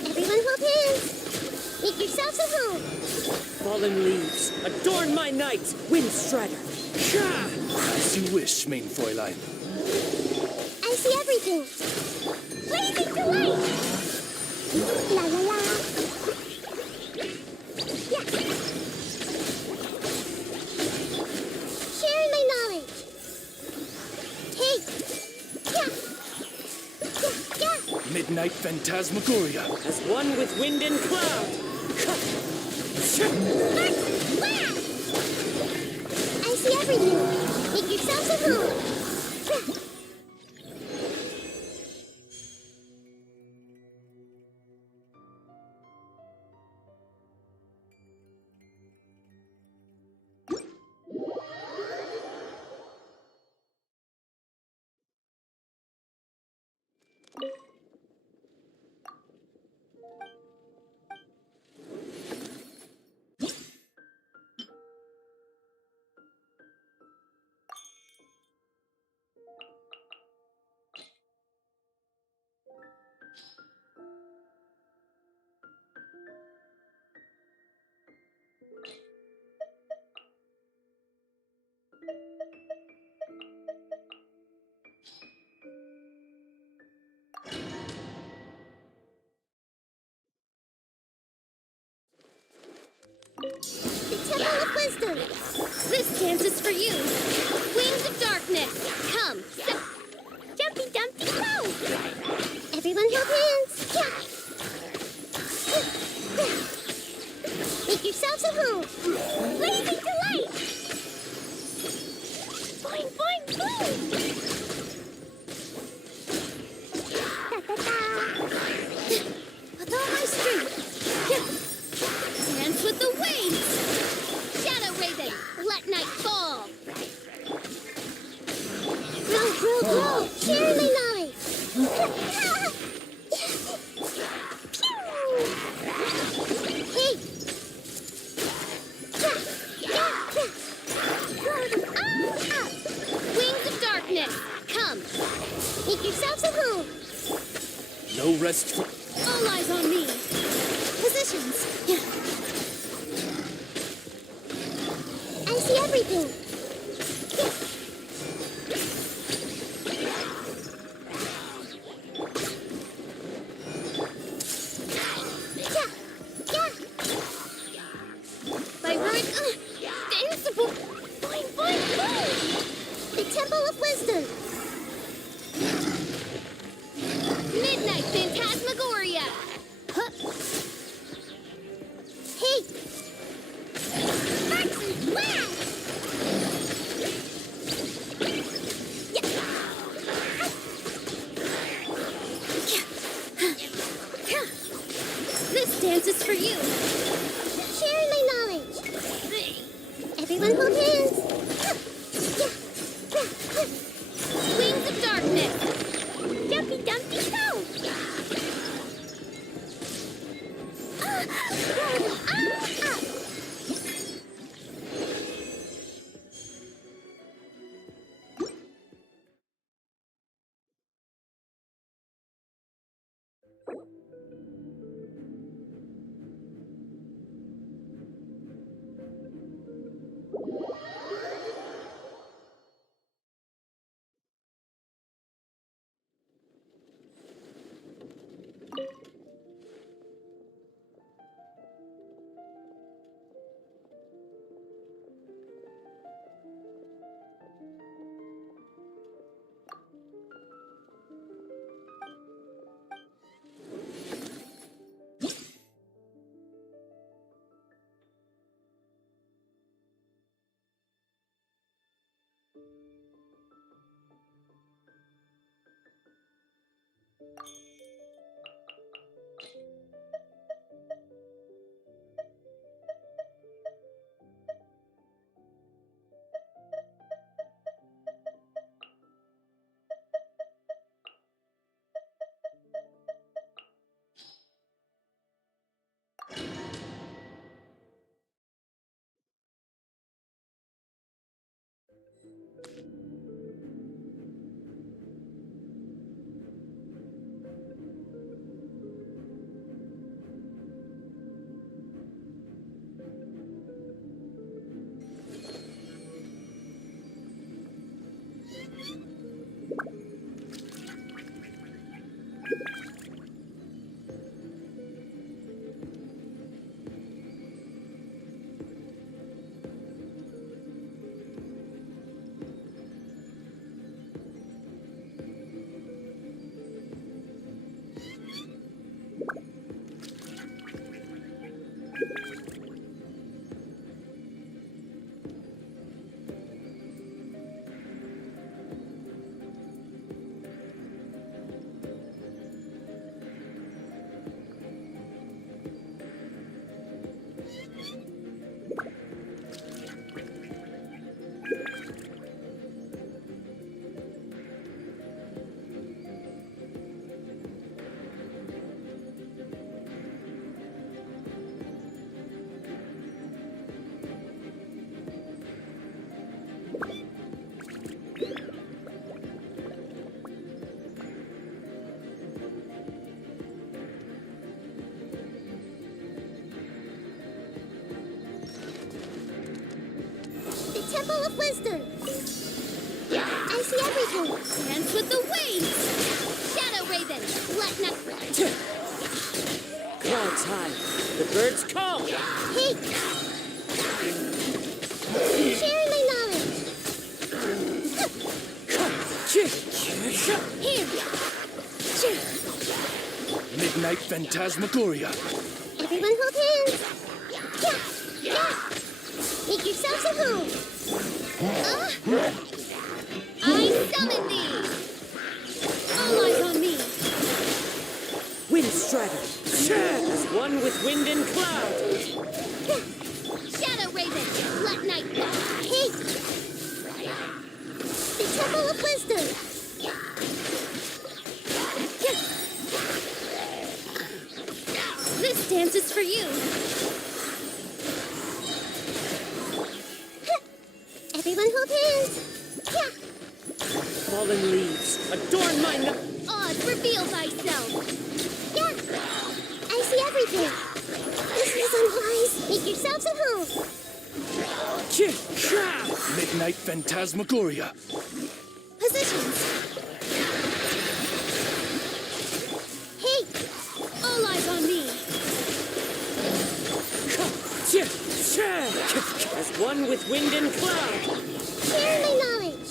Everyone hold hands. Make yourselves a home. Fallen leaves. Adorn my night. Wind strider. As you wish, mein Fräulein. I see everything. Blazing delight. La la la. Yeah. Sharing my knowledge. Hey. Yeah. Yeah. Midnight Phantasmagoria. As one with wind and cloud. I see everything. Make yourselves a home. The Temple of Wisdom. This dance is for you! Wings of Darkness! Come! Jumpy Dumpty Go! Everyone hold hands. Yeah. Make yourselves a home. Blazing delight. Boing, boing, boing. Da-da-da. With all my strength! Dance with the waves! Shadow Raven! Let night fall! Grow, grow, grow. Sharing my knowledge. Hey. Blow them all up. Wings of Darkness! Come! Make yourselves a home. No rest for... All eyes on me! Positions. I see everything. By right... danceable! Boing, boing, boing. The Temple of Wisdom. Midnight Phantasmagoria! Huh. Hey. Sparks and flash. Yeah. Temple of Wisdom. I see everything. Dance with the waves! Shadow Raven, let not... Clouds high, the birds call. Hey! Sharing my knowledge. Here. Midnight Phantasmagoria. Everyone hold hands. Yeah. Make yourselves at home. I summon thee! All eyes on me! Wind Strider, as one with wind and cloud. Shadow Raven, let night fall! Hey! The Temple of Wisdom. This dance is for you! Everyone hold hands. Yeah. Fallen leaves, adorn my Oz, reveal thyself! Yeah. I see everything. This is unwise. Make yourselves at home. Midnight Phantasmagoria. Positions. Hey! All eyes on me! As one with wind and cloud. Share my knowledge.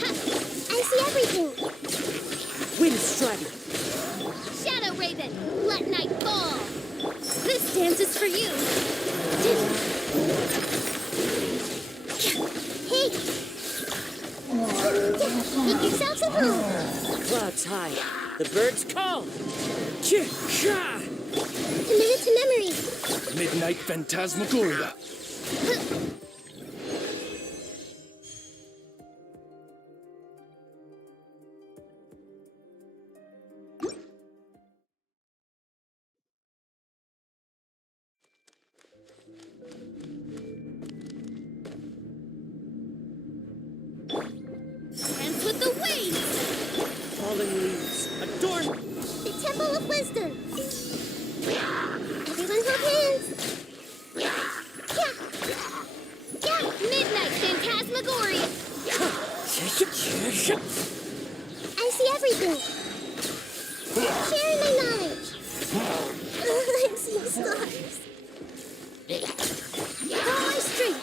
Ha! I see everything. Wind Strider. Shadow Raven, let night fall! This dance is for you! Hey! Make yourselves at home. Clouds high, the birds call. Committed to memory. Midnight Phantasmagoria. Dance with the waves! Fallen leaves, adorn. The Temple of Wisdom. Everyone hold hands. Yeah. Midnight Phantasmagoria! I see everything. Sharing my knowledge. I'm seeing stars. Follow my street!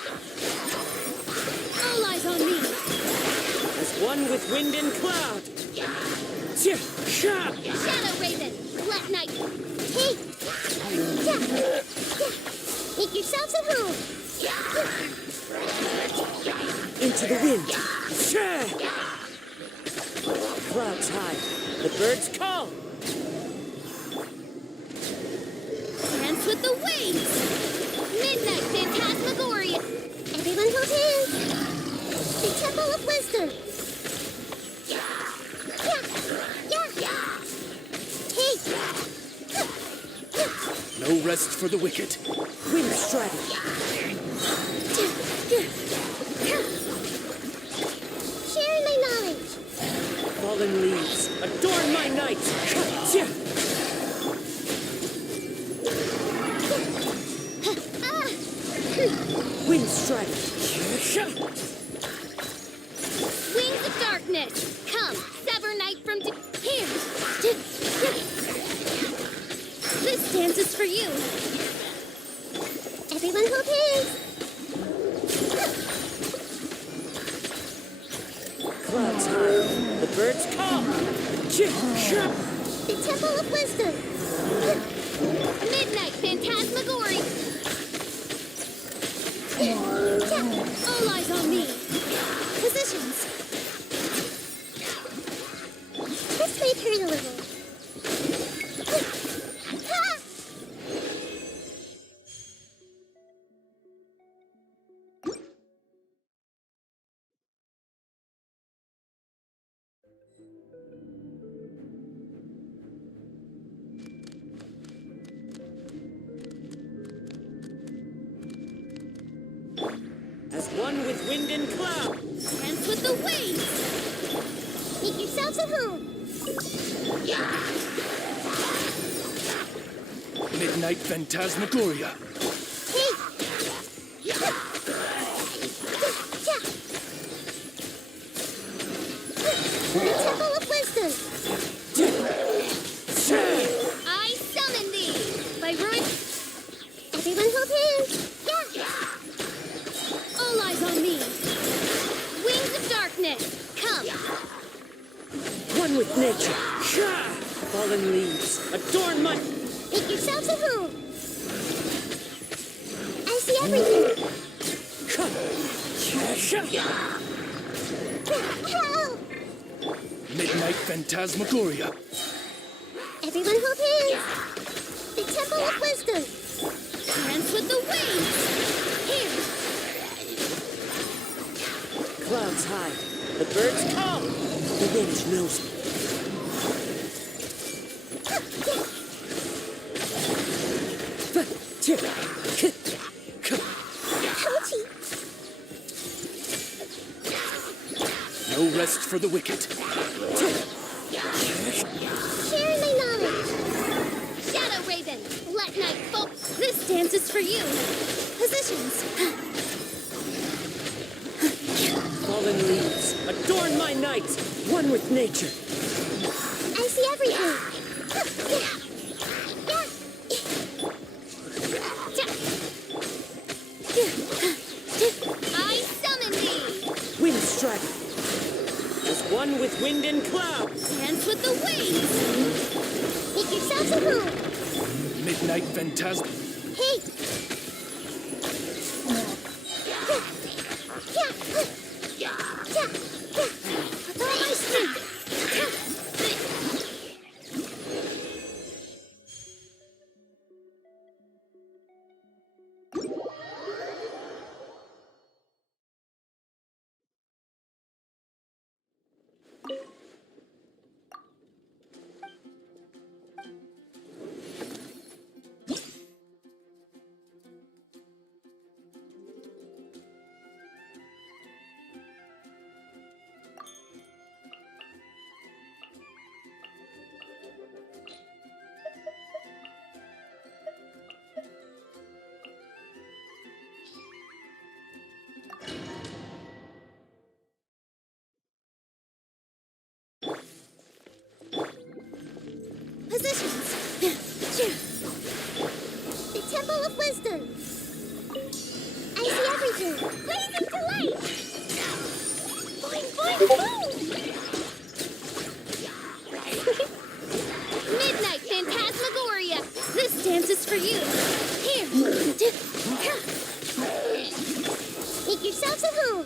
All eyes on me! As one with wind and cloud. Shadow Raven, let night... Hey! Yeah. Make yourselves at home. In into the wind. Clouds high, the birds call. Dance with the waves! Midnight Phantasmagoria! Everyone hold hands! The Temple of Wisdom! No rest for the wicked. Wind strider. Sharing my knowledge! Fallen leaves, adorn my night. Wind strider. Wings of darkness! Come, sever night from here! This dance is for you! Everyone hold hands! Clouds high, the birds call. The Temple of Wisdom! Midnight Phantasmagoria! All eyes on me! Positions! This may hurt a little. As one with wind and cloud. Dance with the waves! Make yourselves at home! Midnight Phantasmagoria. The Temple of Wisdom! I summon thee! By ruin... Everyone hold hands! All eyes on me! Wings of darkness! Come! One with nature. Fallen leaves, adorn my... Make yourselves at home! I see everything! Help! Midnight Phantasmagoria. Everyone hold hands! The Temple of Wisdom! Dance with the waves! Here! Clouds high, the birds call. The wind knows me. No rest for the wicked. Sharing my knowledge! Shadow Raven! Let night fall! This dance is for you! Positions! Fallen leaves, adorn my night. One with nature. I see everything! I summon thee! Wind strider. As one with wind and cloud. Dance with the waves! Make yourselves at home! Midnight Phantasm. Hey! With all my strength! Positions! The Temple of Wisdom! I see everything! Blazing delight! Boing, boing, boom! Midnight Phantasmagoria! This dance is for you! Here! Make yourselves at home!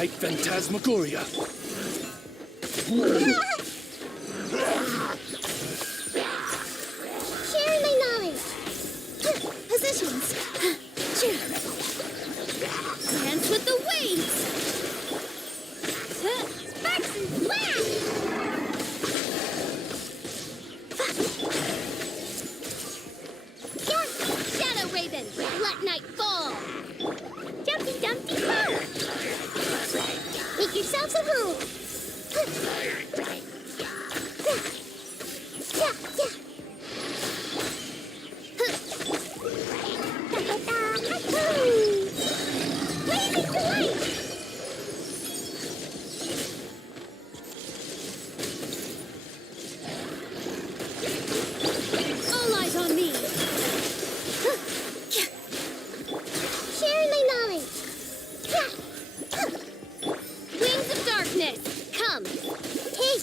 Midnight Phantasmagoria. Sharing my knowledge. Positions. Dance with the waves. Sparks and flash. Shadow Raven, let night fall. Jumpy Dumpty Park. Make yourselves at home. Blazing delight. All eyes on me. Sharing my knowledge. Wings of darkness, come. Hey.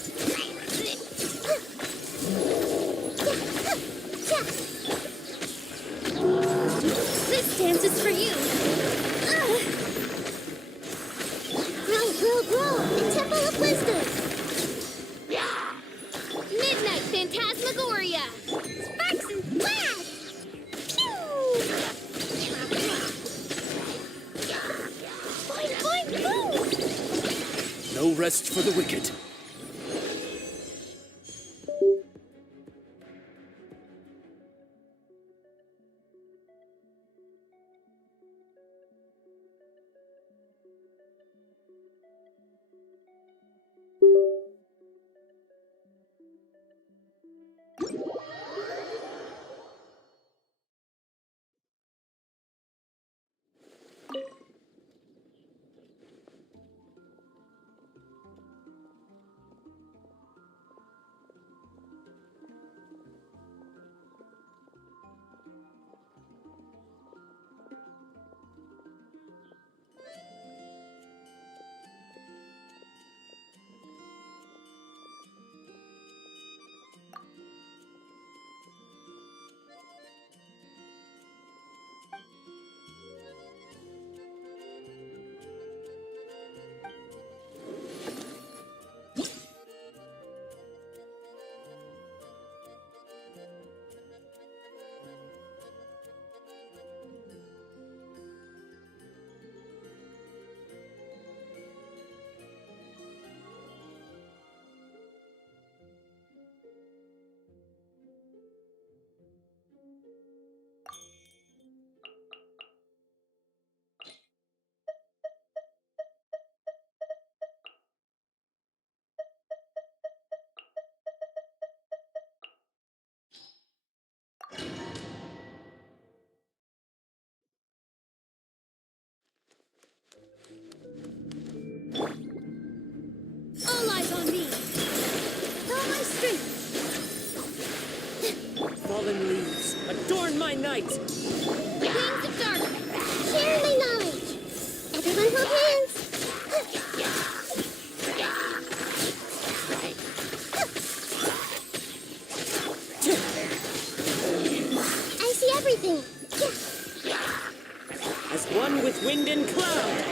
This dance is for you. Grow, grow, grow. The Temple of Wisdom. Midnight Phantasmagoria. Sparks and flash. Pew. Boing, boing, boom. No rest for the wicked. All eyes on me. All my strength. Fallen leaves, adorn my night. Wings of darkness. Sharing my knowledge. Everyone hold hands. I see everything. As one with wind and cloud.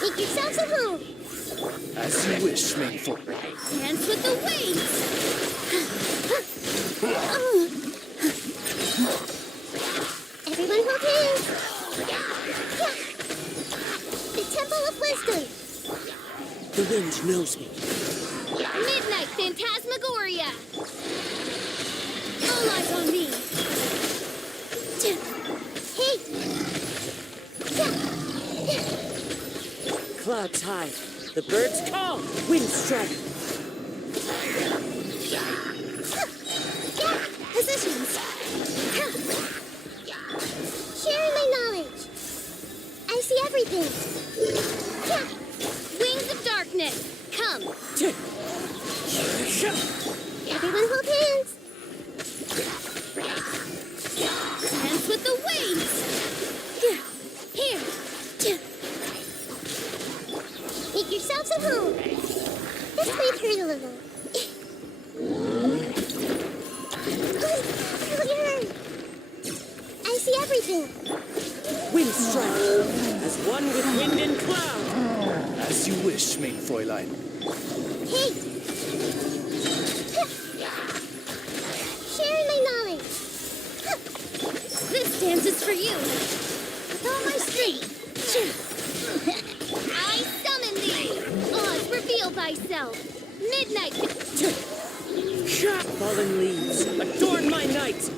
Make yourselves at home. As you wish, Mainful. Dance with the waves. Everyone hold hands. The Temple of Wisdom. The wind knows me. Midnight Phantasmagoria. All eyes on me. Hey. Clouds high. The birds call. Wind strike. Positions. Sharing my knowledge. I see everything. Wings of darkness, come. Everyone hold hands. Dance with the waves. Here. Make yourselves at home. This might hurt a little. I see everything. Wind strike. As one with wind and cloud. As you wish, mein Fräulein. Hey! Sharing my knowledge. This dance is for you. With all my strength. I summon thee. Oz, reveal thyself. Midnight. Fallen leaves, adorn my night.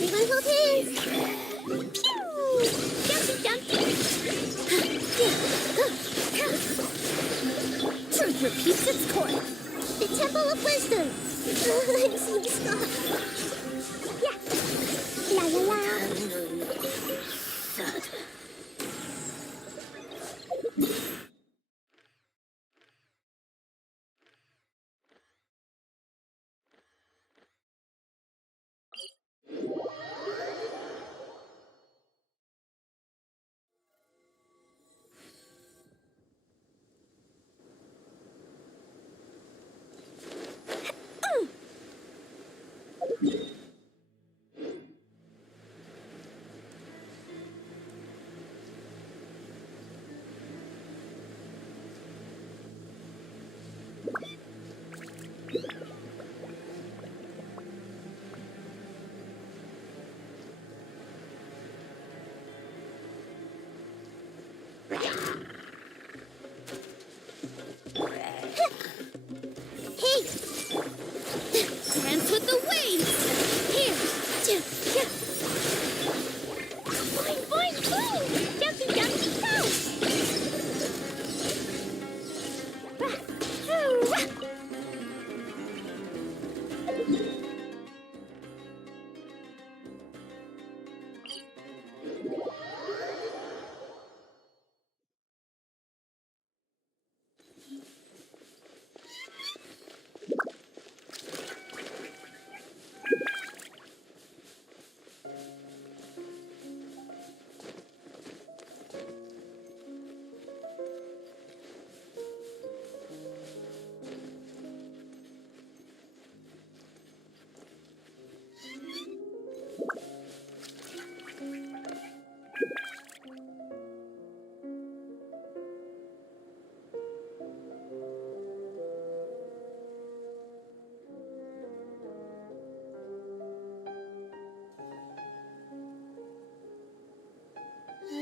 Everyone hold hands. Pew! Truth repeats its course. The Temple of Wisdom. I'm seeing Scott. Yeah. La la la.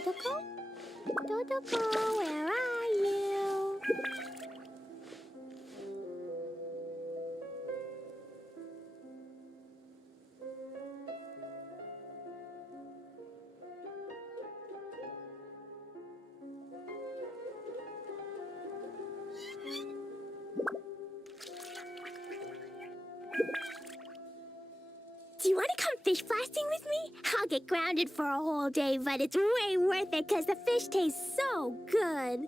Dodoko? Dodoko, where are you? Do you want to come fish blasting with me? I'll get grounded for a whole day, but it's way worth it because the fish tastes so good.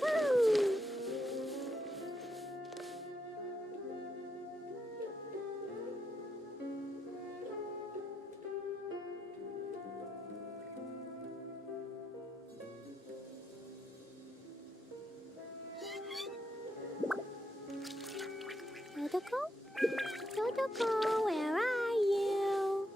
Woo! Dodoko? Dodoko, where are you?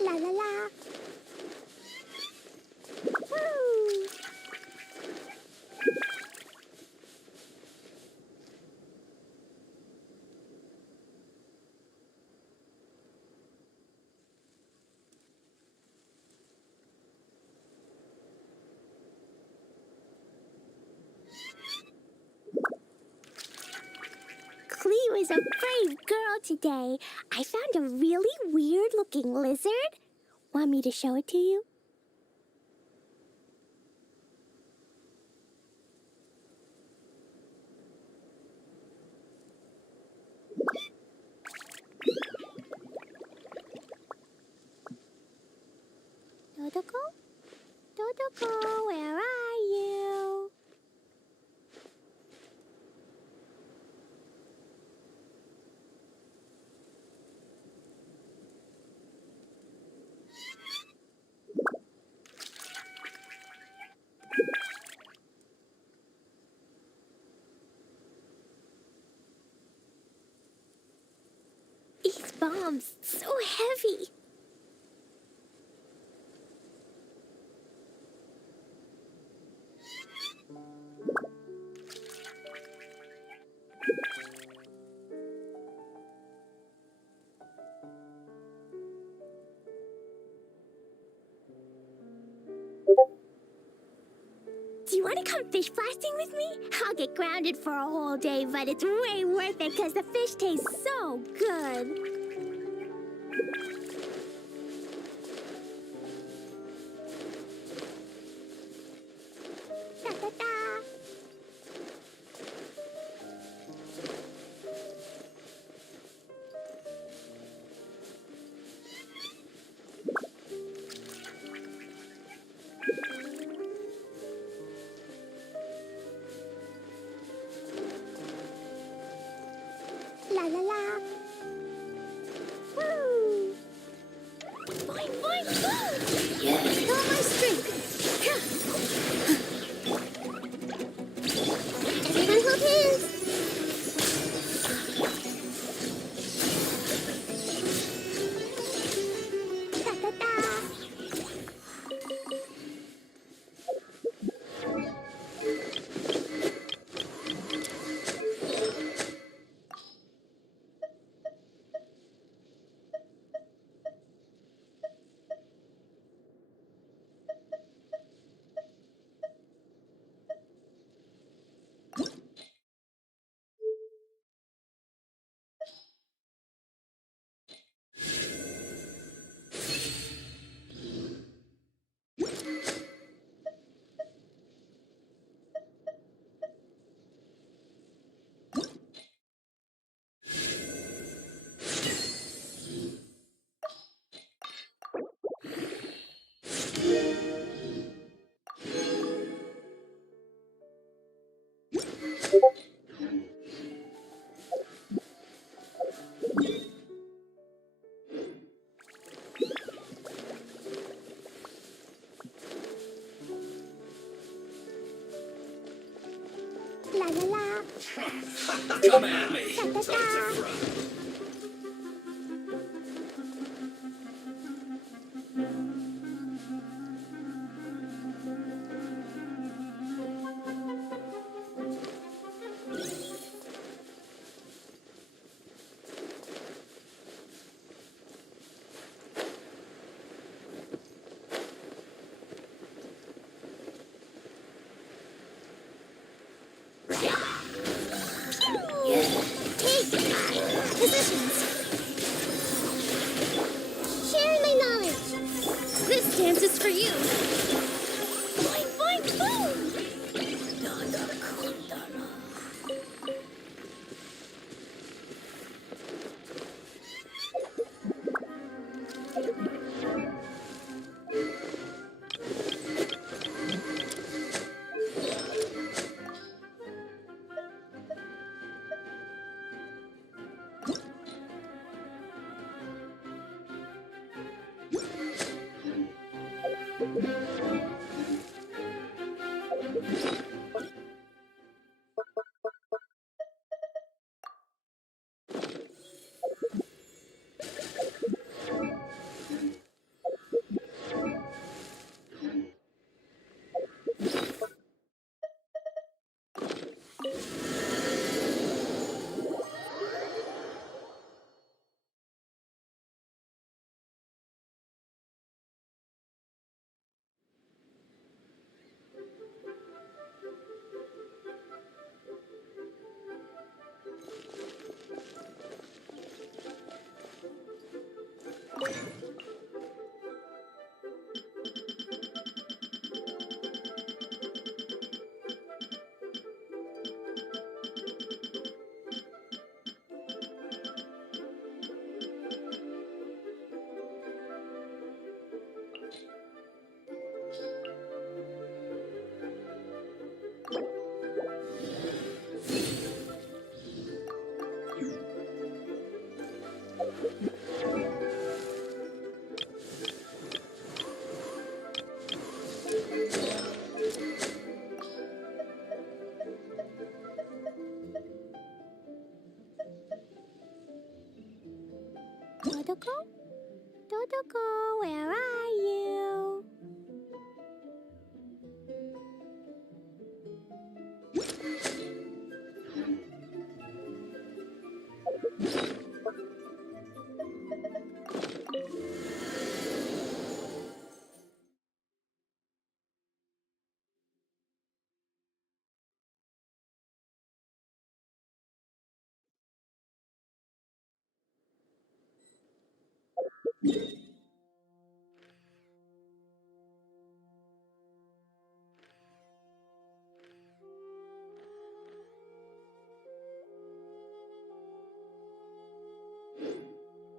La la la. Woo! Cleo is a brave girl today. I found a really weird-looking lizard. Want me to show it to you? Dodoko? Dodoko, where are you? These bombs, so heavy. Do you want to come fish blasting with me? I'll get grounded for a whole day, but it's way worth it because the fish tastes so good. Da da da. La la la. Woo! Boing, boing, boing! Yeah. With all my strength. Everyone hold hands. Da da da. La la la. Come at me. Da da da. Dodoko? Dodoko, where are you?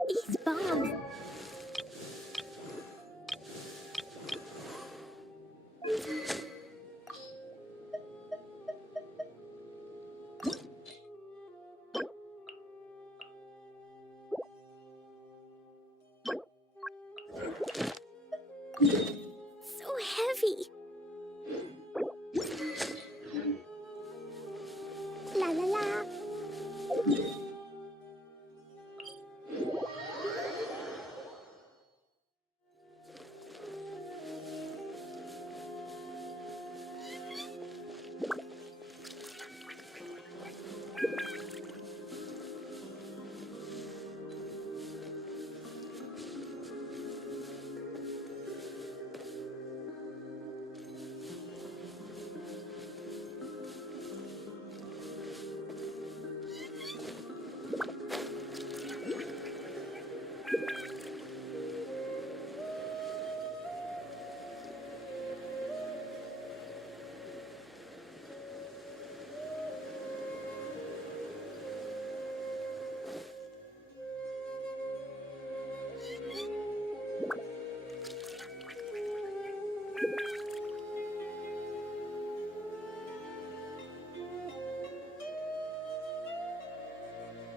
These bombs. So heavy. La la la.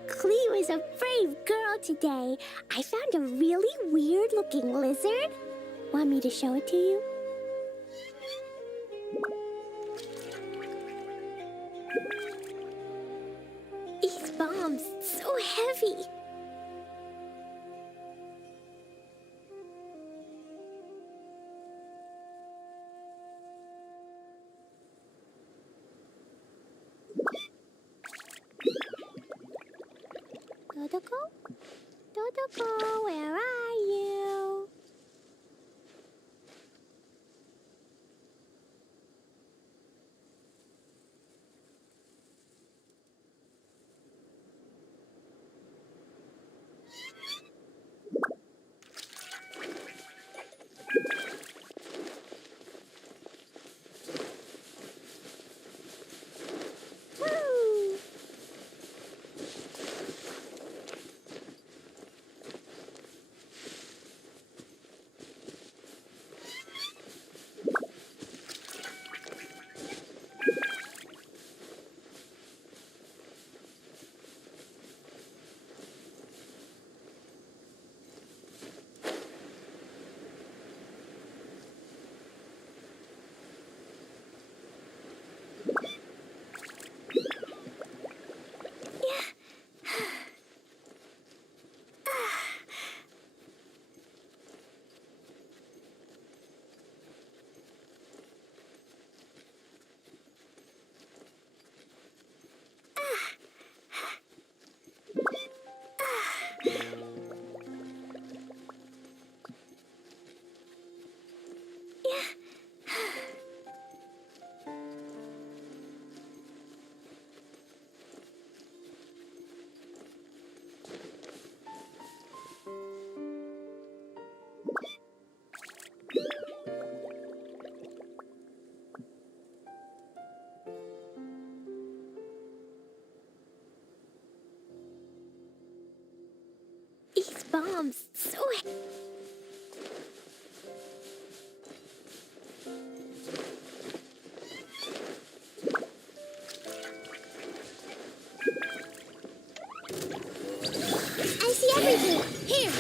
Cleo is a brave girl today. I found a really weird-looking lizard. Want me to show it to you? These bombs, so heavy. Dodoko? Dodoko, where are you? Woo! bombs. So I see everything. Here.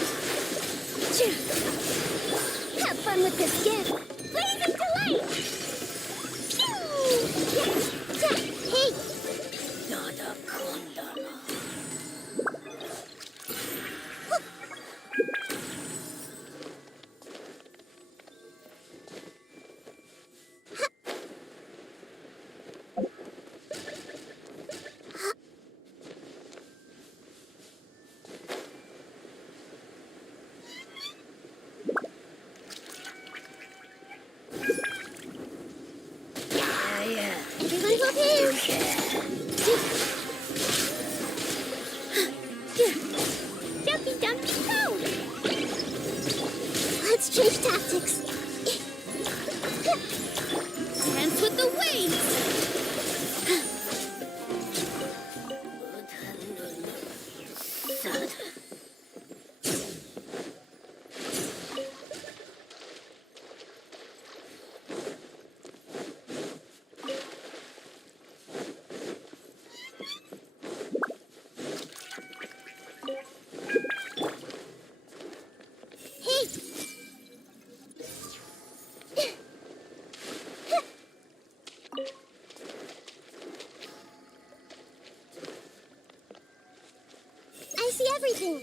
Have fun with this gift. Blazing delight. Pew! Yeah. Hey. Everyone hold hands. Jumpy, jumpy, go! Let's change tactics. Dance with the waves! I see everything.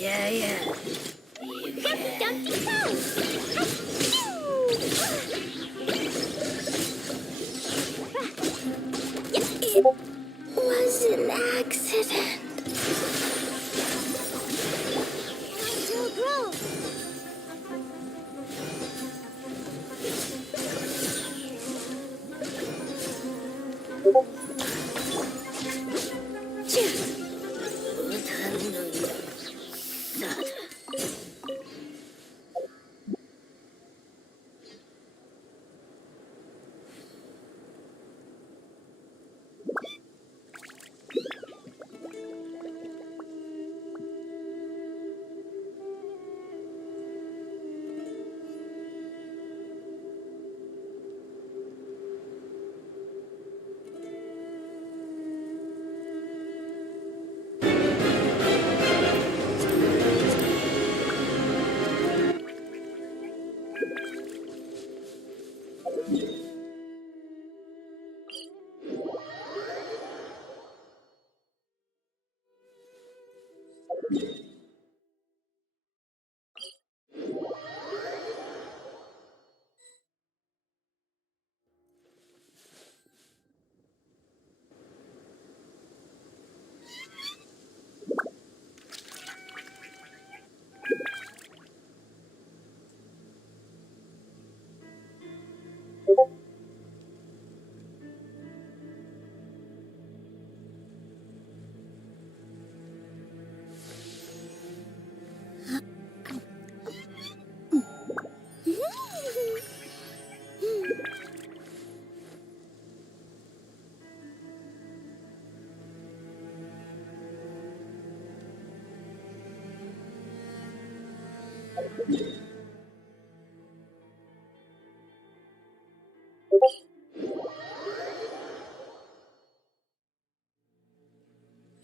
Yeah, yeah. Dumpty Dumpty Go! It was an accident. Until growth.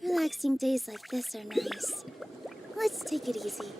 Relaxing days like this are nice. Let's take it easy.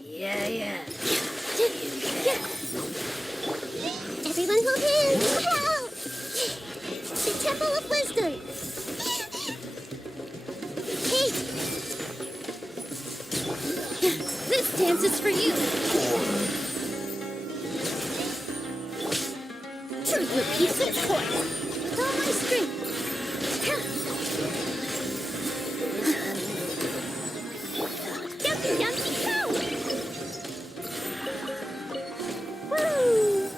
Yeah, yeah. Everyone hold hands. Help! The Temple of Wisdom. Hey, This dance is for you. Truth repeats its course. with all my strength. Dumpty Dumpty Go! Woo!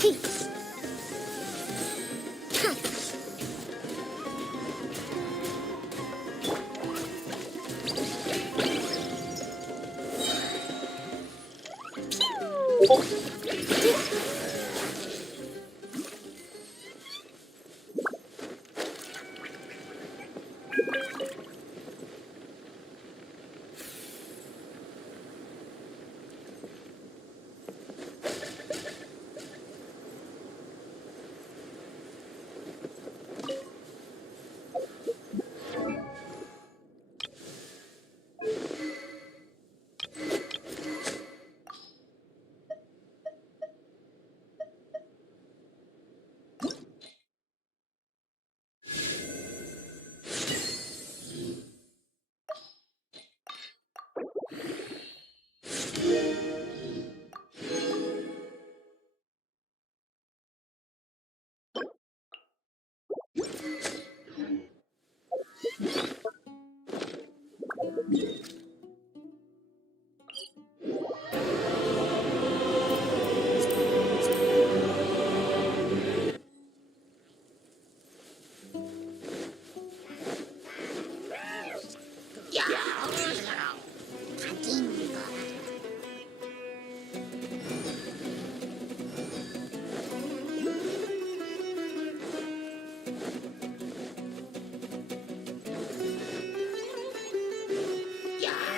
Peace.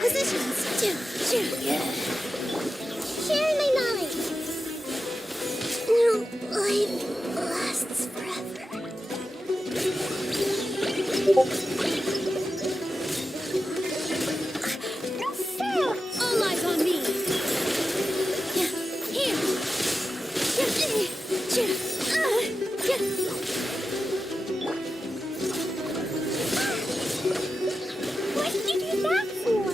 positions. Share my knowledge. No, life lasts forever. All eyes on me. What did you do that for?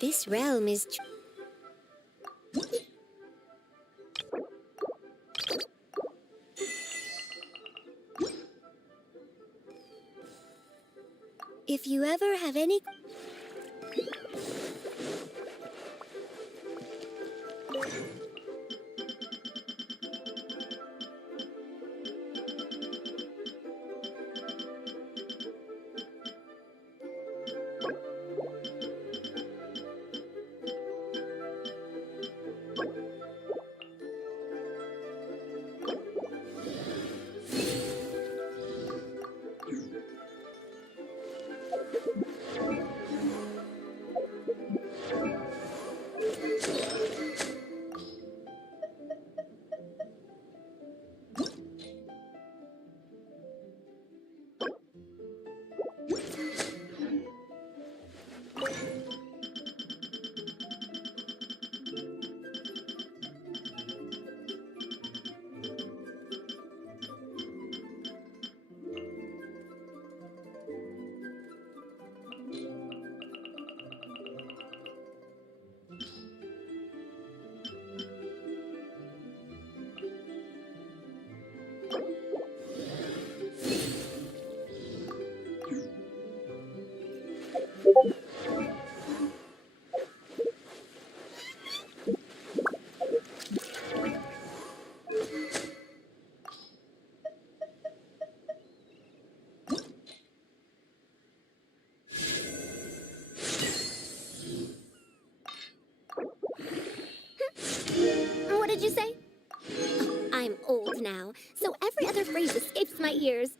This realm is... If you ever have any... What did you say? Oh, I'm old now, so every other phrase escapes my ears.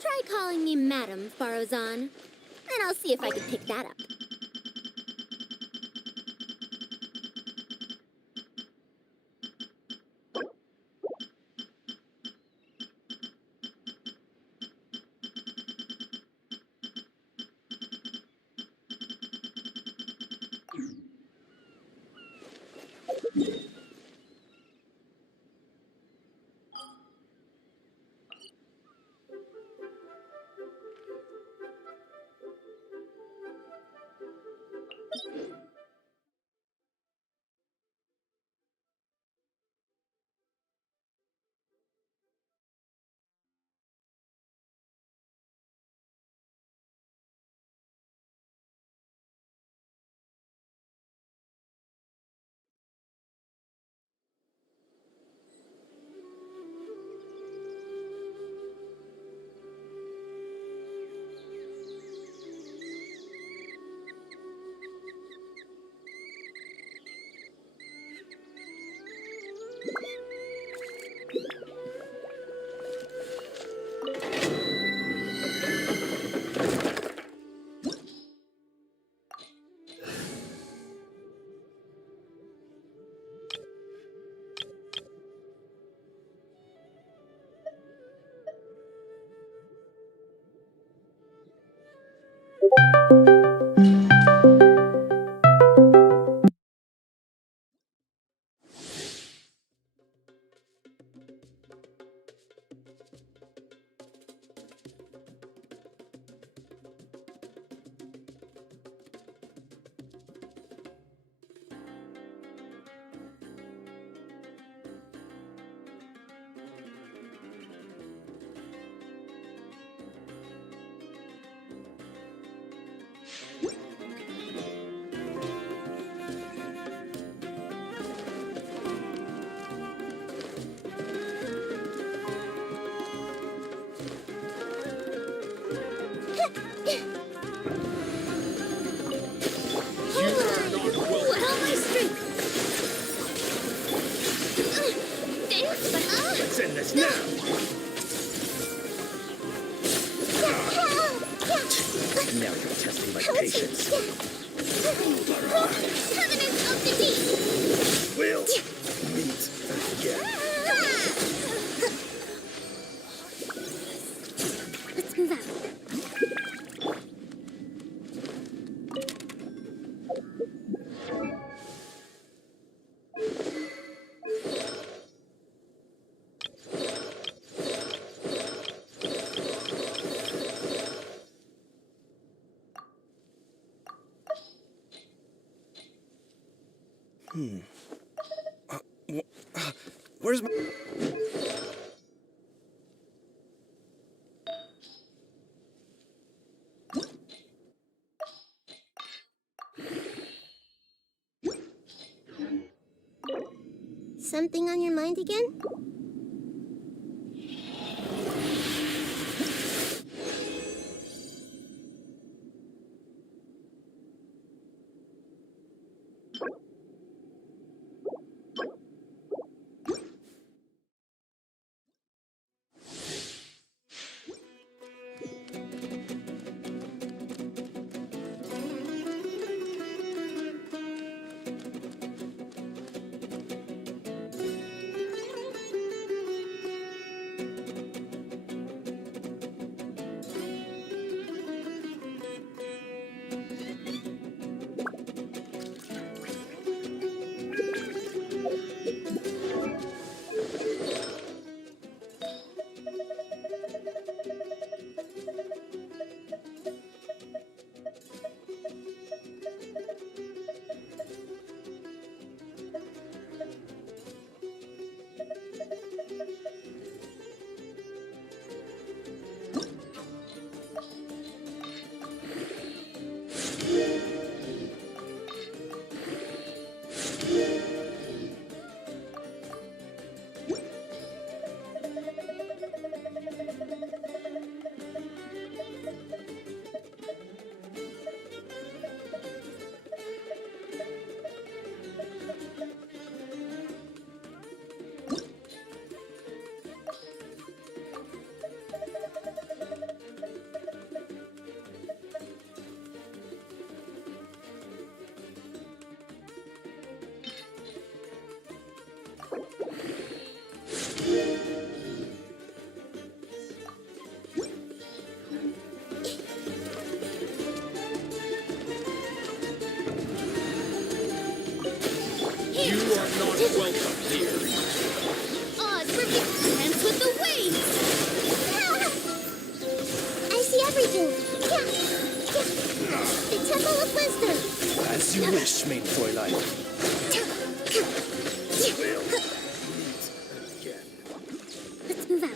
Try calling me Madam Farozan, and I'll see if I can pick that up. Let's end this now! Now you're testing my patience. Covenant of the Deep! We'll meet again. Let's move out. Where's my... Something on your mind again? You are not welcome here. Oz, we're big friends with the waves! I see everything! The Temple of Wisdom! As you wish, main Fräulein. Let's move out.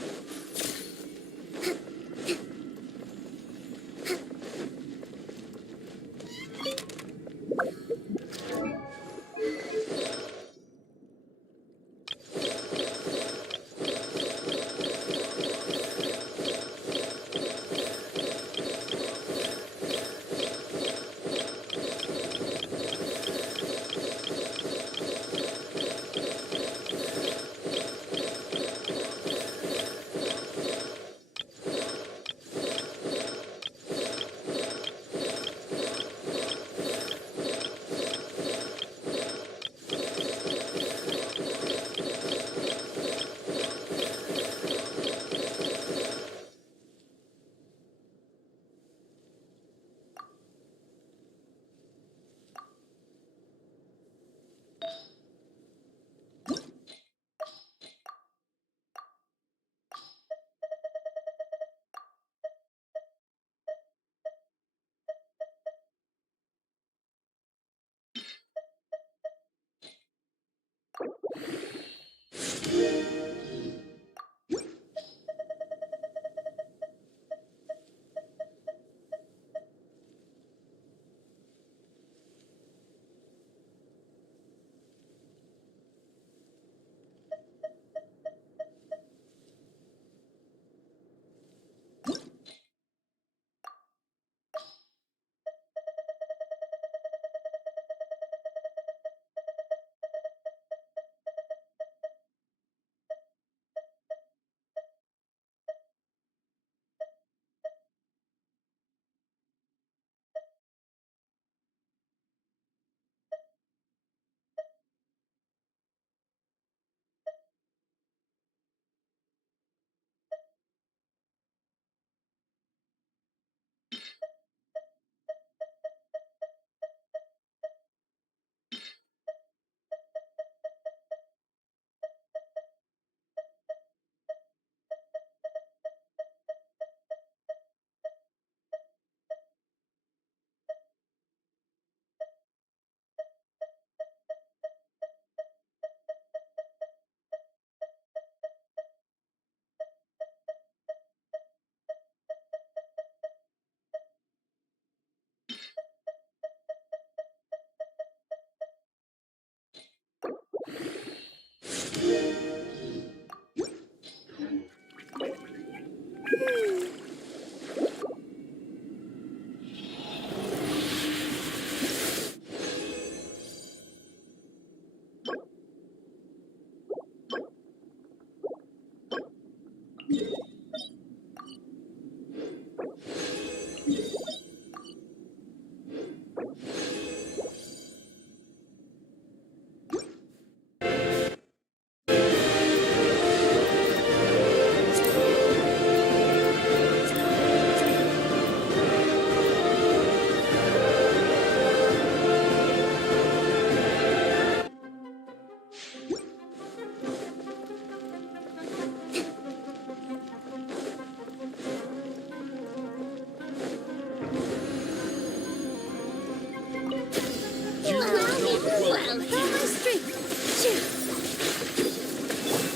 will hell my strength.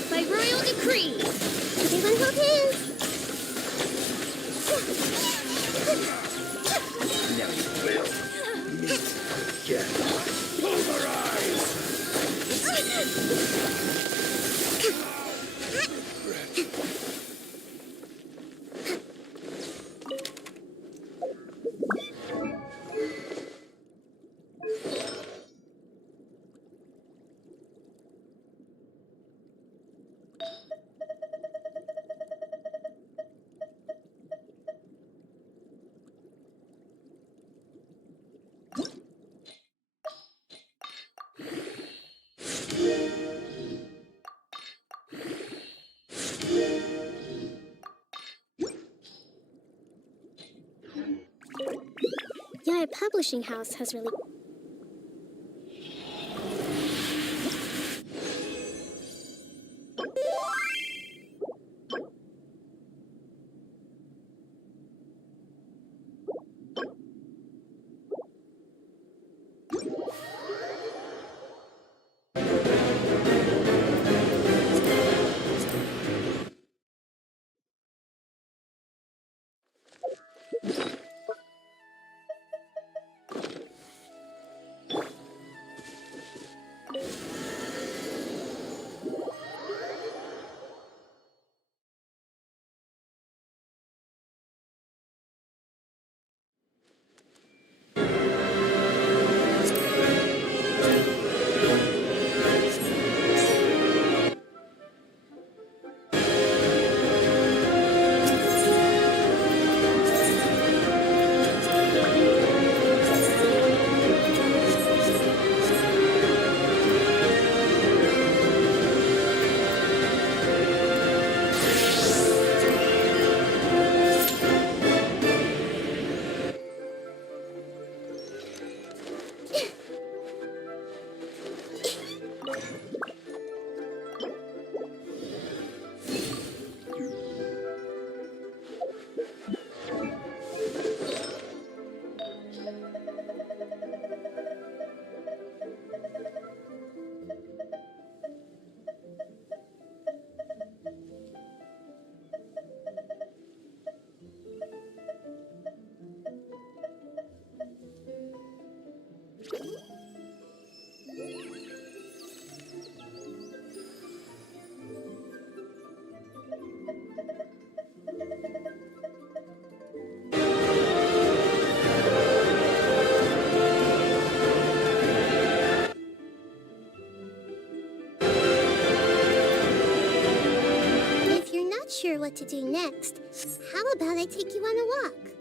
By royal decree. Everyone hold hands. Now you will meet again. Pulverize! Your publishing house has really... If you're not sure what to do next, how about I take you on a walk?